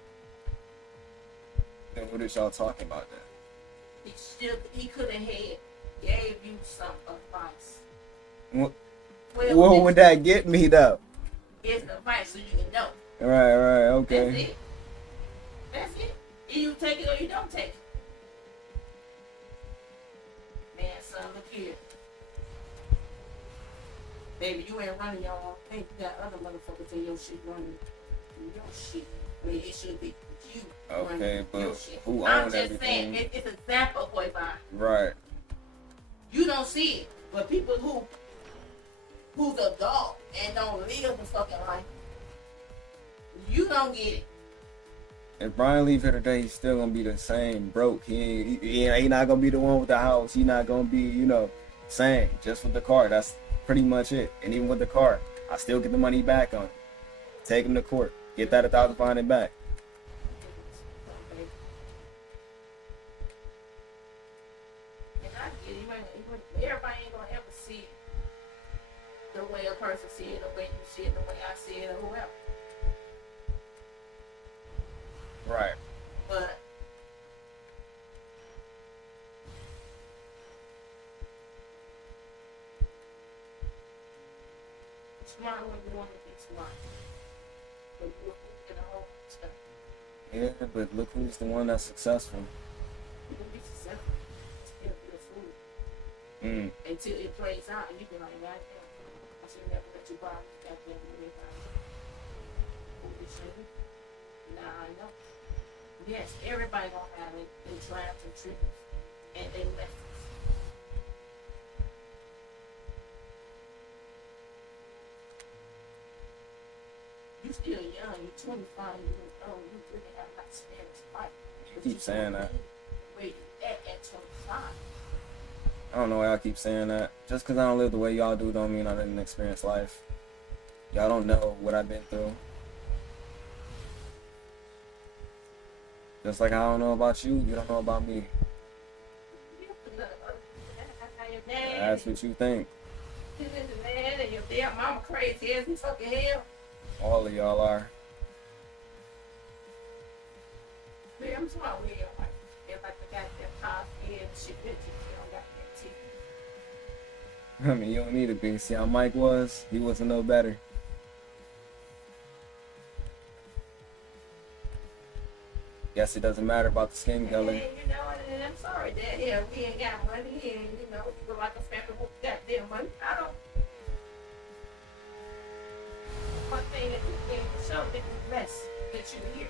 Then what is y'all talking about then? He could have gave you some advice. What would that get me though? It's advice so you can know. Right, okay. That's it. That's it. Either you take it or you don't take it. Man, son, look here. Baby, you ain't running your own thing. You got other motherfuckers in your shit running your shit. I mean, it should be you running your shit. Who I'm owns just everything? saying, it's an example of what Right. you don't see it, but people who's a dog and don't live the fucking life, you don't get it. If Brian leave here today, he's still gonna be the same broke. He not gonna be the one with the house. He not gonna be, same. Just with the car. That's pretty much it. And even with the car, I still get the money back on it. Take him to court. Get that 1,000, find it back. person see it, the way you see it, the way I see it, or whoever. Right. But smart when you want to be smart. But you're in a whole stuff. Yeah, but look who's the one that's successful. You can be successful. Still be a fool. Mm. Until it plays out and you can like, God damn, I should never let you borrow this goddamn money. Foolish nigga. Nah, I know. Yes, everybody gonna have it. They traps and tricks and they lessons. You still young, you're 25 years old, you really have not experienced life. You keep saying that. Where you at 25? I don't know why y'all keep saying that. Just because I don't live the way y'all do don't mean I didn't experience life. Y'all don't know what I've been through. Just like I don't know about you, you don't know about me. That's what you think. Man, and your damn mama crazy as fucking hell. All of y'all are. Man, I'm talking about weird. Like the goddamn Cosby and shit, bitches. You don't got that teeth. I mean, you don't need to be. See how Mike was? He wasn't no better. Guess it doesn't matter about the skin color. Hey, you know, and I'm sorry that yeah, we ain't got money and you know, we look like a family with goddamn money. I don't. One thing that you can show that you blessed that you're here.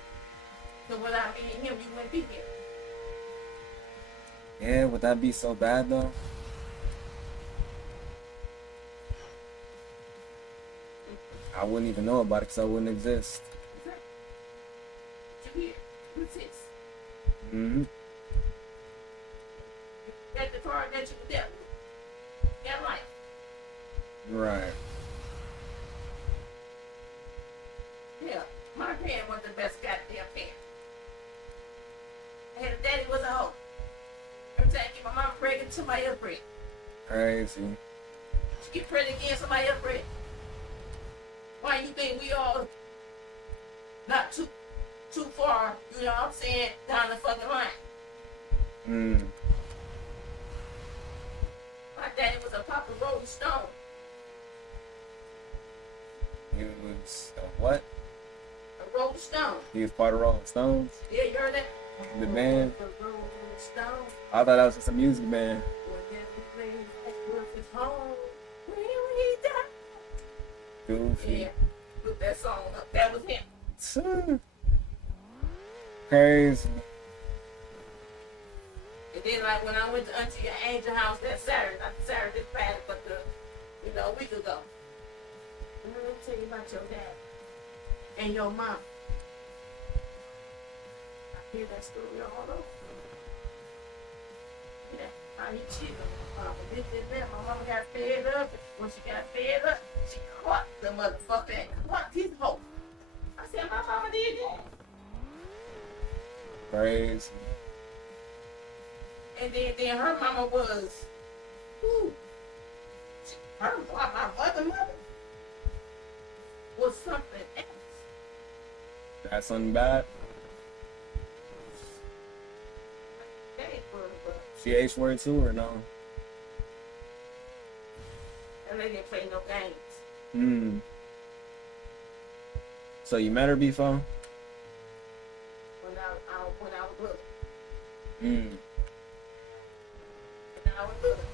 So without me and him, you wouldn't be here. Yeah, would that be so bad though? I wouldn't even know about it because I wouldn't exist. Exactly. But you're here. What's this? Mm-hmm. That's the card that you dealt with. That life. Right. Yeah, my parent was the best goddamn parent. I had a daddy was a hoe. Every time I get my mom pregnant, somebody else pregnant. Crazy. She get pregnant again, somebody else pregnant. Why you think we all not too far, you know what I'm saying, down the fucking line? Mm. My daddy was a Papa Rolling Stone. He was what? A Rolling Stone. He was part of Rolling Stones? Yeah, you heard that? The band? The Rolling Stone. I thought that was just a music band. Well, then we played with his home. When we died. Goofy. Yeah, put that song up. That was him. Crazy. And then, like, when I went to Auntie your Angel house that Saturday, not the Saturday past, but a week ago. Let me tell you about your dad and your mom. I hear that story all over. Yeah, how he cheated on my mama. This and that. My mama got fed up. When she got fed up, she caught the motherfucker and caught his hoe. I said, my mama did that. Crazy. And then her mama was, who? My other mother was something else. That's something bad? But She H-word too or no? and they didn't play no games. Hmm. So you met her before? When I was little. Hmm. When I was little.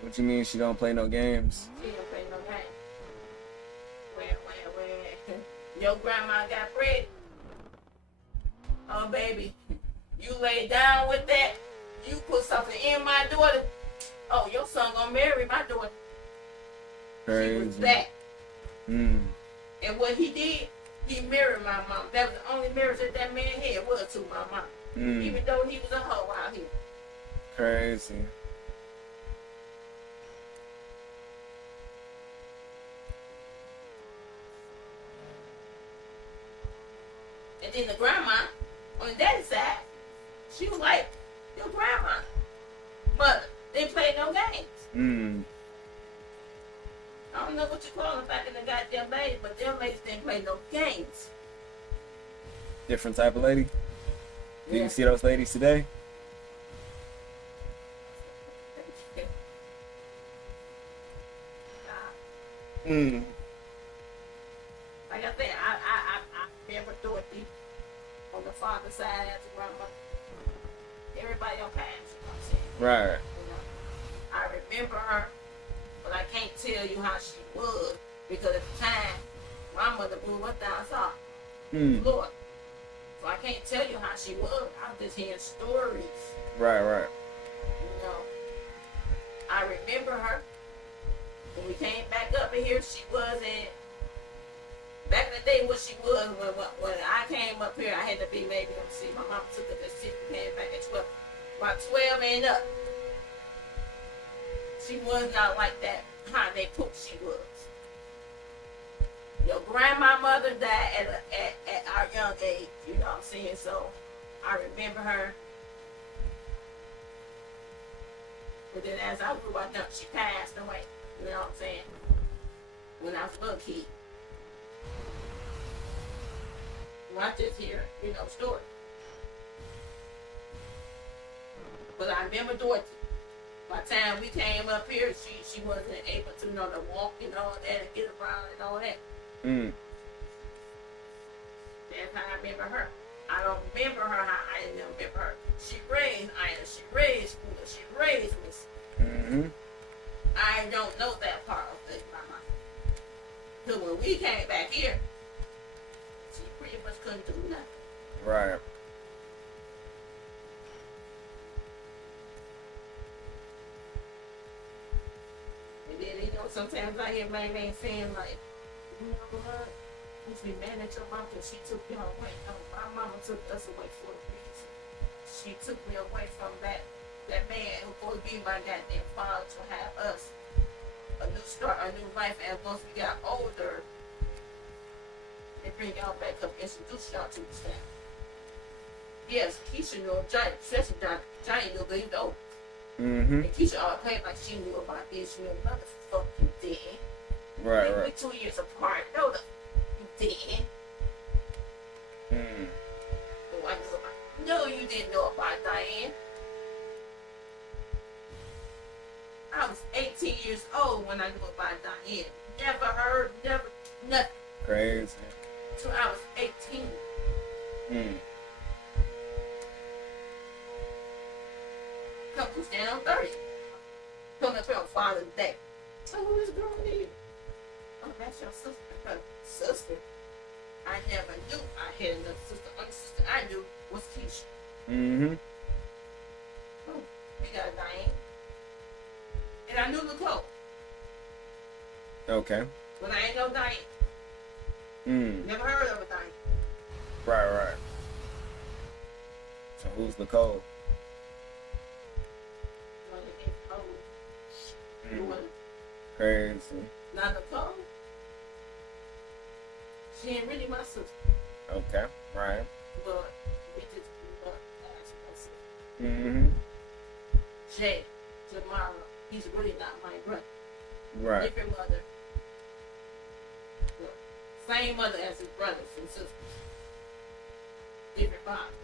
What you mean she don't play no games? She didn't play no games. When your grandma got pregnant. Oh baby, you lay down with that. You put something in my daughter. Oh, your son gonna marry my daughter. Crazy. She was that. Hmm. And what he did, he married my mom. That was the only marriage that man had was to my mom. Hmm. Even though he was a hoe out here. Crazy. And then the grandma, on the daddy's side, she was like, your grandma. Mother, they played no games. Hmm. I don't know what you call them back in the goddamn days, but them ladies didn't play no games. Different type of lady. Do Yeah. you see those ladies today? Mm. Like I said, I remember Dorothy on the father side as a grandma. Everybody on pass, you know what I'm saying? Right. You know, I remember her, but I can't tell you how she was because at the time, my mother moved us down south, Mm. Florida. So I can't tell you how she was. I'm just hearing stories. Right, right. You know, I remember her when we came back up in here. She wasn't back in the day. What she was when I came up here, I had to be maybe. Let me see. My mom took us at 6. We came back at 12. About 12 and up. She was not like that. How they put she was. Your grandmother died at our young age. You know what I'm saying? So I remember her. But then as I grew up, she passed away. You know what I'm saying? When I was a little kid. Well, I just hear, stories. But I remember Dorothy. By the time we came up here, she wasn't able to, to walk and all that and get around and all that. Mm. That's how I remember her. I don't remember her how I didn't remember her. She raised Ina. She raised me. She raised me. Mm-hmm. I don't know that part of the mama. Because when we came back here, she pretty much couldn't do nothing. Right. And then, sometimes I hear my man saying, like, you know what? If we manage your mom, because she took me away. No, my mama took us away for a reason. She took me away from that man who supposed to be my goddamn father to have us a new start, a new life. And once we got older, they bring y'all back up, introduce y'all to this family. Yes, Keisha knew, especially Johnny knew, but he know. Mm-hmm. And Keisha always played like she knew about this. She knew motherfucking did. Right, We right. 2 years apart. No, you didn't. Mm. Oh, I knew about. No, you didn't know about Diane. I was 18 years old when I knew about Diane. Never heard, nothing. Crazy. Till I was 18. Mm. Couple stand on 30. Coming up here on Father's Day. So who is girl here? Oh, that's your sister. Her sister. I never knew I had another sister. Only sister I knew was Keisha. Mm-hmm. Oh, we got Diane. And I knew Nicole. Okay. But I ain't know Diane. Mm. Never heard of a Diane. Right, right. So who's Nicole? Mm. Crazy. Now Nicole, she ain't really my sister. Okay. Right. But we just grew up as my sister. Mm-hmm. Jay, Jamara, he's really not my brother. Right. Different mother. Well, same mother as his brothers and sisters. Different father.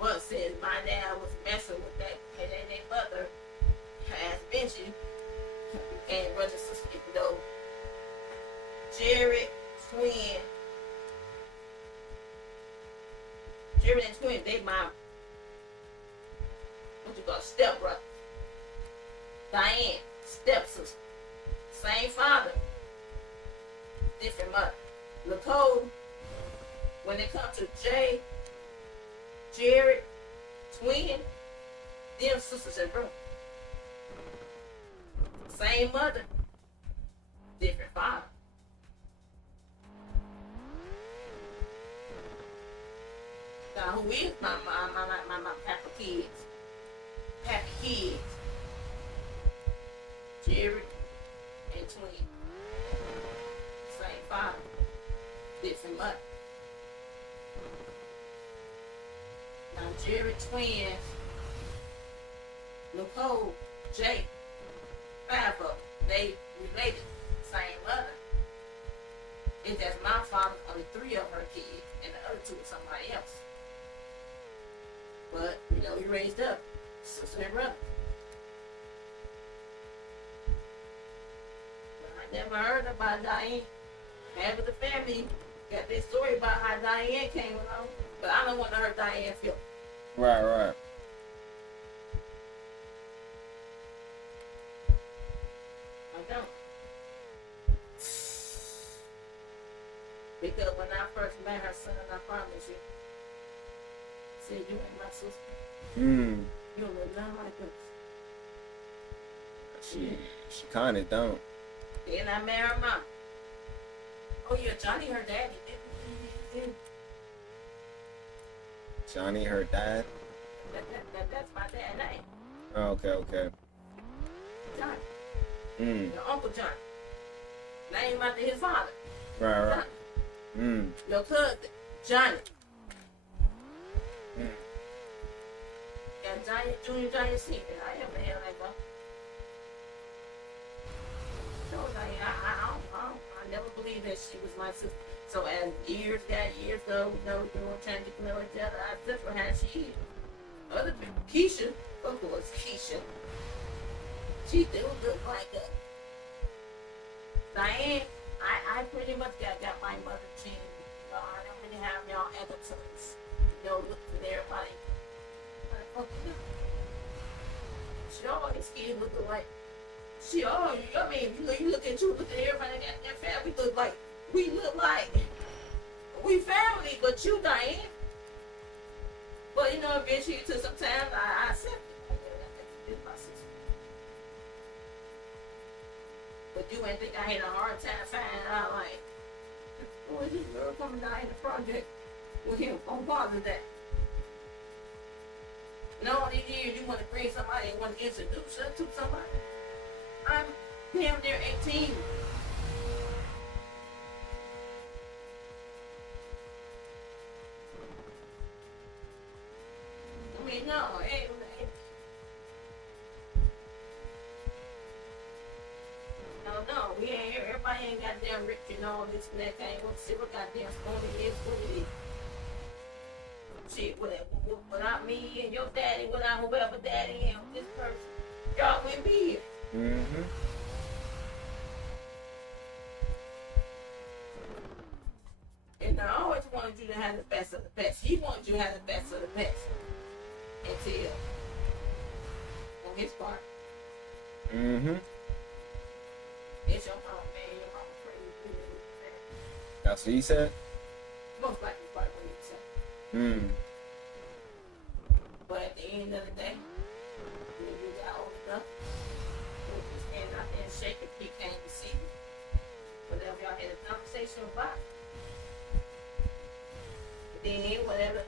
But said my dad was messing with that, and then their mother has mentioned became brother and sister, even though Jared and twin, they my step brother. Diane, stepsister. Same father. Different mother. Nicole, when it comes to Jared, twin, them sisters and brothers. Same mother, different father. Now who is my Papa kids? Happy kids. Jared and twin. Same father. Different mother. Now Jared twins. Nicole, Jay, 5 of them. They related. same mother. It's just my father, only 3 of her kids, and the other 2 were somebody else. But, you know, we raised up sister and brother. But I never heard about Diane. Half of the family got this story about how Diane came along, but I don't want to hurt Diane feel. Right. I don't. Because when I first met her son, I promise you, said, you ain't my sister. Mm. You don't look nothing like us. She kind of don't. Then I met her mom. Oh yeah, Johnny, her daddy. Johnny, her dad. That's my dad's name. Oh, okay. Johnny. Mm. Your Uncle Johnny. Name after his father. Right. Johnny. Mm. Your cousin, Johnny. Mm. Got Johnny, Junior, Johnny, Senior. I am the hell I go. So I never believed that she was my sister. So as years go, doing trying to get to know each other, I just for how she is. Other people, Keisha, of course, Keisha. She do look like us. Diane, I pretty much got my mother gene. You know, I don't really have y'all attitudes. You know, look at everybody. She always skin looking like. I mean, you look at everybody in that family, we look like we family, but you, Diane. But, you know, eventually, sometimes I accept it. It's my sister. But you ain't think I had a hard time finding out, like, oh, is this girl coming down in the project with him on Father's Day? And all these years, you want to bring somebody and want to introduce her to somebody. I'm damn near 18. I mean, no, no, we ain't here. Everybody ain't goddamn rich and all this and that thing. What's silver goddamn spoon it is what it is. Shit, without me and your daddy, without whoever daddy and this person, y'all wouldn't be here. Mm-hmm. And I always wanted you to have the best of the best. He wanted you to have the best of the best. Until, on his part, Mm-hmm. it's your mom, man. Your mama crazy. That's what he said? Most likely, probably what he said. Mm. But at the end of the day, when you got old enough, you just stand out there and shake it. He came to see you. Whatever y'all had a conversation about. Then, whatever,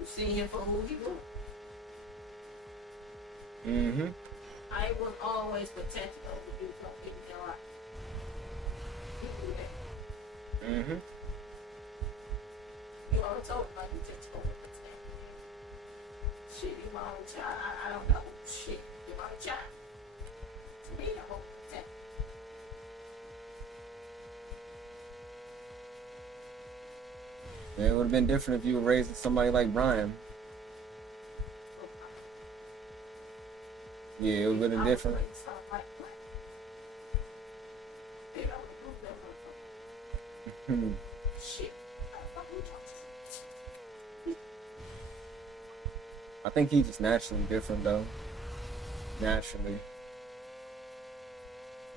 you see him for who he was. Mm-hmm. I was always protective of the youth of people in life. You do that. Mm-hmm. You already told me you just overprotect. Shit, you my own child. I don't know. Shit, you my child. To me, I'm overprotective. Yeah, it would have been different if you were raising somebody like Brian. Yeah, it would have been different. Hmm. Shit. I think he's just naturally different, though. Naturally.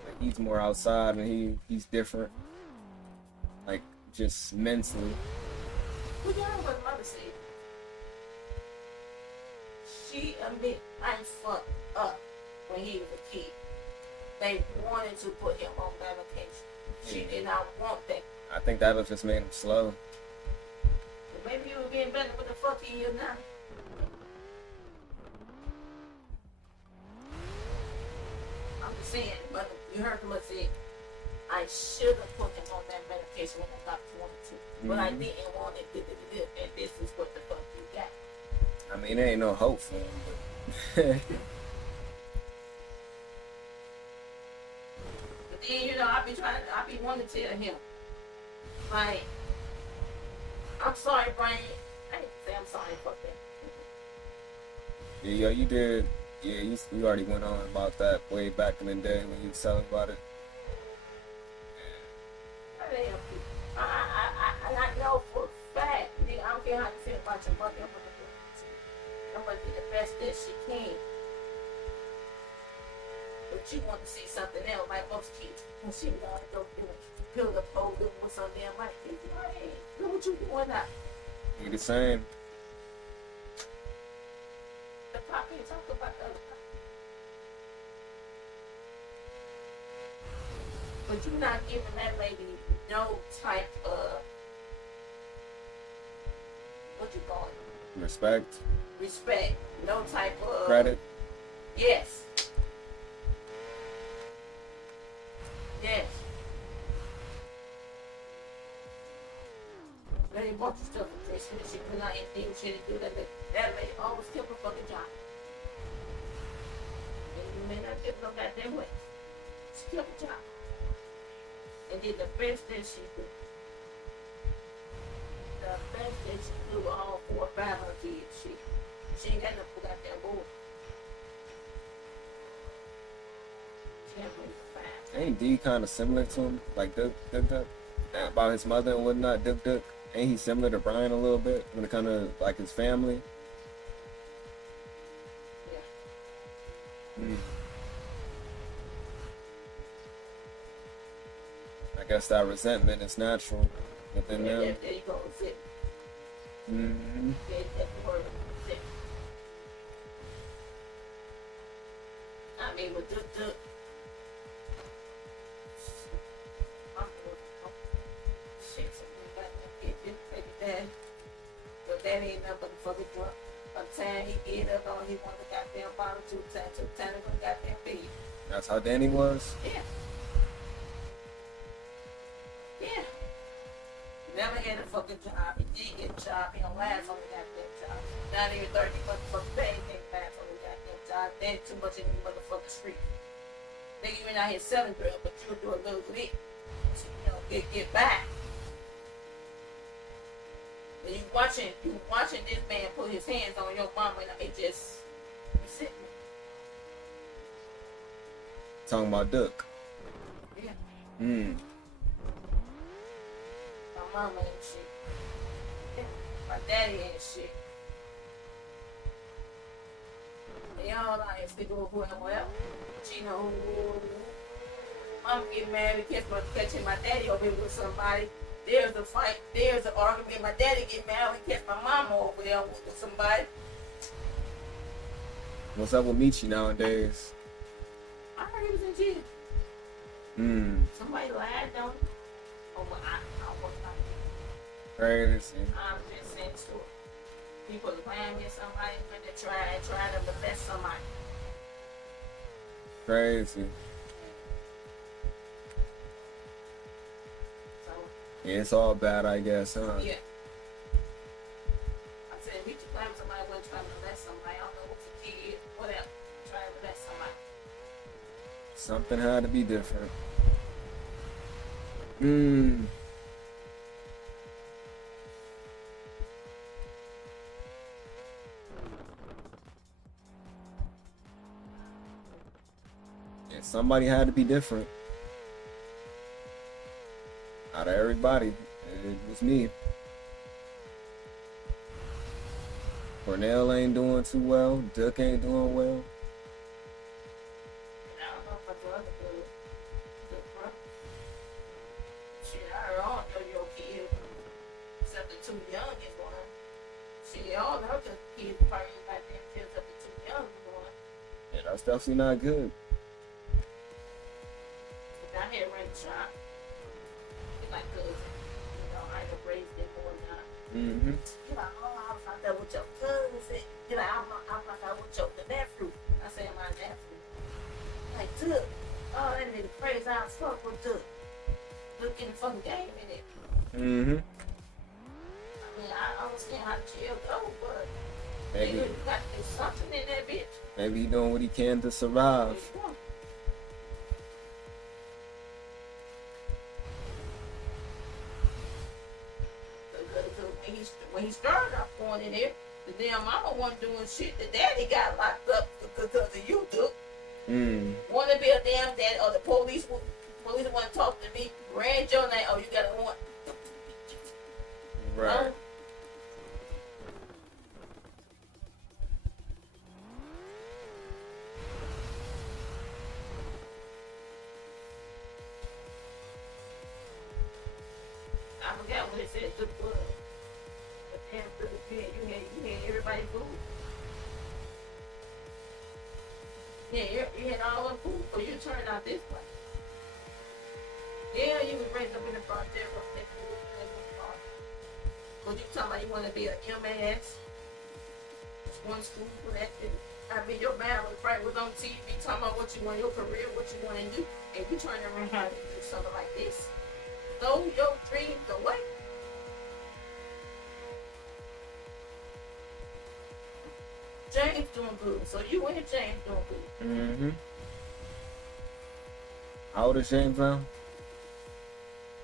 Like, he's more outside and he's different. Like, just mentally. Well, you know what mother said? She admit I fucked up when he was a kid. They wanted to put him on medication. She did not want that. I think that would just made him slow. But maybe you were getting better with the fuck he is now. I'm just saying, but you heard what I said. I should have put him on that medication when the doctor wanted to. But I didn't want it. And this is what the fuck you got. I mean, there ain't no hope for him, but then, you know, I be wanting to tell him, like, I'm sorry, Brian. I ain't say I'm sorry, fuck that. Yeah, you did. Yeah, you already went on about that way back in the day when you was telling about it. I damn people. I know for a fact, nigga, I don't care how you feel about your mother. I'm gonna do the best that she can. But you want to see something else, like most kids. And she wanna go build a pole with some damn light. Look what you doing now. You the same. The pop ain't talk about the other pop. But you're not giving that lady no type of, what you call it? Respect. Respect. No type of Credit. Yes. Yes. Lady bought you stuff for Christmas. She put out anything she didn't do that. That lady always kept her fucking job. And you may not get no goddamn way. She kept her job. And did the best that she could. The best that she do all 4 or 5 of her kids. She ain't got no goddamn boy. She ain't really fine. Ain't D kind of similar to him? Like Duck? About his mother and whatnot, Duck. Ain't he similar to Brian a little bit when it kind of like his family? Yeah. I guess that resentment is natural within them. There you go, zip. Mm-hmm. That's the word, zip. I mean, with Duck. Shit, something got to get this baby dad. But that ain't nothing but a fucking drunk. By the time he get up on, he want the goddamn bottle 2 times, he gonna goddamn feed. That's how Danny was. Yeah. Yeah. Never had a fucking job. He did get a job. He don't last on the goddamn job. Not even 30 motherfucking days can't last on the goddamn job. That ain't too much in the motherfucking street. Nigga, you ain't out here selling girl, but you'll do a little lick. So, you know, get back. But you watching this man put his hands on your mama and it just be sitting Talking about Duck. there. Yeah. Mm. My mama ain't shit. My daddy ain't shit. They all out here sticking with whoever else. She know who. Mama get mad because catching my daddy over here with somebody. There's a fight. There's an argument. My daddy get mad when he catch my mama over there with somebody. What's up with Michi nowadays? I heard he was in jail. Hmm. Somebody lied on him. Oh, well, I was not. Crazy. I'm just saying story. People lying against somebody when they try to molest somebody. Crazy. So, Yeah, it's all bad, I guess, huh? yeah. I said, we should claim somebody when trying to molest somebody. I don't know what's a kid, whatever. Trying to molest somebody. Something had to be different. Hmm. Yeah, somebody had to be different. Out of everybody, it was me. Cornell ain't doing too well. Duck ain't doing well. And I don't know if I do other good bro. Shit, I don't know your kid. Except the 2 youngest one. Shit, all the other kids probably got them kids up the 2 youngest one. Yeah, that's definitely not good. Down here running the shop. It's like cousins. You know, I have raised them more now. Mm-hmm. You're like, oh, I was out there with your cousin. You're like, I'm out there with your nephew. I said, my nephew. Like, Duck. Oh, that nigga crazy. I fuck with Duck. Duck in the fucking game in it. Mm-hmm. I mean, I understand how the jail go, but Maybe, nigga, you got to do something in that bitch. maybe he doing what he can to survive. when he started off going in there, the damn mama wasn't doing shit. The daddy got locked up because of you, dude. Want to be a damn daddy, or the police want to talk to me, ran your name, oh, you got a warrant. Right. I forgot what it said, good blood. But damn, good kid, you had everybody food. Yeah, you had all the food, so you turned out this way. Yeah, you was raised up in the front there, but you talking about you want to be an MAS, one school for that. I mean, your man was right, was on TV talking about what you want, your career, what you want to do, and you turn around and do something like this. Throw your dreams away. James doing good, so you and James doing good. Mm-hmm. How old is James now?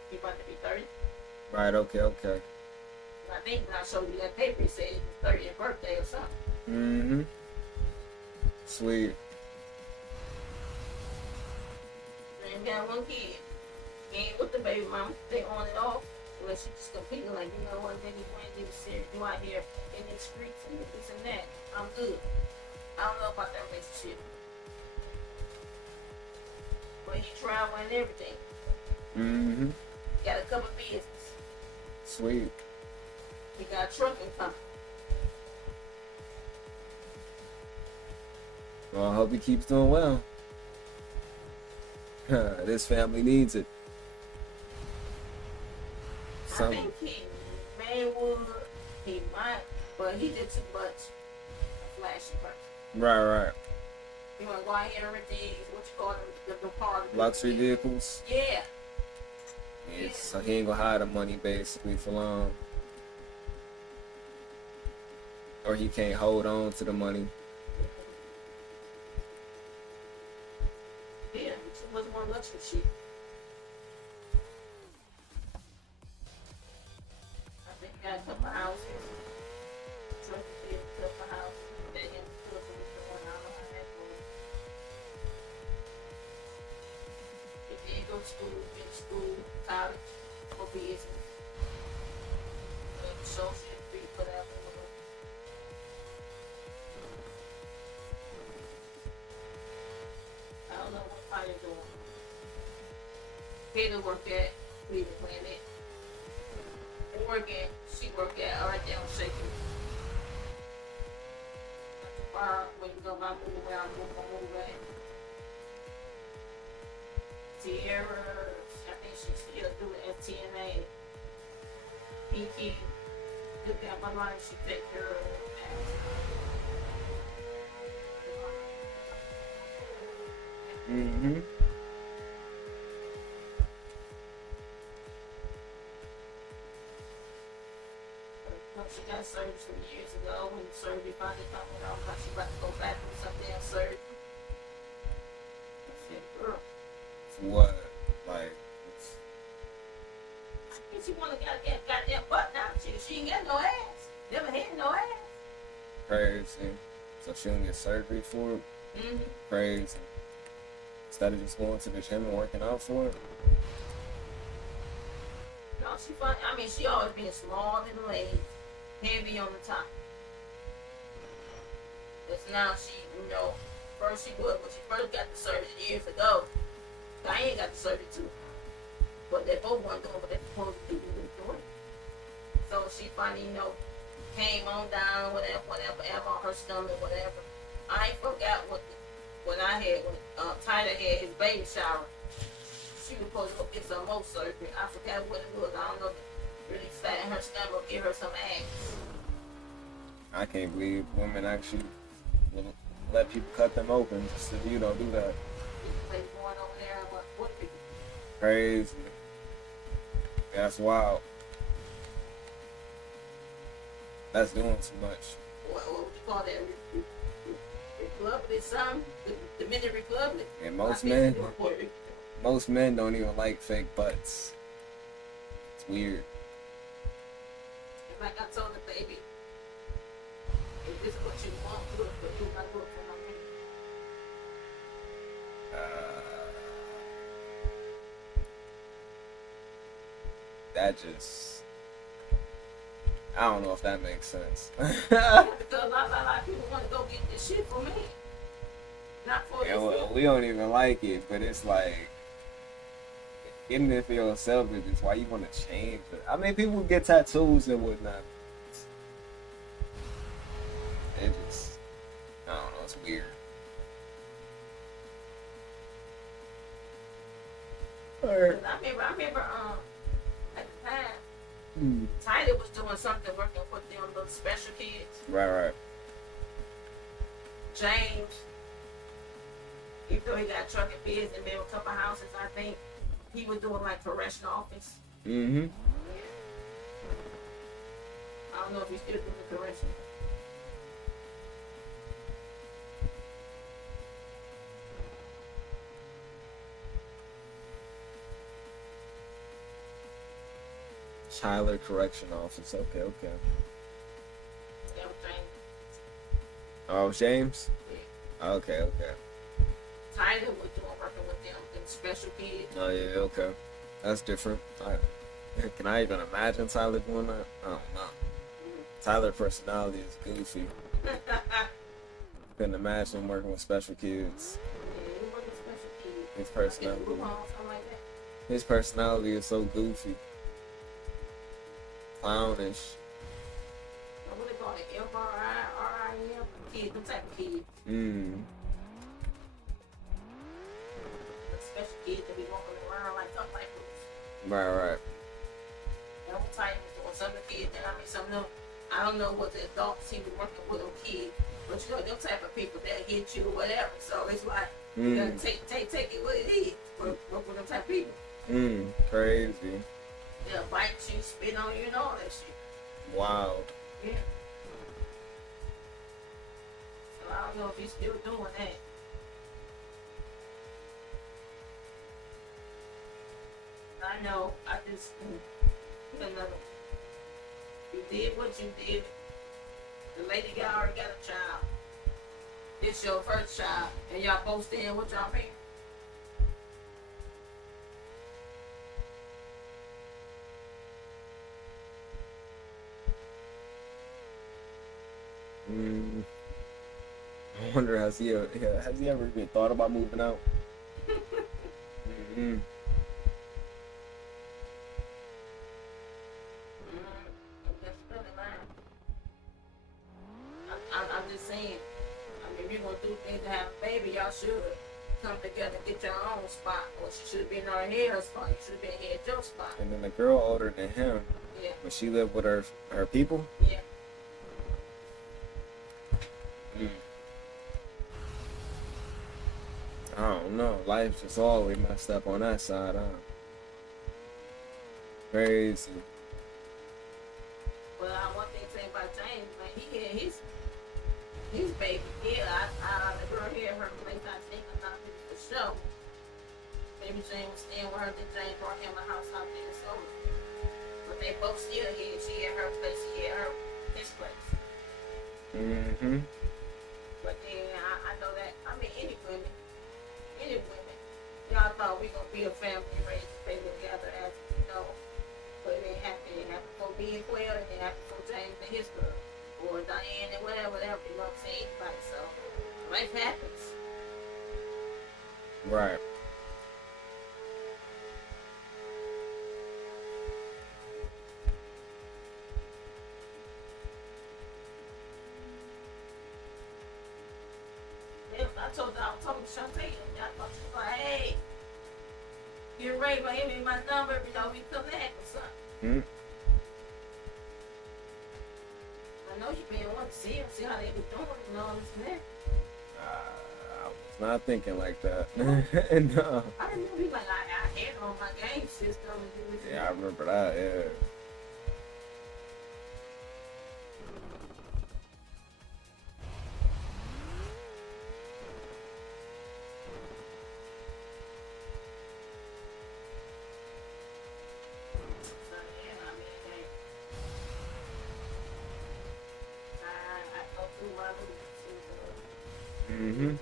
He about to be 30. Right, okay. I think when I showed you that paper, it said it was 30th birthday or something. Mm-hmm. Sweet. James got one kid. He ain't with the baby mama. They on and off. Unless she just competing like, you know what, then he went to serious. You out here in these streets and this and that. I'm good. I don't know about that relationship. But he traveling and everything. Mm-hmm. Got a couple business. Sweet. He got a trucking company. Well, I hope he keeps doing well. This family needs it. I think he may would, he might, but he did too much flashy person. Right. You want to go out here and rent these, what you call them, the car. Luxury vehicles. Yeah. Yes. So he ain't gonna hide the money basically for long. Or he can't hold on to the money. Yeah, too much more luxury shit. I think he got a couple houses. Truck did a couple houses. That him cook with the one I don't know how that goes. He did go to school, finish school, college, for business. Associate degree, whatever. I don't know what Fire doing. Peter work at Cleveland Planet. Oregon, she work at right there on Shaker. Not too far when you go by move around, move at. Tierra, I think she's still doing FTNA. Pinky, look at my life, she take care of it. Mm-hmm. She got surgery some years ago when surgery finally coming out, like she about to go back with some damn surgery. I said, girl, For what? Like, I think she wanna got that goddamn butt now. She ain't got no ass. Never had no ass. crazy. So she don't get surgery for it? Mm-hmm. Crazy. Instead of just going to the gym and working out for it? No, she funny. I mean, she always been small in the legs, heavy on the top. Because now she, first she was, when she first got the surgery years ago, Diane got the surgery too. But they both weren't doing what they supposed to be doing. So she finally, came on down, whatever on her stomach, whatever. I ain't forgot when Tyler had his baby shower. She was supposed to go get some more surgery. I forgot what it was. I don't know if it really fat in her stomach, give her some ass. I can't believe women actually let people cut them open. So you don't do that. They going over there and what people. Crazy. That's wild. That's doing too much. What would you call that? Republic something? The Dominican Republic? And most men don't even like fake butts. It's weird. like I told the baby, if this is what you want, do it for you. I do it for my man. That just, I don't know if that makes sense. Yeah, because a lot of people want to go get this shit for me. Not for Yeah, this. well, we don't even like it, but it's like getting it for yourself is just why you want to change it. I mean, people get tattoos and whatnot. It just, I don't know, it's weird. Because I remember, at the time, Tyler was doing something working with them little special kids. Right. James, even though he got a truck and biz and maybe a couple houses, I think he was doing like correctional office. Mm-hmm. I don't know if he's still doing the correction. Tyler Correction Office. Okay. That was James. Oh, James? Yeah. Okay. Tyler was doing working with them special kids. Oh, yeah, okay. That's different. Can I even imagine Tyler doing that? I don't know. Tyler's personality is goofy. Couldn't imagine working with special kids. Yeah, he worked with special kids. His personality. Group home, something like that. His personality is so goofy. Clownish. What they call it? FRIM? Kids, them type of kids. The special kids that be walking around like something like this. Right. And I'm tired of some of the kids, and I mean, some of them, I don't know what the adults he was working with them kids, but you know, them type of people that hit you or whatever. So it's like, you gotta take it what it is. Work with them type of people. Crazy. They'll bite you, spit on you, and all that shit. Wow. Yeah. So I don't know if he's still doing that. I know, I just, another. You did what you did. The lady already got a child. It's your first child, and y'all both staying with y'all parents. I wonder has he ever even thought about moving out? I'm just saying, I mean, if you're gonna do things to have a baby, y'all should come together and get your own spot. Or she should have been on her spot. You should have been here at your spot. And then the girl older than him, Yeah. but she lived with her people. Yeah. I don't know. Life's just always messed up on that side, huh? Crazy. Well, one thing to say about James, like he had his baby. Yeah, the girl here at her place, I think, I'm not really for sure. Baby James was staying with her, then James brought him a house out there in Solar. But they both still here. She at her place, he at his place. But then I know that, I mean, any women, y'all thought we gonna be a family and raise a baby together, as you know. But it didn't happen. It happened for me and Quail, and it happened for James and his girl. Or Diane and whatever, you know what I'm saying? Anybody. So, life happens. Right. I told Shantae, I thought she was like, hey, get ready, but give me my number, we connect or something. I know you been wanting to see them, see how they be doing and all this and that. I was not thinking like that. No. I didn't know he like, I had on my game system. Yeah, I remember that, yeah. Mm-hmm.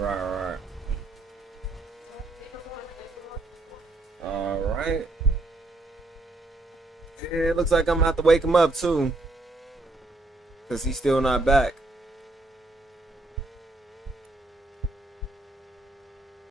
Right. All right. Yeah, it looks like I'm gonna have to wake him up too, cause he's still not back.